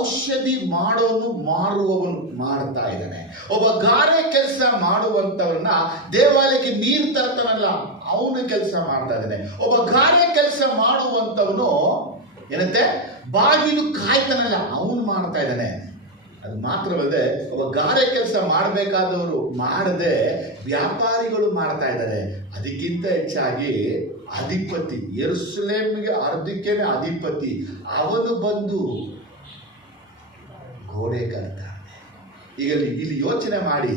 ಔಷಧಿ ಮಾಡೋನು ಮಾರುವವನು ಮಾಡ್ತಾ ಇದ್ದಾನೆ. ಒಬ್ಬ ಗಾರೆ ಕೆಲಸ ಮಾಡುವಂತವನ್ನ ದೇವಾಲಯಕ್ಕೆ ನೀರು ತರ್ತಾನಲ್ಲ ಅವನು ಕೆಲಸ ಮಾಡ್ತಾ ಇದ್ದಾನೆ. ಒಬ್ಬ ಗಾರೆ ಕೆಲಸ ಮಾಡುವಂತವನು ಏನಂತೆ ಬಾಗಿಲು ಕಾಯ್ತಾನಲ್ಲ ಅವನು ಮಾಡ್ತಾ ಇದ್ದಾನೆ. ಅದು ಮಾತ್ರವಲ್ಲದೆ ಒಬ್ಬ ಗಾರೆ ಕೆಲಸ ಮಾಡಬೇಕಾದವರು ಮಾಡದೆ ವ್ಯಾಪಾರಿಗಳು ಮಾಡ್ತಾ ಇದ್ದಾರೆ. ಅದಕ್ಕಿಂತ ಹೆಚ್ಚಾಗಿ ಅಧಿಪತಿ, ಯೆರೂಸಲೇಮಿಗೆ ಅರ್ಧಕ್ಕೇನೆ ಅಧಿಪತಿ, ಅವನು ಬಂದು ಗೋಡೆ ಕಟ್ತಾನೆ. ಈಗ ಇಲ್ಲಿ ಯೋಚನೆ ಮಾಡಿ,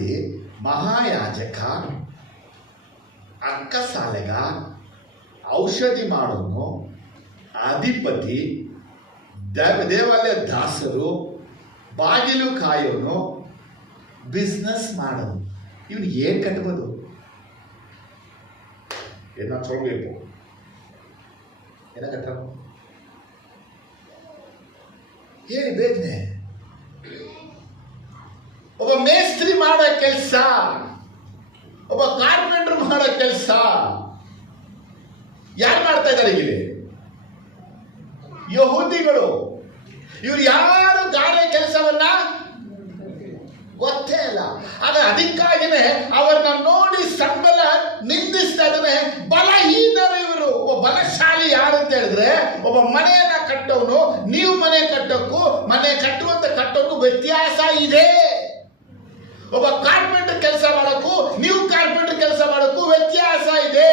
ಮಹಾಯಾಜಕ, ಅಕ್ಕಸಾಲೆಗ, ಔಷಧಿ ಮಾಡೋನು, ಅಧಿಪತಿ, ದೇವಾಲಯ ದಾಸರು, ಬಾಗಿಲು ಕಾಯೋನು, ಬಿಸ್ನೆಸ್ ಮಾಡೋನು, ಇವನು ಏನ್ ಕಟ್ಬೋದು? ಏನ சொல்ಬೇಕು? ಏನ ಕಟ್ಟ ಹೇಳಿ ಬೇಗನೆ. ಒಬ್ಬ ಮೇಸ್ತ್ರಿ ಮಾಡೋ ಕೆಲಸ, ಒಬ್ಬ ಕಾರ್ಪೆಂಟರ್ ಮಾಡೋ ಕೆಲಸ ಯಾರು ಮಾಡ್ತಾ ಇದ್ದಾರೆ ಇಲ್ಲಿ? ಯಹೂದಿಗಳು. ಇವ್ರು ಯಾರು ಗಾರೆ ಕೆಲಸವನ್ನ ಗೊತ್ತೇ ಇಲ್ಲ. ಆಗ ಅದಕ್ಕಾಗಿನೇ ಅವರನ್ನ ನೋಡಿ ಸಂಬಲ ನಿಂದಿಸ್ತಾ ಇದ್ದಾನೆ. ಬಲಹೀನರು ಇವರು. ಒಬ್ಬ ಬಲಶಾಲಿ ಯಾರು ಅಂತ ಹೇಳಿದ್ರೆ ಒಬ್ಬ ಮನೆಯನ್ನ ಕಟ್ಟೋನು, ನೀವು ಮನೆ ಕಟ್ಟೋಕ್ಕೂ ಮನೆ ಕಟ್ಟುವಂತ ಕಟ್ಟೋಕ್ಕೂ ವ್ಯತ್ಯಾಸ ಇದೆ. ಒಬ್ಬ ಕಾರ್ಪೆಂಟರ್ ಕೆಲಸ ಮಾಡೋಕ್ಕೂ ನೀವು ಕಾರ್ಪೆಂಟರ್ ಕೆಲಸ ಮಾಡೋಕ್ಕೂ ವ್ಯತ್ಯಾಸ ಇದೆ.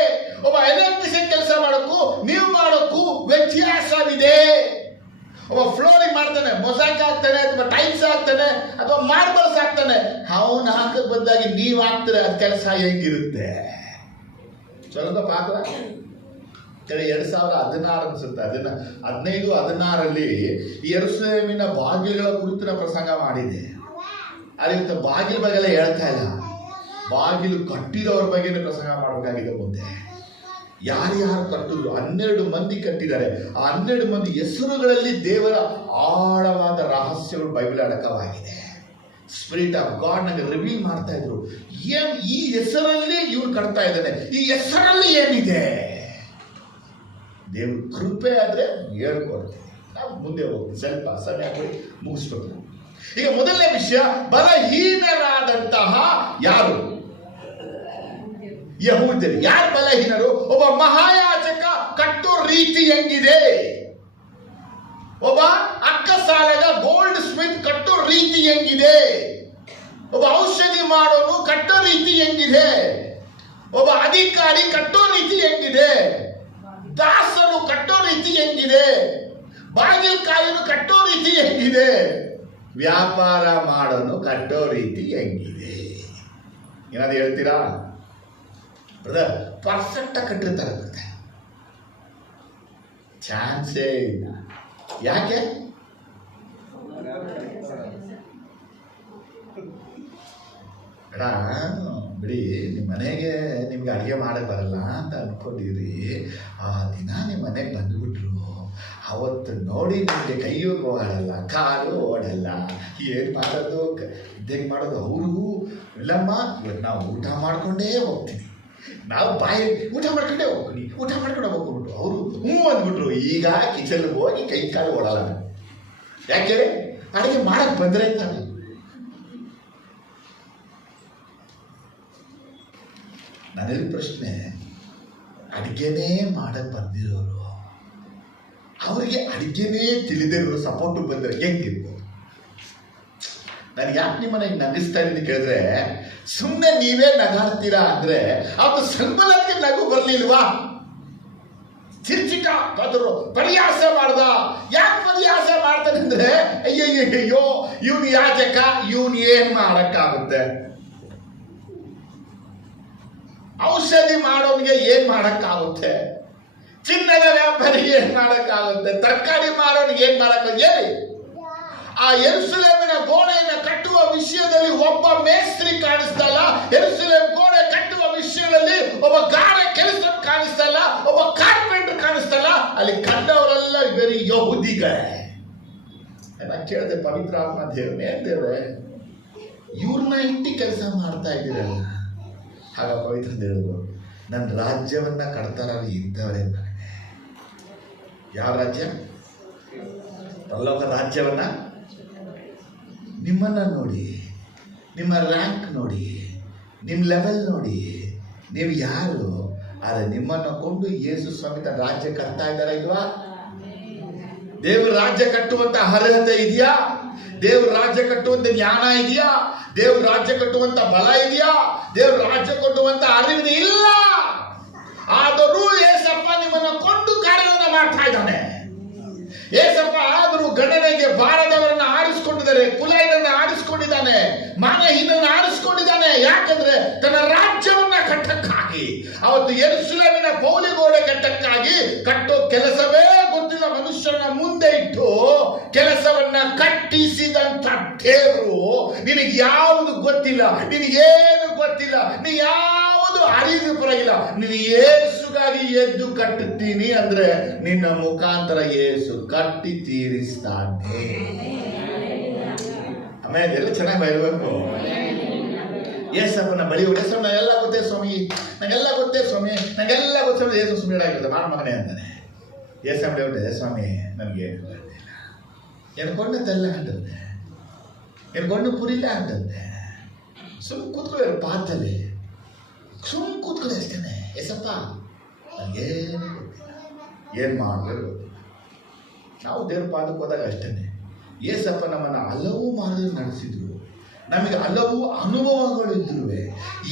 ಒಬ್ಬ ಎಲೆಕ್ಟ್ರಿಷಿಯನ್ ಕೆಲಸ ಮಾಡೋಕ್ಕೂ ನೀವು ಮಾಡೋಕ್ಕೂ ವ್ಯತ್ಯಾಸವಿದೆ. ಒಬ್ಬ ಫ್ಲೋರಿಂಗ್ ಮಾಡ್ತಾನೆ, ಮೊಸಾಕ್ ಹಾಕ್ತಾನೆ, ಅಥವಾ ಟೈಲ್ಸ್ ಹಾಕ್ತಾನೆ, ಅಥವಾ ಮಾರ್ಬಲ್ಸ್ ಹಾಕ್ತಾನೆ. ಅವನು ಹಾಕಕ್ ಬಂದಾಗಿ ನೀವು ಹಾಕ್ತಾರೆ, ಅದು ಕೆಲಸ ಹೆಂಗಿರುತ್ತೆ? ಸ್ವಲ್ಪ ಪಾತ್ರ 2016 ಅನ್ಸುತ್ತೆ, 15-16 ಯೆರೂಸಲೇಮಿನ ಬಾಗಿಲುಗಳ ಕುರಿತಿನ ಪ್ರಸಂಗ ಮಾಡಿದೆ. ಅದಕ್ಕೆ ಬಾಗಿಲು ಬಗ್ಗೆ ಎಲ್ಲ ಹೇಳ್ತಾ ಇಲ್ಲ, ಬಾಗಿಲು ಕಟ್ಟಿದವ್ರ ಬಗ್ಗೆ ಪ್ರಸಂಗ ಮಾಡಬೇಕಾಗಿದೆ. ಮುಂದೆ ಯಾರ್ಯಾರು ಕಟ್ಟಿದ್ರು 12 ಮಂದಿ ಕಟ್ಟಿದ್ದಾರೆ. ಆ 12 ಮಂದಿ ಹೆಸರುಗಳಲ್ಲಿ ದೇವರ ಆಳವಾದ ರಹಸ್ಯಗಳು ಬೈಬಲ್ ಅಡಕವಾಗಿದೆ. ಸ್ಪಿರಿಟ್ ಆಫ್ ಗಾಡ್ ನನಗೆ ರಿವೀಲ್ ಮಾಡ್ತಾ ಇದ್ರು. ಈ ಹೆಸರಲ್ಲಿ ಇವ್ರು ಕಟ್ತಾ ಇದ್ದಾನೆ, ಈ ಹೆಸರಲ್ಲಿ ಏನಿದೆ? ದೇವ್ರ ಕೃಪೆ ಆದ್ರೆ ಹೇಳ್ಕೊಡ್ತೀನಿ. ನಾವು ಮುಂದೆ ಹೋಗ್ತೀವಿ, ಸ್ವಲ್ಪ ಸಮಯ ಮುಗಿಸ್ಬೇಕು. ಈಗ ಮೊದಲನೇ ವಿಷಯ, ಬಲಹೀನರಾದಂತಹ ಯಾರು? ಯಹೂದ್ಯರು. ಯಾರು ಬಲಹೀನರು? ಒಬ್ಬ ಮಹಾಯಾಜಕ ಕಟ್ಟೋ ರೀತಿ ಹೆಂಗಿದೆ? ಒಬ್ಬ ಅಕ್ಕಸಾಲೆಗ ಗೋಲ್ಡ್ ಸ್ಮಿತ್ ಕಟ್ಟೋ ರೀತಿ ಹೆಂಗಿದೆ? ಒಬ್ಬ ಔಷಧಿ ಮಾಡೋನು ಕಟ್ಟೋ ರೀತಿ ಹೆಂಗಿದೆ? ಒಬ್ಬ ಅಧಿಕಾರಿ ಕಟ್ಟೋ ರೀತಿ ಹೆಂಗಿದೆ? ದಾಸರು ಕಟ್ಟೋ ರೀತಿ ಹೆಂಗಿದೆ? ಬಾಗಿಲುಕಾಯನು ಕಟ್ಟೋ ರೀತಿ ಹೆಂಗಿದೆ? ವ್ಯಾಪಾರ ಮಾಡೋನು ಕಟ್ಟೋ ರೀತಿ ಹೆಂಗಿದೆ? ಏನಾದ್ರು ಹೇಳ್ತೀರಾ? ಬ್ರದರ್ ಪರ್ಫೆಕ್ಟ್ ಆಗಿ ಕಟ್ಟಿರ್ತಾರೆ ಬ್ರದರ್, ಚಾನ್ಸೇ ಇಲ್ಲ. ಯಾಕೆ? ಬೇಡ ಬಿಡಿ, ನಿಮ್ಮ ಮನೆಗೆ ನಿಮ್ಗೆ ಅಡುಗೆ ಮಾಡಕ್ಕೆ ಬರಲ್ಲ ಅಂತ ಅನ್ಕೊಂಡಿರಿ. ಆ ದಿನ ನಿಮ್ಮ ಮನೆಗೆ ಬಂದುಬಿಟ್ರು, ಅವತ್ತು ನೋಡಿ ನಿಮಗೆ ಕೈಯೂ ಓಡಲ್ಲ, ಕಾಲು ಓಡಲ್ಲ, ಏನು ಮಾಡೋದು ಇದ್ದಂಗೆ ಮಾಡೋದು. ಅವರು ಇಲ್ಲಮ್ಮ ಇವತ್ತು ನಾವು ಊಟ ಮಾಡ್ಕೊಂಡೇ ಹೋಗ್ತೀವಿ, ನಾವು ಬಾಯಿ ಊಟ ಮಾಡ್ಕೊಂಡೇ ಹೋಗ್ತೀನಿ, ಊಟ ಮಾಡ್ಕೊಂಡೆ ಹೋಗ್ಬಿಟ್ರು. ಅವರು ಹ್ಞೂ ಅಂದ್ಬಿಟ್ರು. ಈಗ ಕಿಚನ್ಗೆ ಹೋಗಿ ಕೈ ಕಾಲು ಓಡಲ್ಲ. ಯಾಕೆ? ಅಡುಗೆ ಮಾಡಕ್ಕೆ ಬಂದರೆ ತಾನೆ. ನನ್ನಲ್ಲಿ ಪ್ರಶ್ನೆ, ಅಡುಗೆನೇ ಮಾಡಕ್ಕೆ ಬಂದಿರೋರು ಅವರಿಗೆ ಅಡಿಗೆನೇ ತಿಳಿದಿರೋ ಸಪೋರ್ಟ್ ಬಂದರೆ ಹೆಂಗಿರ್ಬೋದು? ನಾನು ಯಾಕೆ ನಿಮ್ಮನ್ನ ಈಗ ನಗಿಸ್ತಾ ಇದ್ದೀನಿ ಕೇಳಿದ್ರೆ, ಸುಮ್ಮನೆ ನೀವೇ ನಗಾಡ್ತೀರಾ ಅಂದ್ರೆ ಅವತ್ತು ಸಂಬಳಕ್ಕೆ ನಗು ಬರ್ಲಿಲ್ವಾ? ಚಿರ್ಚಿಕ ಬದ್ರು ಪರಿಹಾಸ ಮಾಡ್ದ. ಯಾಕೆ ಪರಿಹಾಸ ಮಾಡ್ತಾನೆ ಅಂದ್ರೆ, ಅಯ್ಯಯ್ಯೋ ಇವನು ಯಾಜಕ, ಇವನು ಏನ್ ಮಾಡಕ್ಕಾಗುತ್ತೆ? ಔಷಧಿ ಮಾಡೋನಿಗೆ ಏನ್ ಮಾಡಕ್ಕಾಗುತ್ತೆ? ಚಿನ್ನದ ವ್ಯಾಪಾರಿಗೆ ಏನ್ ಮಾಡಕ್ಕಾಗುತ್ತೆ? ತರಕಾರಿ ಮಾಡೋನಿಗೆ ಏನ್ ಮಾಡಕ್ಕಾಗುತ್ತೆ? ಆ ಯೆರೂಸಲೇಮಿನ ಗೋಡೆಯನ್ನು ಕಟ್ಟುವ ವಿಷಯದಲ್ಲಿ ಒಬ್ಬ ಮೇಸ್ತ್ರಿ ಕಾಣಿಸ್ತಲ್ಲ, ಯೆರೂಸಲೇಮ್ ಗೋಡೆ ಕಟ್ಟುವ ವಿಷಯದಲ್ಲಿ ಒಬ್ಬ ಗಾರೆ ಕೆಲಸ ಕಾಣಿಸ್ತಲ್ಲ, ಒಬ್ಬ ಕಾರ್ಪೆಂಟರ್ ಕಾಣಿಸ್ತಲ್ಲ. ಅಲ್ಲಿ ಕಂಡವರೆಲ್ಲ ಬೇರೆ ಯಹೂದಿಗಳೇ. ನಾನು ಕೇಳಿದೆ, ಪವಿತ್ರ ಆತ್ಮ ದೇವ್ರೆ ಇವ್ರನ್ನ ಇಟ್ಟು ಕೆಲಸ ಮಾಡ್ತಾ ಇದ್ದೀರಲ್ಲ. ಆಗ ಪವಿತ್ರ ದೇವರು, ನನ್ನ ರಾಜ್ಯವನ್ನ ಕಟ್ತಾರ ಇಂಥವರೇ. ಯಾವ ರಾಜ್ಯ? ಪರಲೋಕ ರಾಜ್ಯವನ್ನ. ನಿಮ್ಮನ್ನ ನೋಡಿ, ನಿಮ್ಮ ರ್ಯಾಂಕ್ ನೋಡಿ, ನಿಮ್ಮ ಲೆವೆಲ್ ನೋಡಿ, ನೀವು ಯಾರು? ಆದರೆ ನಿಮ್ಮನ್ನು ಕೊಂಡು ಯೇಸು ಸ್ವಾಮಿ ತನ್ನ ರಾಜ್ಯ ಕಟ್ತಾ ಇದ್ದಾರಾ ಇಲ್ವಾ? ದೇವ್ರ ರಾಜ್ಯ ಕಟ್ಟುವಂತ ಅರ್ಹತೆ ಇದೆಯಾ? ದೇವ್ರ ರಾಜ್ಯ ಕಟ್ಟುವಂತ ಜ್ಞಾನ ಇದೆಯಾ? ದೇವ್ರ ರಾಜ್ಯ ಕಟ್ಟುವಂತ ಬಲ ಇದೆಯಾ? ದೇವ್ರ ರಾಜ್ಯ ಕಟ್ಟುವಂತ ಅರಿವಿದೆ ಇಲ್ಲ. ಆದರೂ ಏಸಪ್ಪ ನಿಮ್ಮನ್ನ ಕೊಂಡು ಕಾರ್ಯವನ್ನು ಮಾಡ್ತಾ ಇದ್ದಾನೆ. ಏಸಪ್ಪ ಆದರೂ ಗಣನೆಗೆ ಬಾರದವರನ್ನ ಆರಿಸಿಕೊಂಡಿದ್ದಾರೆ, ಕುಲೈನನ್ನ ಆರಿಸಿಕೊಂಡಿದ್ದಾನೆ, ಮಾನಹೀನನ್ನ ಆರಿಸಿಕೊಂಡಿದ್ದಾನೆ. ಯಾಕಂದ್ರೆ ತನ್ನ ರಾಜ್ಯವನ್ನ ಕಟ್ಟಕ್ಕಾಗಿ. ಅವತ್ತು ಯೆರೂಸಲೇಮಿನ ಪೌಳಿಗೋಡೆ ಕಟ್ಟಕ್ಕಾಗಿ ಕಟ್ಟೋ ಕೆಲಸವೇ ಗೊತ್ತಿಲ್ಲ ಮನುಷ್ಯನ ಮುಂದೆ ಇಟ್ಟು ಕೆಲಸವನ್ನ ಕಟ್ಟಿಸಿದಂತ ದೇವರು, ನಿನಗೆ ಯಾವುದು ಗೊತ್ತಿಲ್ಲ, ನಿನಗೇನು ಗೊತ್ತಿಲ್ಲ, ನೀ ಯಾವುದು ಅರಿವು ಪರಗಿಲ್ಲ, ನೀನು ಯೇಸುಗಾಗಿ ಎದ್ದು ಕಟ್ಟುತ್ತೀನಿ ಅಂದ್ರೆ ನಿನ್ನ ಮುಖಾಂತರ ಯೇಸು ಕಟ್ಟಿ ತೀರಿಸ್ತಾನೆ. ಆಮೇಲೆ ಎಲ್ಲ ಚೆನ್ನಾಗಿ ಬಯಬೇಕು. ಏಸಪ್ಪನ ಬಳಿ ಹೋಗಿ, ಏಸಪ್ಪ ನಂಗೆಲ್ಲ ಗೊತ್ತೇ ಸ್ವಾಮಿ, ನಂಗೆಲ್ಲ ಗೊತ್ತೇ ಸ್ವಾಮಿ, ನಂಗೆಲ್ಲ ಗೊತ್ತೇ. ಏಸು ಸುಮ್ಮನೆ ಆಗಿರುತ್ತೆ, ಮಾಡ ಮಗನೇ ಅಂತಾನೆ. ಏಸಪ್ಪ ಹೇಳ್ತದೆ, ಸ್ವಾಮಿ ನನಗೆ ಎನ್ಕೊಂಡು ತೆಲ್ಲ ಅಂತಂದೆ, ಎನ್ಕೊಂಡು ಪುರಿಲ್ಲ ಅಂತಂದೆ. ಸುಮ್ಮನೆ ಕೂತ್ಕೊಳ್ಳಿ ಪಾತಲ್ಲಿ, ಸುಮ್ಮನೆ ಕೂತ್ಕೊಳ್ಳಿ ಅಷ್ಟೇನೆ. ಏಸಪ್ಪ ನನಗೇನು ಏನು ಮಾಡಬೇಕು? ನಾವು ದೇವ್ರ ಪಾದಕ್ಕೆ ಹೋದಾಗ ಅಷ್ಟೇನೆ. ಏಸಪ್ಪ ನಮ್ಮನ್ನು ಹಲವು ಮಾರ್ಗದಲ್ಲಿ ನಡೆಸಿದ್ರು, ನಮಗೆ ಹಲವು ಅನುಭವಗಳು ಇದ್ರು.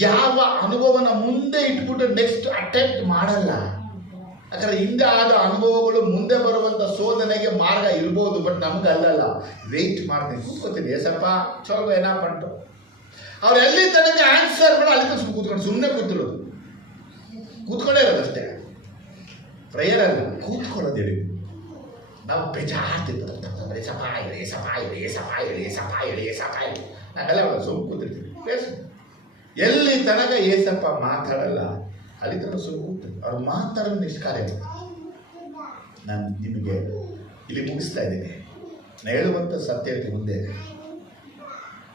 ಯಾವ ಅನುಭವನ ಮುಂದೆ ಇಟ್ಬಿಟ್ಟು ನೆಕ್ಸ್ಟ್ ಅಟೆಂಪ್ಟ್ ಮಾಡಲ್ಲ. ಯಾಕಂದ್ರೆ ಹಿಂದೆ ಆದ ಅನುಭವಗಳು ಮುಂದೆ ಬರುವಂತ ಶೋಧನೆಗೆ ಮಾರ್ಗ ಇರ್ಬೋದು, ಬಟ್ ನಮ್ಗೆ ಅಲ್ಲಲ್ಲ. ವೆಯ್ಟ್ ಮಾಡ್ತೀನಿ, ಕೂತ್ಕೋತೀನಿ. ಏಸಪ್ಪ ಚಲೋ ಏನ ಪಂಟು ಅವ್ರು ಎಲ್ಲಿ ತನಕ ಆನ್ಸರ್ಗಳು ಅಲ್ಲಿ ತನಕ ಕೂತ್ಕೊಂಡು ಸುಮ್ಮನೆ ಕೂತಿರೋದು, ಕೂತ್ಕೊಂಡೇ ಇರೋದಷ್ಟೇ. ಪ್ರೇಯರ್ ಅಲ್ಲ, ಕೂತ್ಕೊಳ್ಳೋದು ಹೇಳಿ. ನಾವು ಬೇಜಾರ್ತಿರ್ತಾರೆ, ನಾವೆಲ್ಲ ಸುಮ್ಮ ಕೂತಿರ್ತೀವಿ. ಎಲ್ಲಿ ತನಕ ಏಸಪ್ಪ ಮಾತಾಡಲ್ಲ ಅಲ್ಲಿ ತನಕ ಸುಮ್ಮ ಕೂತಿರ್ತೀವಿ. ಅವ್ರು ಮಾತಾಡೋ ನಿಷ್ಕಾರ್ಯ. ನಾನು ನಿಮಗೆ ಇಲ್ಲಿ ಮುಗಿಸ್ತಾ ಇದ್ದೀನಿ. ನಾನು ಹೇಳುವಂಥ ಸತ್ಯಕ್ಕೆ ಮುಂದೆ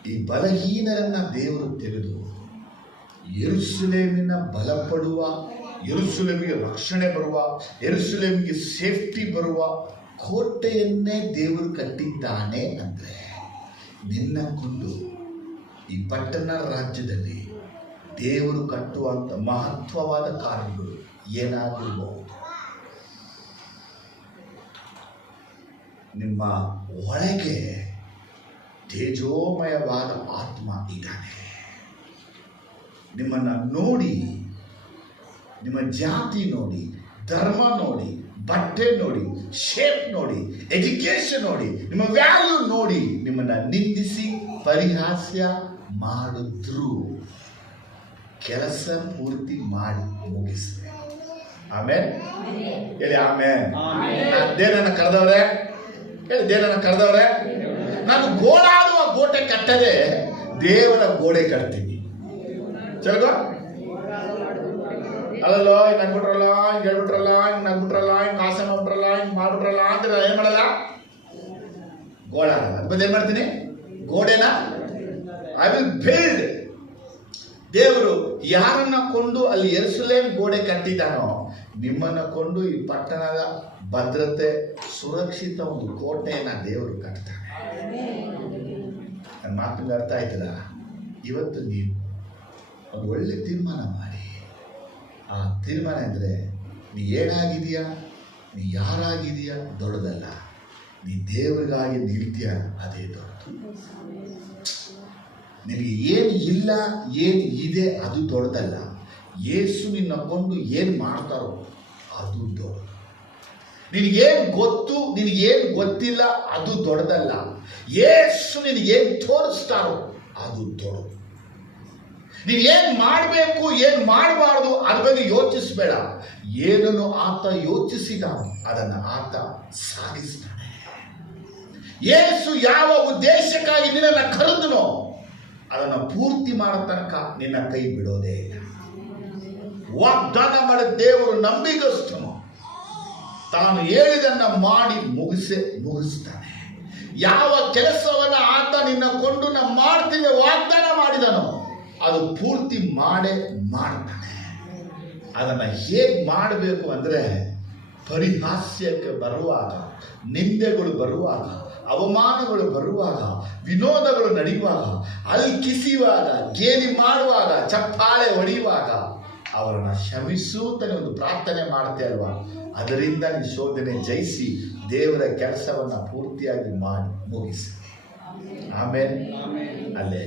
ಈ ಬಲಹೀನರನ್ನ ದೇವರು ತೆಗೆದು ಯೆರೂಸಲೇಮಿನ ಬಲಪಡುವ, ಯೆರೂಸಲೇಮಿಗೆ ರಕ್ಷಣೆ ಬರುವ, ಯೆರೂಸಲೇಮಿಗೆ ಸೇಫ್ಟಿ ಬರುವ ಕೋಟೆಯನ್ನೇ ದೇವರು ಕಟ್ಟಿದ್ದಾನೆ. ಅಂದರೆ ನಿನ್ನ ಕೊಂಡು ಈ ಪಟ್ಟಣ ರಾಜ್ಯದಲ್ಲಿ ದೇವರು ಕಟ್ಟುವಂಥ ಮಹತ್ವವಾದ ಕಾರ್ಯಗಳು ಏನಾಗಿರಬಹುದು. ನಿಮ್ಮ ಒಳಗೆ ತೇಜೋಮಯವಾದ ಆತ್ಮ ಇದ್ದಾನೆ. ನಿಮ್ಮನ್ನ ನೋಡಿ, ನಿಮ್ಮ ಜಾತಿ ನೋಡಿ, ಧರ್ಮ ನೋಡಿ, ಬಟ್ಟೆ ನೋಡಿ, ಶೇಪ್ ನೋಡಿ, ಎಜುಕೇಶನ್ ನೋಡಿ, ನಿಮ್ಮ ವ್ಯಾಲ್ಯೂ ನೋಡಿ ನಿಮ್ಮನ್ನ ನಿಂದಿಸಿ ಪರಿಹಾಸ್ಯ ಮಾಡಿದ್ರು ಕೆಲಸ ಪೂರ್ತಿ ಮಾಡಿ ಮುಗಿಸ್ತಾರೆ. ಆಮೇಲೆ ಹೇಳಿ, ಆಮೇಲೆ ದೇವರನ್ನ ಕರೆದವ್ರೆ ಹೇಳಿ, ದೇವರನ್ನ ಕರೆದವ್ರೆ. ನಾನು ಗೋಳಾಡುವ ಗೋಟೆ ಕಟ್ಟದೆ ದೇವರ ಗೋಡೆ ಕಟ್ತೀನಿ. ಚಲೋ ಅಲ್ಲಲ್ಲೋ, ಹಿಂಗೆ ಅನ್ಬಿಟ್ರಲ್ಲ, ಹಿಂಗೆ ಹೇಳ್ಬಿಟ್ರಲ್ಲ, ಹಿಂಗೆ ನಗ್ಬಿಟ್ರಲ್ಲ, ಹಿಂಗೆ ಆಸೆ ಮಾಡ್ಬಿಟ್ರಲ್ಲ, ಹಿಂಗೆ ಮಾಡ್ಬಿಟ್ರಲ್ಲ ಅಂತ ನಾನು ಏನು ಮಾಡಲ್ಲ, ಗೋಳಾಡಲ್ಲ. ಅದು ಏನು ಮಾಡ್ತೀನಿ, ಗೋಡೆನ ಐ ವಿಲ್ ಬಿಲ್ಡ್. ದೇವರು ಯಾರನ್ನ ಕೊಂಡು ಅಲ್ಲಿ ಯೆರೂಸಲೇಮ್ ಗೋಡೆ ಕಟ್ಟಿದ್ದಾನೋ, ನಿಮ್ಮನ್ನ ಕೊಂಡು ಈ ಪಟ್ಟಣದ ಭದ್ರತೆ, ಸುರಕ್ಷಿತ ಒಂದು ಕೋಟೆಯನ್ನ ದೇವರು ಕಟ್ತಾನೆ. ನನ್ನ ಮಾತಿಗೆ ಅರ್ಥ ಆಯ್ತದ? ಇವತ್ತು ನೀವು ಒಂದು ಒಳ್ಳೆ ತೀರ್ಮಾನ ಮಾಡಿ. ಆ ತೀರ್ಮಾನ ಅಂದರೆ ನೀ ಏನಾಗಿದೆಯಾ, ನೀ ಯಾರಾಗಿದೆಯಾ ದೊಡ್ಡದಲ್ಲ, ನೀ ದೇವರಿಗಾಗಿ ನಿಲ್ತೀಯ ಅದೇ ದೊಡ್ಡದು. ನಿನಗೆ ಏನು ಇಲ್ಲ ಏನು ಇದೆ ಅದು ದೊಡ್ಡದಲ್ಲ, ಯೇಸು ನಿನ್ನ ಕೊಂಡು ಏನು ಮಾಡ್ತಾರೋ ಅದು ದೊಡ್ಡದು. ನಿನಗೇನು ಗೊತ್ತು ನಿನಗೇನು ಗೊತ್ತಿಲ್ಲ ಅದು ದೊಡ್ಡದಲ್ಲ, ಯೇಸು ನಿನಗೇನು ತೋರಿಸ್ತಾರೋ ಅದು ದೊಡ್ಡದು. ನೀನೇನು ಮಾಡಬೇಕು ಏನು ಮಾಡಬಾರ್ದು ಅದ್ರ ಬಗ್ಗೆ ಯೋಚಿಸಬೇಡ. ಏನನ್ನು ಆತ ಯೋಚಿಸಿದ ಅದನ್ನು ಆತ ಸಾಗಿಸ್ತಾನೆ. ಯೇಸು ಯಾವ ಉದ್ದೇಶಕ್ಕಾಗಿ ನಿನ್ನನ್ನು ಕರೆದನೋ ಅದನ್ನು ಪೂರ್ತಿ ಮಾಡೋ ತನಕ ನಿನ್ನ ಕೈ ಬಿಡೋದೇ ಇಲ್ಲ. ವಾಗ್ದಾನ ಮಾಡಿದ ದೇವರು ನಂಬಿಗಸ್ತನು, ತಾನು ಹೇಳಿದನ್ನ ಮಾಡಿ ಮುಗಿಸ್ತಾನೆ. ಯಾವ ಕೆಲಸವನ್ನ ಆತ ನಿನ್ನ ಕೊಂಡು ನಾ ಮಾಡ್ತೀವಿ ವಾಗ್ದಾನ ಮಾಡಿದನೋ ಅದು ಪೂರ್ತಿ ಮಾಡ್ತಾನೆ. ಅದನ್ನು ಹೇಗೆ ಮಾಡಬೇಕು ಅಂದರೆ, ಪರಿಹಾಸ್ಯಕ್ಕೆ ಬರುವಾಗ, ನಿಂದೆಗಳು ಬರುವಾಗ, ಅವಮಾನಗಳು ಬರುವಾಗ, ವಿನೋದಗಳು ನಡೆಯುವಾಗ, ಅಲ್ಲಿ ಕಿಸಿಯುವಾಗ, ಗೇಲಿ ಮಾಡುವಾಗ, ಚಪ್ಪಾಳೆ ಹೊಡೆಯುವಾಗ ಅವರನ್ನು ಕ್ಷಮಿಸುತ್ತಾನೆ ಒಂದು ಪ್ರಾರ್ಥನೆ ಮಾಡ್ತೇ ಅಲ್ವಾ, ಅದರಿಂದ ನೀನು ಶೋಧನೆ ಜಯಿಸಿ ದೇವರ ಕೆಲಸವನ್ನು ಪೂರ್ತಿಯಾಗಿ ಮಾಡಿ ಮುಗಿಸಿ. ಆಮೇಲೆ ಅಲ್ಲೇ